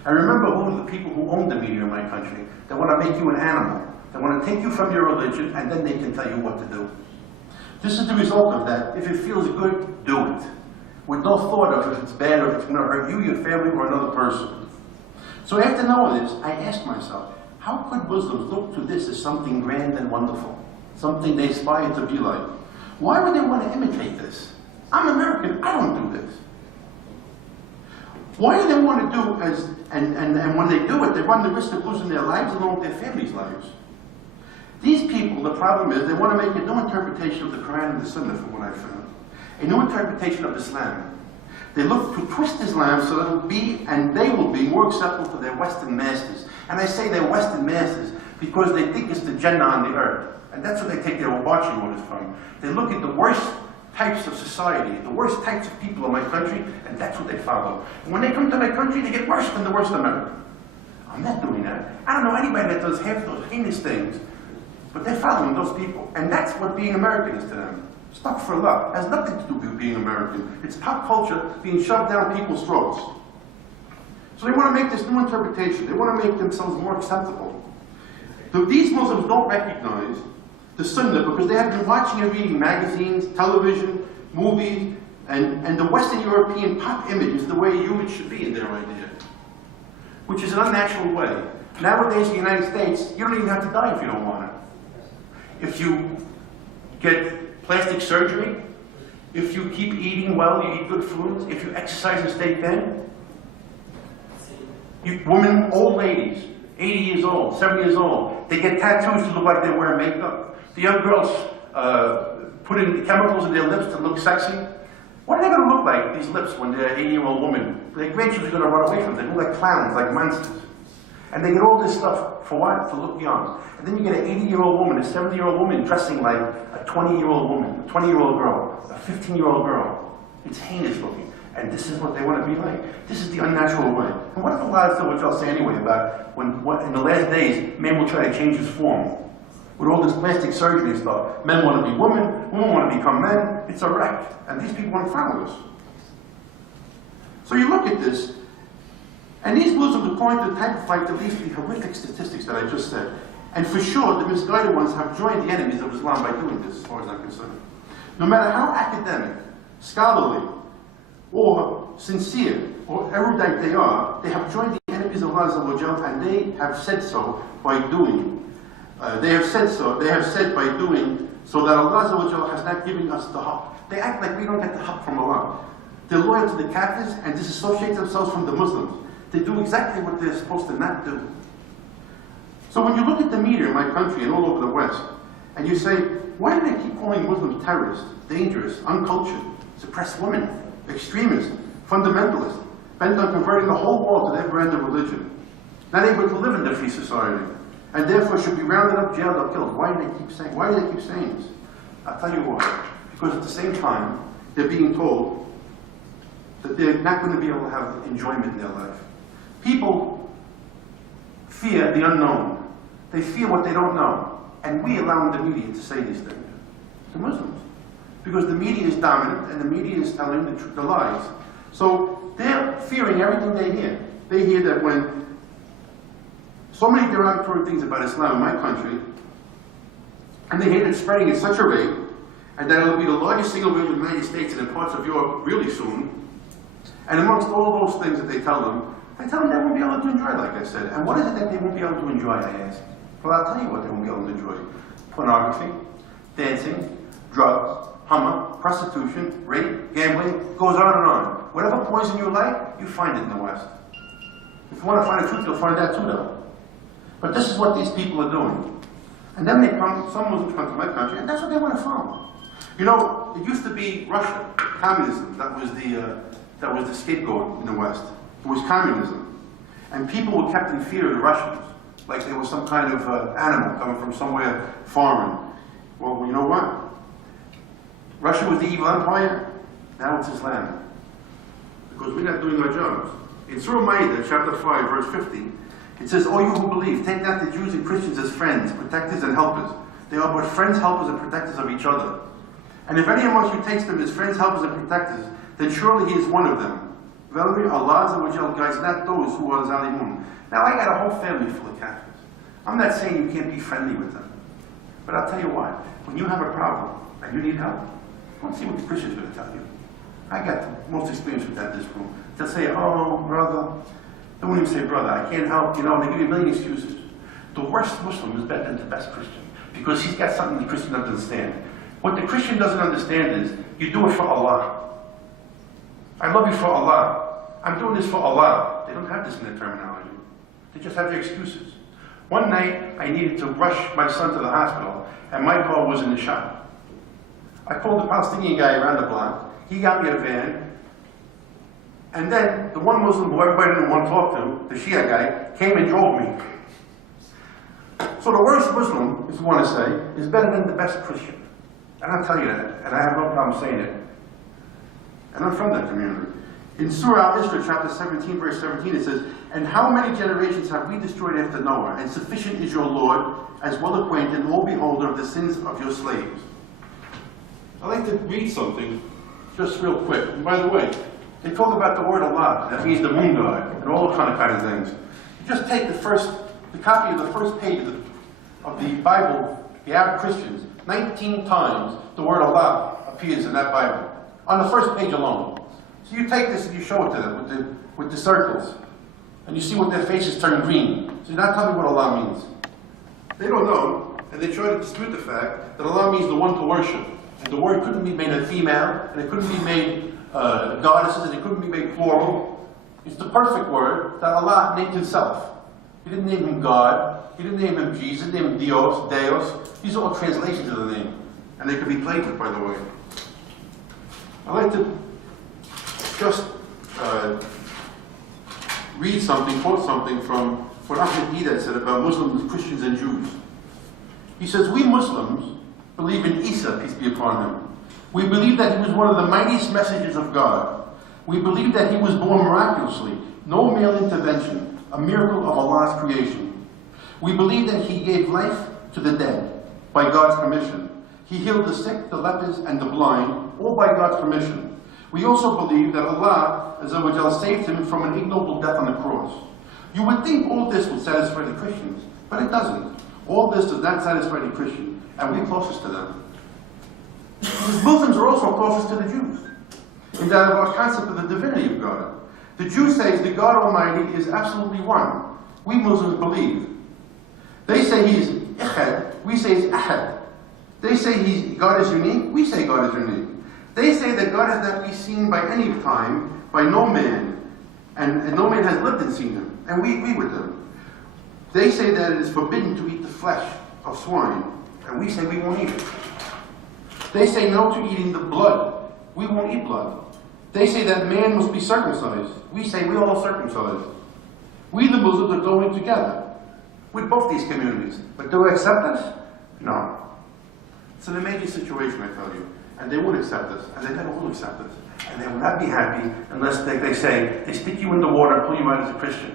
I remember who are the people who own the media in my country. They want to make you an animal. They want to take you from your religion, and then they can tell you what to do. This is the result of that. If it feels good, do it. With no thought of if it's bad or if it's going to hurt you, your family, or another person. So after knowing this, I asked myself, how could Muslims look to this as something grand and wonderful? Something they aspire to be like? Why would they want to imitate this? I'm American, I don't do this. Why do they want to do as, and when they do it, they run the risk of losing their lives along with their families' lives? These people, the problem is, they want to make a new interpretation of the Quran and the Sunnah, from what I found. a new interpretation of Islam. They look to twist Islam so that it will be, and they will be, more acceptable to their Western masters. And I say they're Western masters because they think it's the Jannah on the earth. And that's where they take their marching orders from. They look at the worst types of society, the worst types of people in my country, and that's what they follow. And when they come to my country, they get worse than the worst American. I'm not doing that. I don't know anybody that does half those heinous things, but they're following those people. And that's what being American is to them. Stuck for love. It has nothing to do with being American. It's pop culture being shoved down people's throats. So they want to make this new interpretation. They want to make themselves more acceptable. These Muslims don't recognize the Sunnah because they have been watching and reading magazines, television, movies, and the Western European pop image is the way you should be in their idea, which is an unnatural way. Nowadays in the United States, you don't even have to die if you don't want it. If you get plastic surgery, if you keep eating well, you eat good foods, if you exercise and stay thin, women, old ladies, 80 years old, 70 years old, they get tattoos to look like they're wearing makeup. The young girls put in chemicals in their lips to look sexy. What are they going to look like, these lips, when they're an 80-year-old woman? Their grandchildren are going to run away from them. They look like clowns, like monsters. And they get all this stuff for what? To look young. And then you get an 80-year-old woman, a 70-year-old woman dressing like a 20-year-old woman, a 20-year-old girl, a 15-year-old girl. It's heinous looking. And this is what they want to be like. This is the unnatural way. And what if Allah will say anyway about when in the last days, man will try to change his form? With all this plastic surgery stuff. Men want to be women, women want to become men. It's a wreck. And these people want to follow us. So you look at this, and these Muslims are going to typify at least the horrific statistics that I just said. And for sure, the misguided ones have joined the enemies of Islam by doing this, as far as I'm concerned. No matter how academic, scholarly, or sincere, or erudite they are, they have joined the enemies of Allah, and they have said so by doing. They have said by doing so that Allah has not given us the haqq. They act like we don't get the haqq from Allah. They're loyal to the Kafirs and disassociate themselves from the Muslims. They do exactly what they're supposed to not do. So when you look at the media in my country and all over the West, and you say, why do they keep calling Muslims terrorists, dangerous, uncultured, suppressed women, extremists, fundamentalists, bent on converting the whole world to their brand of religion, not able to live in their free society, and therefore should be rounded up, jailed, or killed? Why do they keep saying this? I'll tell you why. Because at the same time, they're being told that they're not going to be able to have enjoyment in their life. People fear the unknown. They fear what they don't know. And we allow the media to say these things to Muslims. Because the media is dominant and the media is telling the lies. So they're fearing everything they hear. They hear that when so many derogatory things about Islam in my country, and they hear it spreading at such a rate, and that it will be the largest single religion in the United States and in parts of Europe really soon, and amongst all those things that they tell them they won't be able to enjoy, like I said. And what is it that they won't be able to enjoy, I ask? Well, I'll tell you what they won't be able to enjoy. Pornography, dancing, drugs, hummer, prostitution, rape, gambling, goes on and on. Whatever poison you like, you find it in the West. If you want to find the truth, you'll find that too, though. But this is what these people are doing. And then they come, some Muslims come to my country, and that's what they want to follow. You know, it used to be Russia, communism, that was the scapegoat in the West. It was communism. And people were kept in fear of the Russians, like they were some kind of animal coming from somewhere foreign. Well, you know what? Russia was the evil empire, now it's Islam. Because we're not doing our jobs. In Surah Ma'idah, chapter 5, verse 50, it says, "O you who believe, take not the Jews and Christians as friends, protectors and helpers. They are but friends, helpers, and protectors of each other. And if any amongst you takes them as friends, helpers, and protectors, then surely he is one of them. Verily, Allah guides not those who are zalimun." Now, I got a whole family full of Kafirs. I'm not saying you can't be friendly with them. But I'll tell you what, when you have a problem and you need help, don't see what the Christians are going to tell you. I got the most experience with that in this room. They'll say, "Oh, brother," they won't even say, "brother, I can't help," you know, they give you a million excuses. The worst Muslim is better than the best Christian, because he's got something the Christian doesn't understand. What the Christian doesn't understand is, you do it for Allah. I love you for Allah. I'm doing this for Allah. They don't have this in their terminology. They just have their excuses. One night, I needed to rush my son to the hospital, and my car was in the shop. I called the Palestinian guy around the block, He got me a van. And then the one Muslim who everybody didn't want to talk to, the Shia guy, came and drove me. So the worst Muslim, if you want to say, is better than the best Christian. And I'll tell you that, and I have no problem saying it. And I'm from that community. In Surah Al-Isra, chapter 17, verse 17, it says, "And how many generations have we destroyed after Noah? And sufficient is your Lord, as well acquainted, all beholder of the sins of your slaves." I'd like to read something, just real quick. And by the way, they talk about the word Allah, that means the moon god, and all kind of things. You just take the copy of the first page of the Bible, the Arab Christians, 19 times the word Allah appears in that Bible, on the first page alone. So you take this and you show it to them with the circles, and you see what their faces turn green. So you're not telling me what Allah means. They don't know, and they try to dispute the fact that Allah means the one to worship. And the word couldn't be made a female, and it couldn't be made goddesses, and it couldn't be made plural. It's the perfect word that Allah named himself. He didn't name him God, he didn't name him Jesus, he didn't name him Deus. These are all translations of the name, and they can be played with, by the way. I'd like to just read something, quote something from what Ahmed said about Muslims, Christians, and Jews. He says, "We Muslims believe in Isa, peace be upon him. We believe that he was one of the mightiest messengers of God. We believe that he was born miraculously, no male intervention, a miracle of Allah's creation. We believe that he gave life to the dead by God's permission. He healed the sick, the lepers, and the blind, all by God's permission. We also believe that Allah Azza saved him from an ignoble death on the cross." You would think all this would satisfy the Christians, but it doesn't. All this does not satisfy the Christian, and we're closest to them. Because Muslims are also closest to the Jews, in that of our concept of the divinity of God. The Jew says the God Almighty is absolutely one. We Muslims believe. They say he is Ikhad, we say he's Ahad. They say God is unique, we say God is unique. They say that God has not been seen by any time, by no man, and no man has lived and seen him, and we agree with them. They say that it is forbidden to eat the flesh of swine, and we say we won't eat it. They say no to eating the blood, we won't eat blood. They say that man must be circumcised, we say we're all circumcised. We the Muslims are going together with both these communities, but do they accept us? No. It's an amazing situation, I tell you. And they won't accept us, and they never will accept us. And they will not be happy unless they say, they stick you in the water and pull you out as a Christian.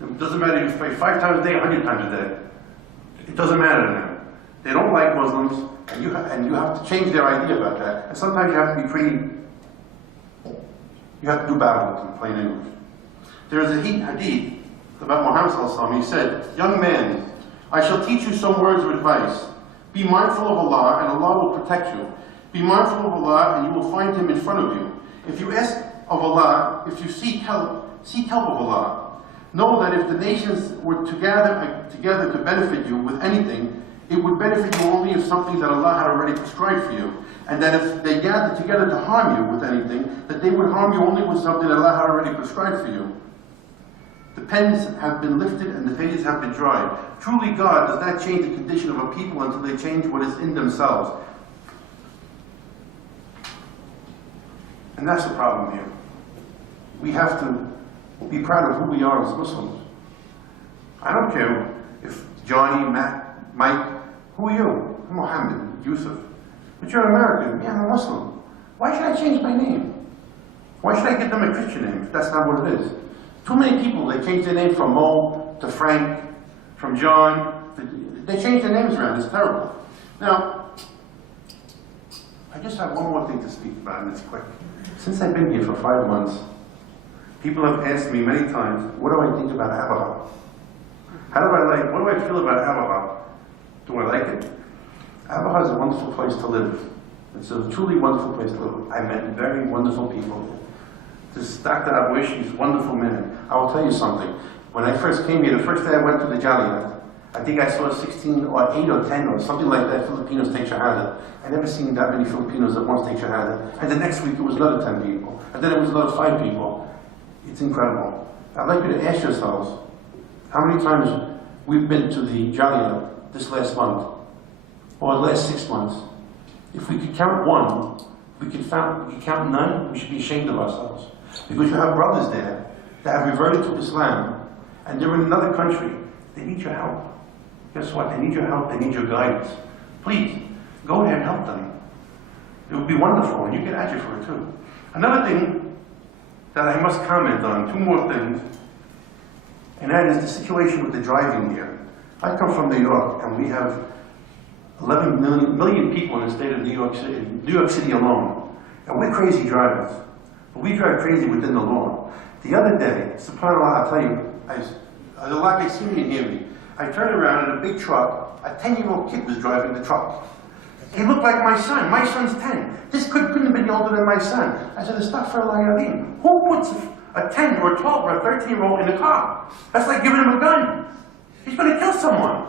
It doesn't matter if you pray 5 times a day, 100 times a day. It doesn't matter to them. They don't like Muslims, and you have to change their idea about that. And sometimes you have to be pretty, you have to do battle with them, plain English. There is a hadith about Muhammad ﷺ. He said, "Young man, I shall teach you some words of advice. Be mindful of Allah, and Allah will protect you. Be mindful of Allah, and you will find him in front of you. If you ask of Allah, if you seek help of Allah. Know that if the nations were together to benefit you with anything, it would benefit you only if something that Allah had already prescribed for you. And that if they gathered together to harm you with anything, that they would harm you only with something that Allah had already prescribed for you. The pens have been lifted and the pages have been dried. Truly God does not change the condition of a people until they change what is in themselves." And that's the problem here. We have to be proud of who we are as Muslims. I don't care if Johnny, Matt, Mike, who are you? I'm Muhammad, Yusuf. But you're American. Yeah, I'm a Muslim. Why should I change my name? Why should I give them a Christian name if that's not what it is? Too many people, they change their name from Mo to Frank, from John. They change their names around. It's terrible. Now, I just have one more thing to speak about, and it's quick. Since I've been here for 5 months, people have asked me many times, what do I think about Ba'abha? What do I feel about Ba'abha? Do I like it? Ba'abha is a wonderful place to live. It's a truly wonderful place to live. I met very wonderful people. This Dr. Abuish, he's a wonderful man. I will tell you something. When I first came here, the first day I went to the Jaliat, I think I saw 16 or 8 or 10 or something like that Filipinos take Shahada. I never seen that many Filipinos at once take Shahada. And the next week it was another 10 people. And then it was another 5 people. It's incredible. I'd like you to ask yourselves, how many times we've been to the Jaliat this last month, or the last 6 months. If we could count 1 we can count none, we should be ashamed of ourselves. Because you have brothers there that have reverted to Islam, and they're in another country. They need your help. Guess what? They need your help, they need your guidance. Please, go there and help them. It would be wonderful, and you get ajr for it too. Another thing that I must comment on, two more things, and that is the situation with the driving here. I come from New York, and we have 11 million people in the state of New York City alone. And we're crazy drivers. But we drive crazy within the law. The other day, subhanAllah, I'll tell you, Allah can see me and hear me. I turned around in a big truck, a 10-year-old kid was driving the truck. He looked like my son. My son's 10. This couldn't have been older than my son. I said, Astaghfirullah Azim. Who puts a 10 or a 12 or a 13-year-old in a car? That's like giving him a gun. He's going to kill someone.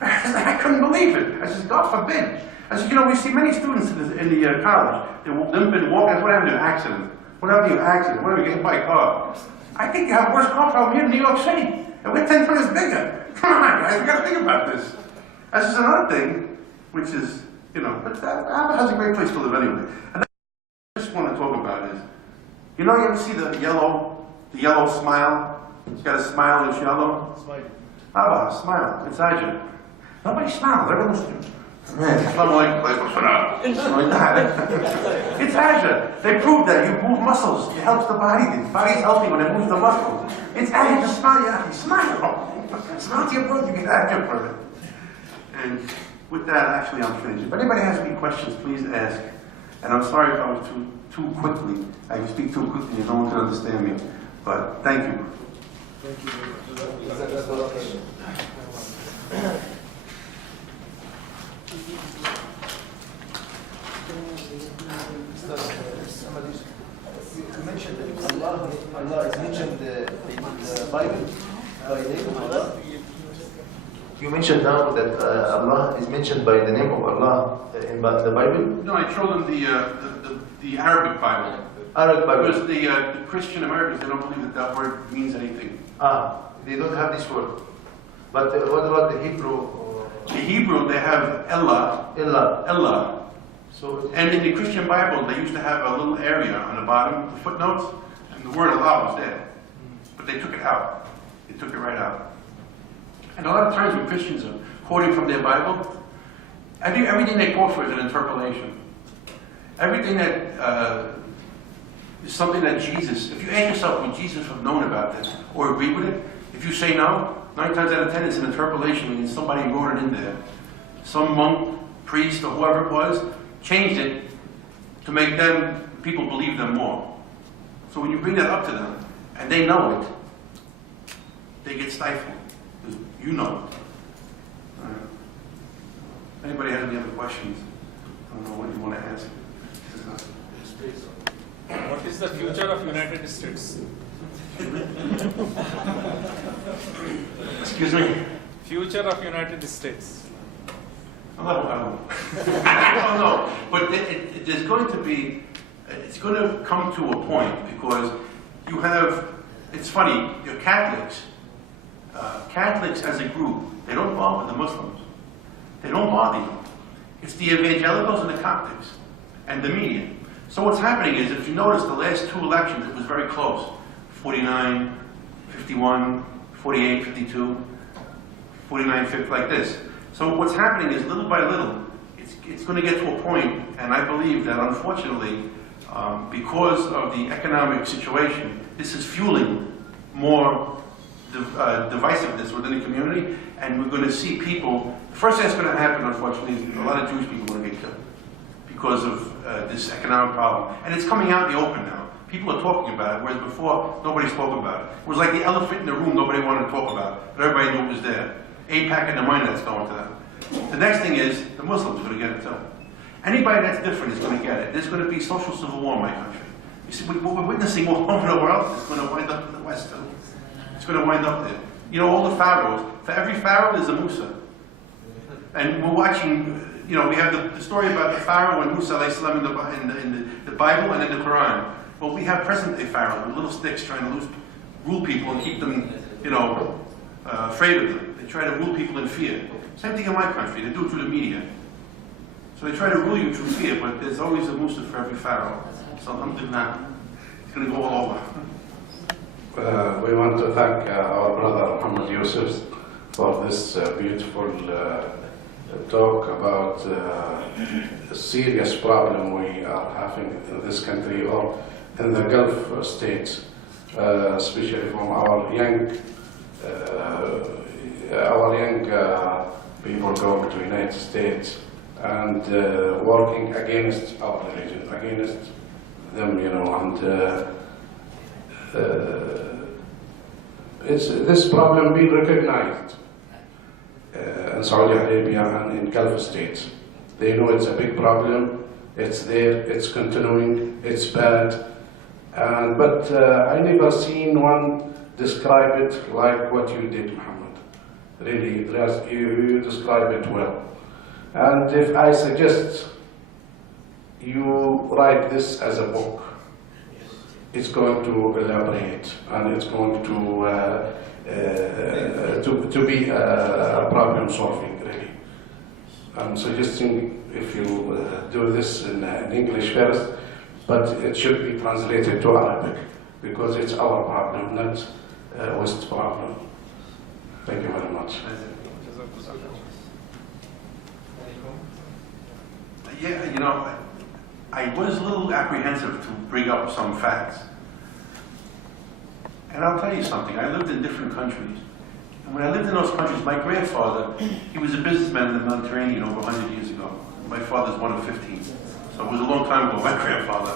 I couldn't believe it. I said, God forbid. I said, you know, we see many students in the college. They limp and walk. What happened to an accident? What happened to an accident? What if you get hit by a car? I think you have a worse car problem here in New York City. And we're 10 times bigger. Come on, guys, we got to think about this. That's just another thing, which is, you know, but Ba'abha has a great place to live anyway. And I just want to talk about is, you know, you ever see the yellow smile? It's got a smile, it's yellow. Smile. Ba'abha, smile. It's ajr. Nobody smiles. Everyone's it's ajr. They prove that you move muscles. It helps the body. The body's healthy when it moves the muscles. It's ajr. Just smile, yeah. Smile. Smile to your brother. You get ajr for it. And with that, actually, I'm finished. If anybody has any questions, please ask. And I'm sorry if I was too quickly. I speak too quickly. You don't want to understand me. But thank you. Thank you. You mentioned that Allah is mentioned in the Bible by the name of Allah. You mentioned now that Allah is mentioned by the name of Allah in the Bible. No, I showed them the Arabic Bible. Arabic Bible. Because the Christian Americans, they don't believe that word means anything. They don't have this word. But what about the Hebrew? The Hebrew, they have Allah. Allah. So, and in the Christian Bible, they used to have a little area on the bottom, the footnotes, and the word Allah was there. But they took it out. They took it right out. And a lot of times when Christians are quoting from their Bible, everything they quote for is an interpolation. Everything that is something that Jesus, if you ask yourself, would Jesus have known about this or agree with it? If you say no, 9 times out of 10 it's an interpolation, meaning somebody wrote it in there. Some monk, priest, or whoever it was, changed it to make people believe them more. So when you bring that up to them, and they know it, they get stifled. You know it. Anybody has any other questions? I don't know what you want to ask. What is the future of United States? Excuse me? Future of United States. I don't know. But there's going to be, it's going to come to a point because you have, it's funny, you're Catholics. Catholics as a group, they don't bother the Muslims. They don't bother you. It's the evangelicals and the Coptics and the media. So what's happening is, if you notice the last 2 elections, it was very close. 49, 51, 48, 52, 49, 50, like this. So what's happening is, little by little, it's going to get to a point, and I believe that unfortunately, because of the economic situation, this is fueling more divisiveness within the community, and we're going to see people, the first thing that's going to happen, unfortunately, is a lot of Jewish people are going to get killed because of this economic problem. And it's coming out in the open now. People are talking about it, whereas before, nobody spoke about it. It was like the elephant in the room nobody wanted to talk about, but everybody knew it was there. AIPAC and the money that's going to them. The next thing is, the Muslims are going to get it too. Anybody that's different is going to get it. There's going to be social civil war in my country. You see, what we're witnessing all over the world is going to wind up in the West too. It's going to wind up there. You know, all the pharaohs, for every pharaoh there's a Musa. And we're watching, you know, we have the story about the pharaoh and Musa in the Bible and in the Quran. Well, we have present-day pharaohs with little sticks trying to rule people and keep them, you know, afraid of them. They try to rule people in fear. Same thing in my country. They do it through the media. So they try to rule you through fear, but there's always a Muslim for every pharaoh. So alhamdulillah, it's going to go all over. We want to thank our brother Muhammad Yusuf for this beautiful talk about a serious problem we are having in this country or in the Gulf states, especially from our young people going to the United States and working against our religion, against them, you know, and it's this problem being recognized in Saudi Arabia and in Gulf states. They know it's a big problem, it's there, it's continuing, it's bad, but I never seen one describe it like what you did, Muhammad. Really, you describe it well. And if I suggest you write this as a book, it's going to elaborate and it's going to be a problem solving, really. I'm suggesting if you do this in English first, but it should be translated to Arabic because it's our problem, not West problem. Thank you very much. Yeah, you know, I was a little apprehensive to bring up some facts. And I'll tell you something, I lived in different countries. And when I lived in those countries, my grandfather, he was a businessman in the Mediterranean over 100 years ago. My father's one of 15. So it was a long time ago, my grandfather.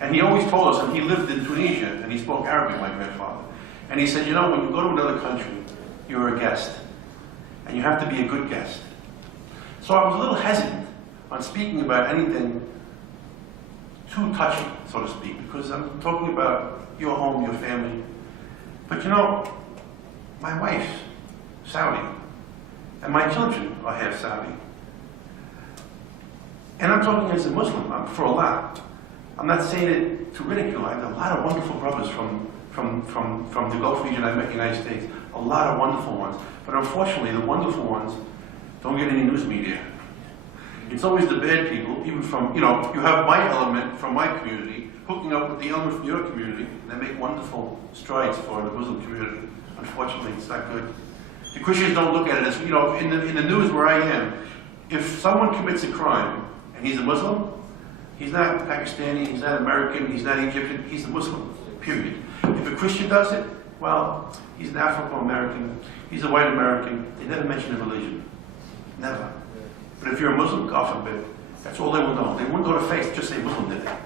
And he always told us, and he lived in Tunisia, and he spoke Arabic, my grandfather. And he said, you know, when you go to another country, you're a guest. And you have to be a good guest. So I was a little hesitant on speaking about anything too touchy, so to speak, because I'm talking about your home, your family. But you know, my wife's Saudi, and my children are half Saudi. And I'm talking as a Muslim, for Allah. I'm not saying it to ridicule. I have a lot of wonderful brothers from the Gulf region I met in the United States, a lot of wonderful ones. But unfortunately, the wonderful ones don't get any news media. It's always the bad people, even from, you know, you have my element from my community, hooking up with the element from your community, and they make wonderful strides for the Muslim community. Unfortunately, it's not good. The Christians don't look at it as, you know, in the news where I am, if someone commits a crime, and he's a Muslim, he's not Pakistani, he's not American, he's not Egyptian, he's a Muslim, period. If a Christian does it, well, he's an Afro-American, he's a white American, they never mention a religion. Never. But if you're a Muslim, God forbid, that's all they will know. They wouldn't go to faith, just say Muslim, did they?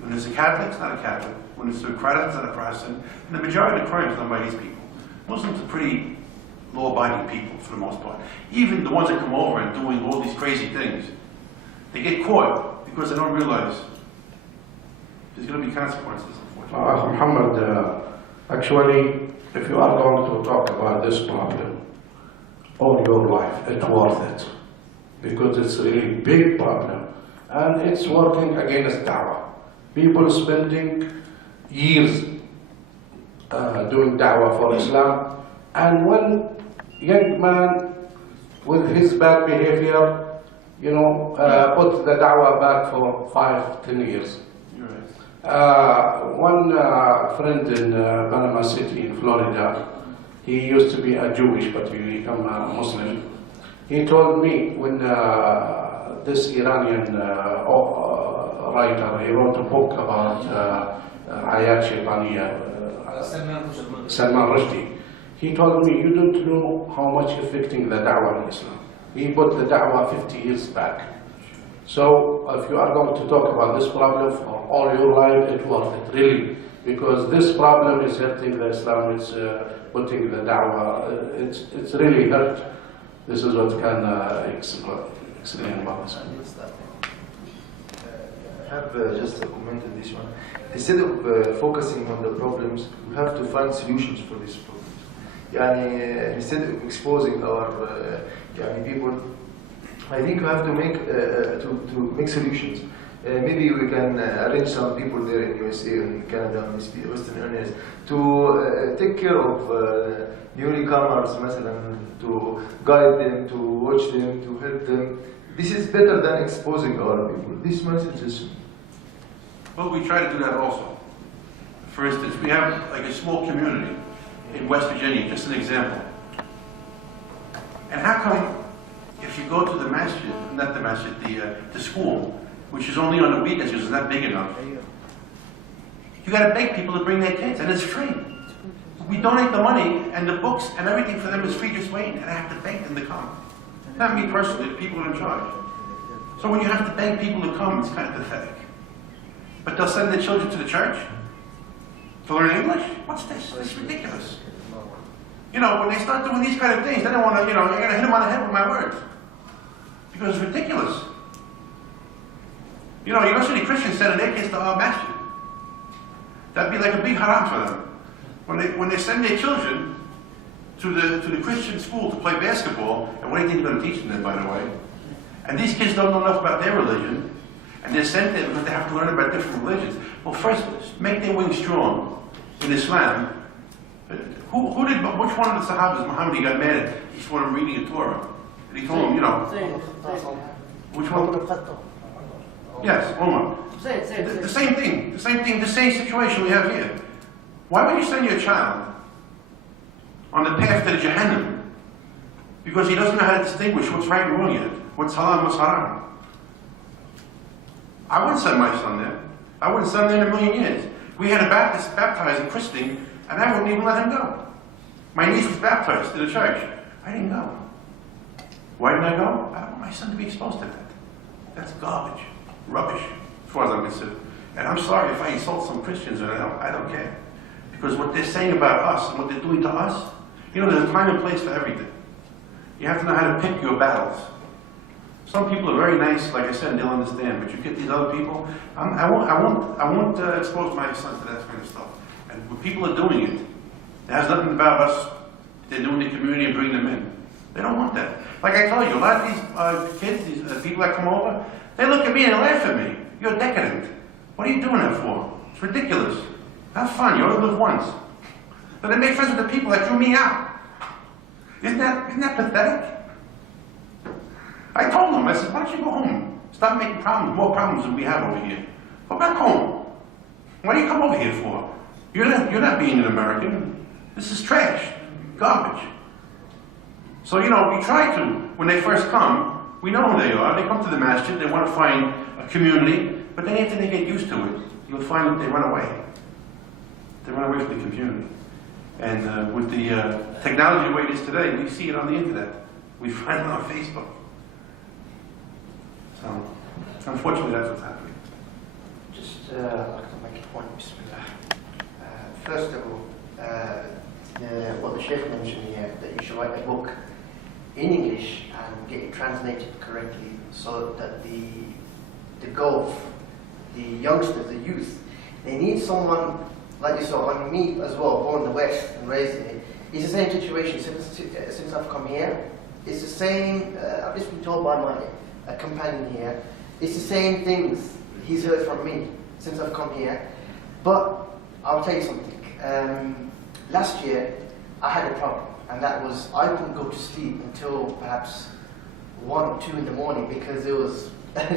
When it's a Catholic, it's not a Catholic. When it's a Protestant, it's not a Protestant. And the majority of the crimes are done by these people. Muslims are pretty law-abiding people, for the most part. Even the ones that come over and doing all these crazy things, they get caught because they don't realize there's going to be consequences, unfortunately. Muhammad, actually, if you are going to talk about this problem all your life, it's worth it. Because it's a really big problem. And it's working against da'wah. People spending years doing da'wah for Islam. And one young man with his bad behavior, you know, put the da'wah back for 5-10 years. One friend in Panama City in Florida, he used to be a Jewish, but he became a Muslim. He told me when this Iranian writer, he wrote a book about Ayat Shaitaniya, Salman Rushdie. He told me, you don't know how much affecting the da'wah in Islam. He put the da'wah 50 years back. So if you are going to talk about this problem for all your life, it's worth it, really. Because this problem is hurting the Islam, it's putting the da'wah, it's really hurt. This is what can explain about this. I have just a comment on this one. Instead of focusing on the problems, we have to find solutions for these problems. Instead of exposing our people, I think we have to make solutions. Maybe we can arrange some people there in USA and Canada and Western areas to take care of newcomers, مثلا, to guide them, to watch them, to help them. This is better than exposing our people. This message is. Well, we try to do that also. For instance, we have like a small community in West Virginia, just an example. And how come if you go to the masjid, not the masjid, the school, which is only on the weekends because it's not big enough, you got to beg people to bring their kids, and it's free. We donate the money and the books and everything for them is free, just waiting, and I have to beg them to come. Not me personally, the people in charge. So when you have to beg people to come, it's kind of pathetic. But they'll send their children to the church to learn English? What's this? This is ridiculous. You know, when they start doing these kind of things, they don't want to, you know, you're going to hit them on the head with my words. Because it's ridiculous. You know, you don't see any Christians sending their kids to our masjid. That'd be like a big haram for them. When they send their children to the Christian school to play basketball, and what do you think they're going to teach them then, by the way? And these kids don't know enough about their religion, and they're sent there because they have to learn about different religions. Well, first, make their wings strong in Islam. Which one of the Sahabas, Muhammad, he got mad at? He saw him reading a Torah. And he told him, you know, which one? Yes, Omar. The same thing, the same situation we have here. Why would you send your child on the path to the Jahannam? Because he doesn't know how to distinguish what's right and wrong yet, what's halal and what's haram. I wouldn't send my son there. I wouldn't send him there in a million years. We had a Baptist baptized and christening, and I wouldn't even let him go. My niece was baptized in the church. I didn't go. Why didn't I go? I don't want my son to be exposed to that. That's garbage, rubbish, as far as I'm concerned. And I'm sorry if I insult some Christians, or I don't care. Because what they're saying about us and what they're doing to us, you know, there's a time and place for everything. You have to know how to pick your battles. Some people are very nice, like I said, and they'll understand. But you get these other people. I won't expose my son to that kind of stuff. And when people are doing it, it has nothing about us. They're doing the community and bring them in. They don't want that. Like I told you, a lot of these kids, these people that come over, they look at me and they laugh at me. You're decadent. What are you doing that for? It's ridiculous. Have fun. You only live once. But they make friends with the people that drew me out. Isn't that pathetic? I told them, I said, why don't you go home? Stop making problems, more problems than we have over here. Go back home. What do you come over here for? You're not being an American. This is trash, garbage. So, you know, we try to, when they first come, we know who they are. They come to the masjid, they want to find a community, but then after they get used to it, you'll find that they run away. They run away from the community. And with the technology the way it is today, we see it on the internet. We find it on Facebook. So, unfortunately, that's what's happening. Just like to make a point, Bismillah. First of all, what the Sheikh mentioned here, that you should write a book in English and get it translated correctly so that the Gulf, the youngsters, the youth, they need someone like yourself, like me as well, born in the West and raised in it. It's the same situation since I've come here. It's the same, I've just been told by my companion here, it's the same things he's heard from me since I've come here. But I'll tell you something. Last year, I had a problem, and that was I couldn't go to sleep until perhaps 1 or 2 in the morning because there was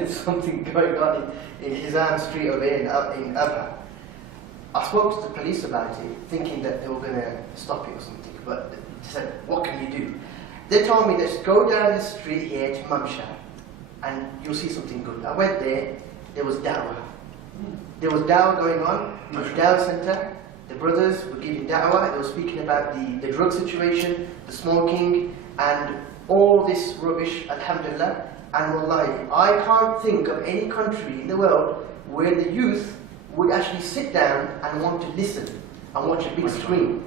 something going on in Hizam Street over here in Ba'abha. I spoke to the police about it, thinking that they were going to stop it or something, but they said, what can you do? They told me, just go down the street here to Mamsha, and you'll see something good. I went there was da'wah. There was da'wah going on, it was a da'wah center. The brothers were giving da'wah, they were speaking about the drug situation, the smoking, and all this rubbish, alhamdulillah. And wallahi, I can't think of any country in the world where the youth would actually sit down and want to listen and watch a big screen.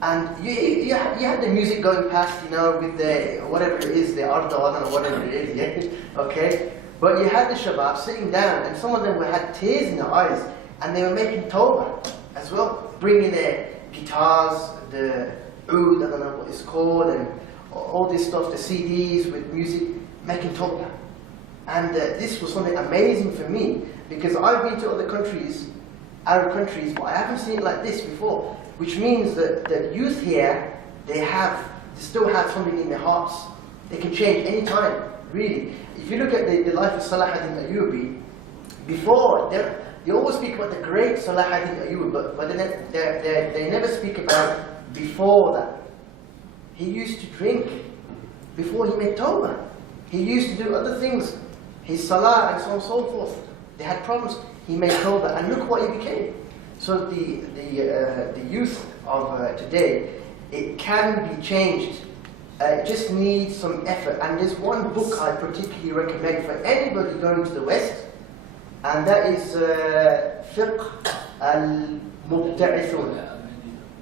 And you had the music going past, you know, with the, whatever it is, the ardawan or whatever it is, yeah? Okay? But you had the shabab sitting down, and some of them had tears in their eyes, and they were making tawbah as well, bringing their guitars, the oud, I don't know what it's called, and all this stuff, the CDs with music, making tawbah. And this was something amazing for me, because I've been to other countries, Arab countries, but I haven't seen it like this before, which means that the youth here, they still have something in their hearts. They can change any time. really. If you look at the life of Salahuddin Ayyubi, before, they always speak about the great Salahuddin Ayyubi, but they never speak about before that. He used to drink before he made Tawbah. He used to do other things, his salah and so on and so forth. They had problems. He made Tawbah, and look what he became. So the youth of today, it can be changed. It just needs some effort. And there's one book I particularly recommend for anybody going to the West, and that is Fiqh al-Mubta'ithun.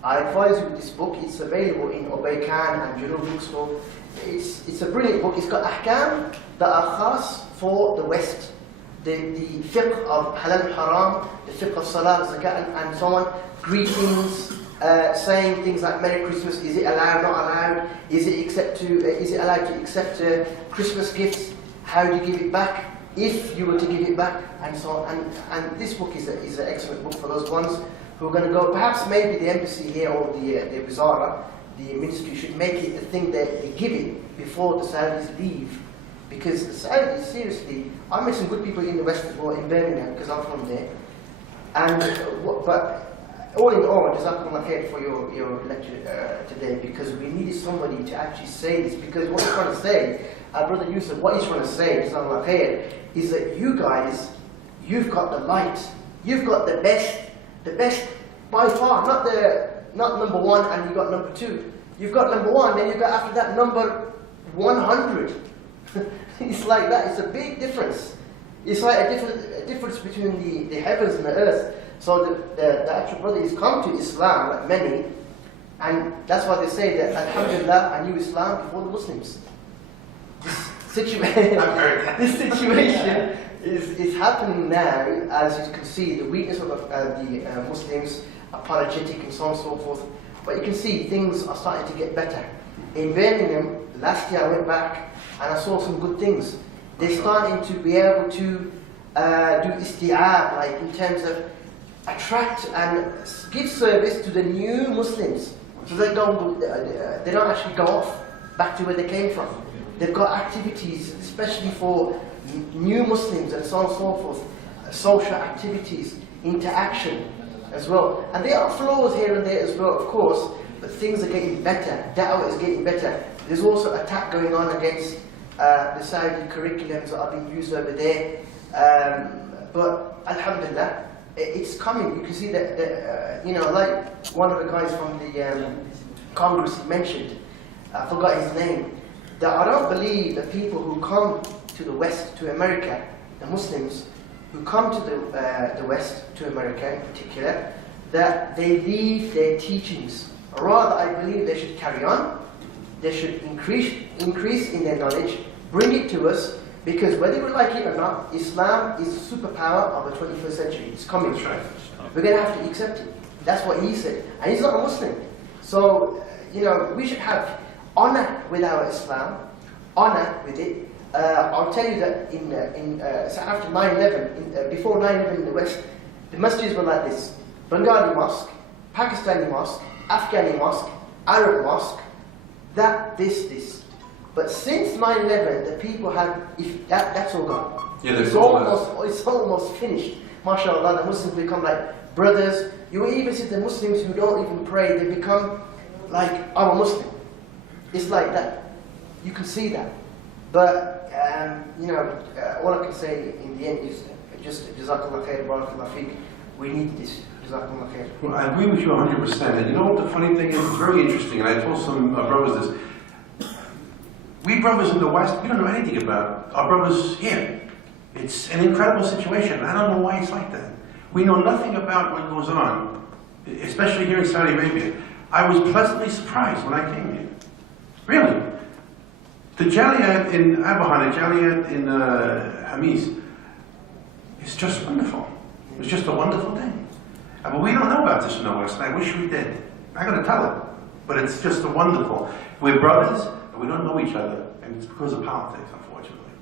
I advise you this book. It's available in Ubay Khan and Junub Bookstore. It's a brilliant book. It's got ahkam that are khas for the West. The fiqh of halal and haram, the fiqh of salah, zakat, and so on. Greetings, saying things like Merry Christmas. Is it allowed? Not allowed? Is it allowed to accept Christmas gifts? How do you give it back? If you were to give it back, and so on. And this book is an excellent book for those ones who are going to go. Perhaps maybe the embassy here or the Wizara, the ministry, should make it a thing that they give it before the Saudis leave. Because the Saudis, seriously, I met some good people in the West as well, in Birmingham, because I'm from there. And but all in all, Jazakumullah khair for your lecture today, because we needed somebody to actually say this. Because what he's trying to say, our brother Yusuf, what he's trying to say, Jazakumullah khair, is that you guys, you've got the light, you've got the best by far, not number one and you've got number two. You've got number one, then you've got after that number 100. It's like that. It's a big difference. It's like a difference between the heavens and the earth. So the actual brother is come to Islam, like many, and that's why they say that Alhamdulillah, I knew Islam before the Muslims. This situation is happening now, as you can see, the weakness of the Muslims, apologetic and so on and so forth. But you can see things are starting to get better. In Birmingham, last year I went back and I saw some good things. They're starting to be able to do isti'ab, like in terms of attract and give service to the new Muslims. So they don't actually go off back to where they came from. They've got activities, especially for new Muslims and so on and so forth, social activities, interaction as well. And there are flaws here and there as well, of course, but things are getting better. Da'wah is getting better. There's also an attack going on against the Saudi curriculums that are being used over there. But Alhamdulillah, it's coming. You can see that, like one of the guys from the Congress mentioned, I forgot his name, that I don't believe that people who come to the West, to America, the Muslims who come to the West, to America in particular, that they leave their teachings. Rather, I believe they should carry on. They should increase in their knowledge, bring it to us, because whether we like it or not, Islam is a superpower of the 21st century. It's coming. That's right. We're going to have to accept it. That's what he said. And he's not a Muslim. So, we should have honor with our Islam, honor with it. I'll tell you that so after 9/11, before 9/11 in the West, the masjids were like this: Bengali mosque, Pakistani mosque, Afghani mosque, Arab mosque, this. But since 9/11, the people have, that's all gone. Yeah, it's almost finished. MashaAllah, the Muslims become like brothers. You will even see the Muslims who don't even pray, they become like, I'm a Muslim. It's like that. You can see that. But, all I can say in the end is just Jazakallah khair, Barakallah feek. We need this. Jazakallah khair. Well, I agree with you 100%. And you know what the funny thing is? It's very interesting. And I told some brothers this. We brothers in the West, we don't know anything about our brothers here. It's an incredible situation. I don't know why it's like that. We know nothing about what goes on, especially here in Saudi Arabia. I was pleasantly surprised when I came here. Really. The Jaliat in Ba'abha, the Jaliat in Hamis, is just wonderful. It's just a wonderful thing. But we don't know about this in the West, and I wish we did. I'm going to tell it. But it's just a wonderful. We're brothers, and we don't know each other, and it's because of politics, unfortunately.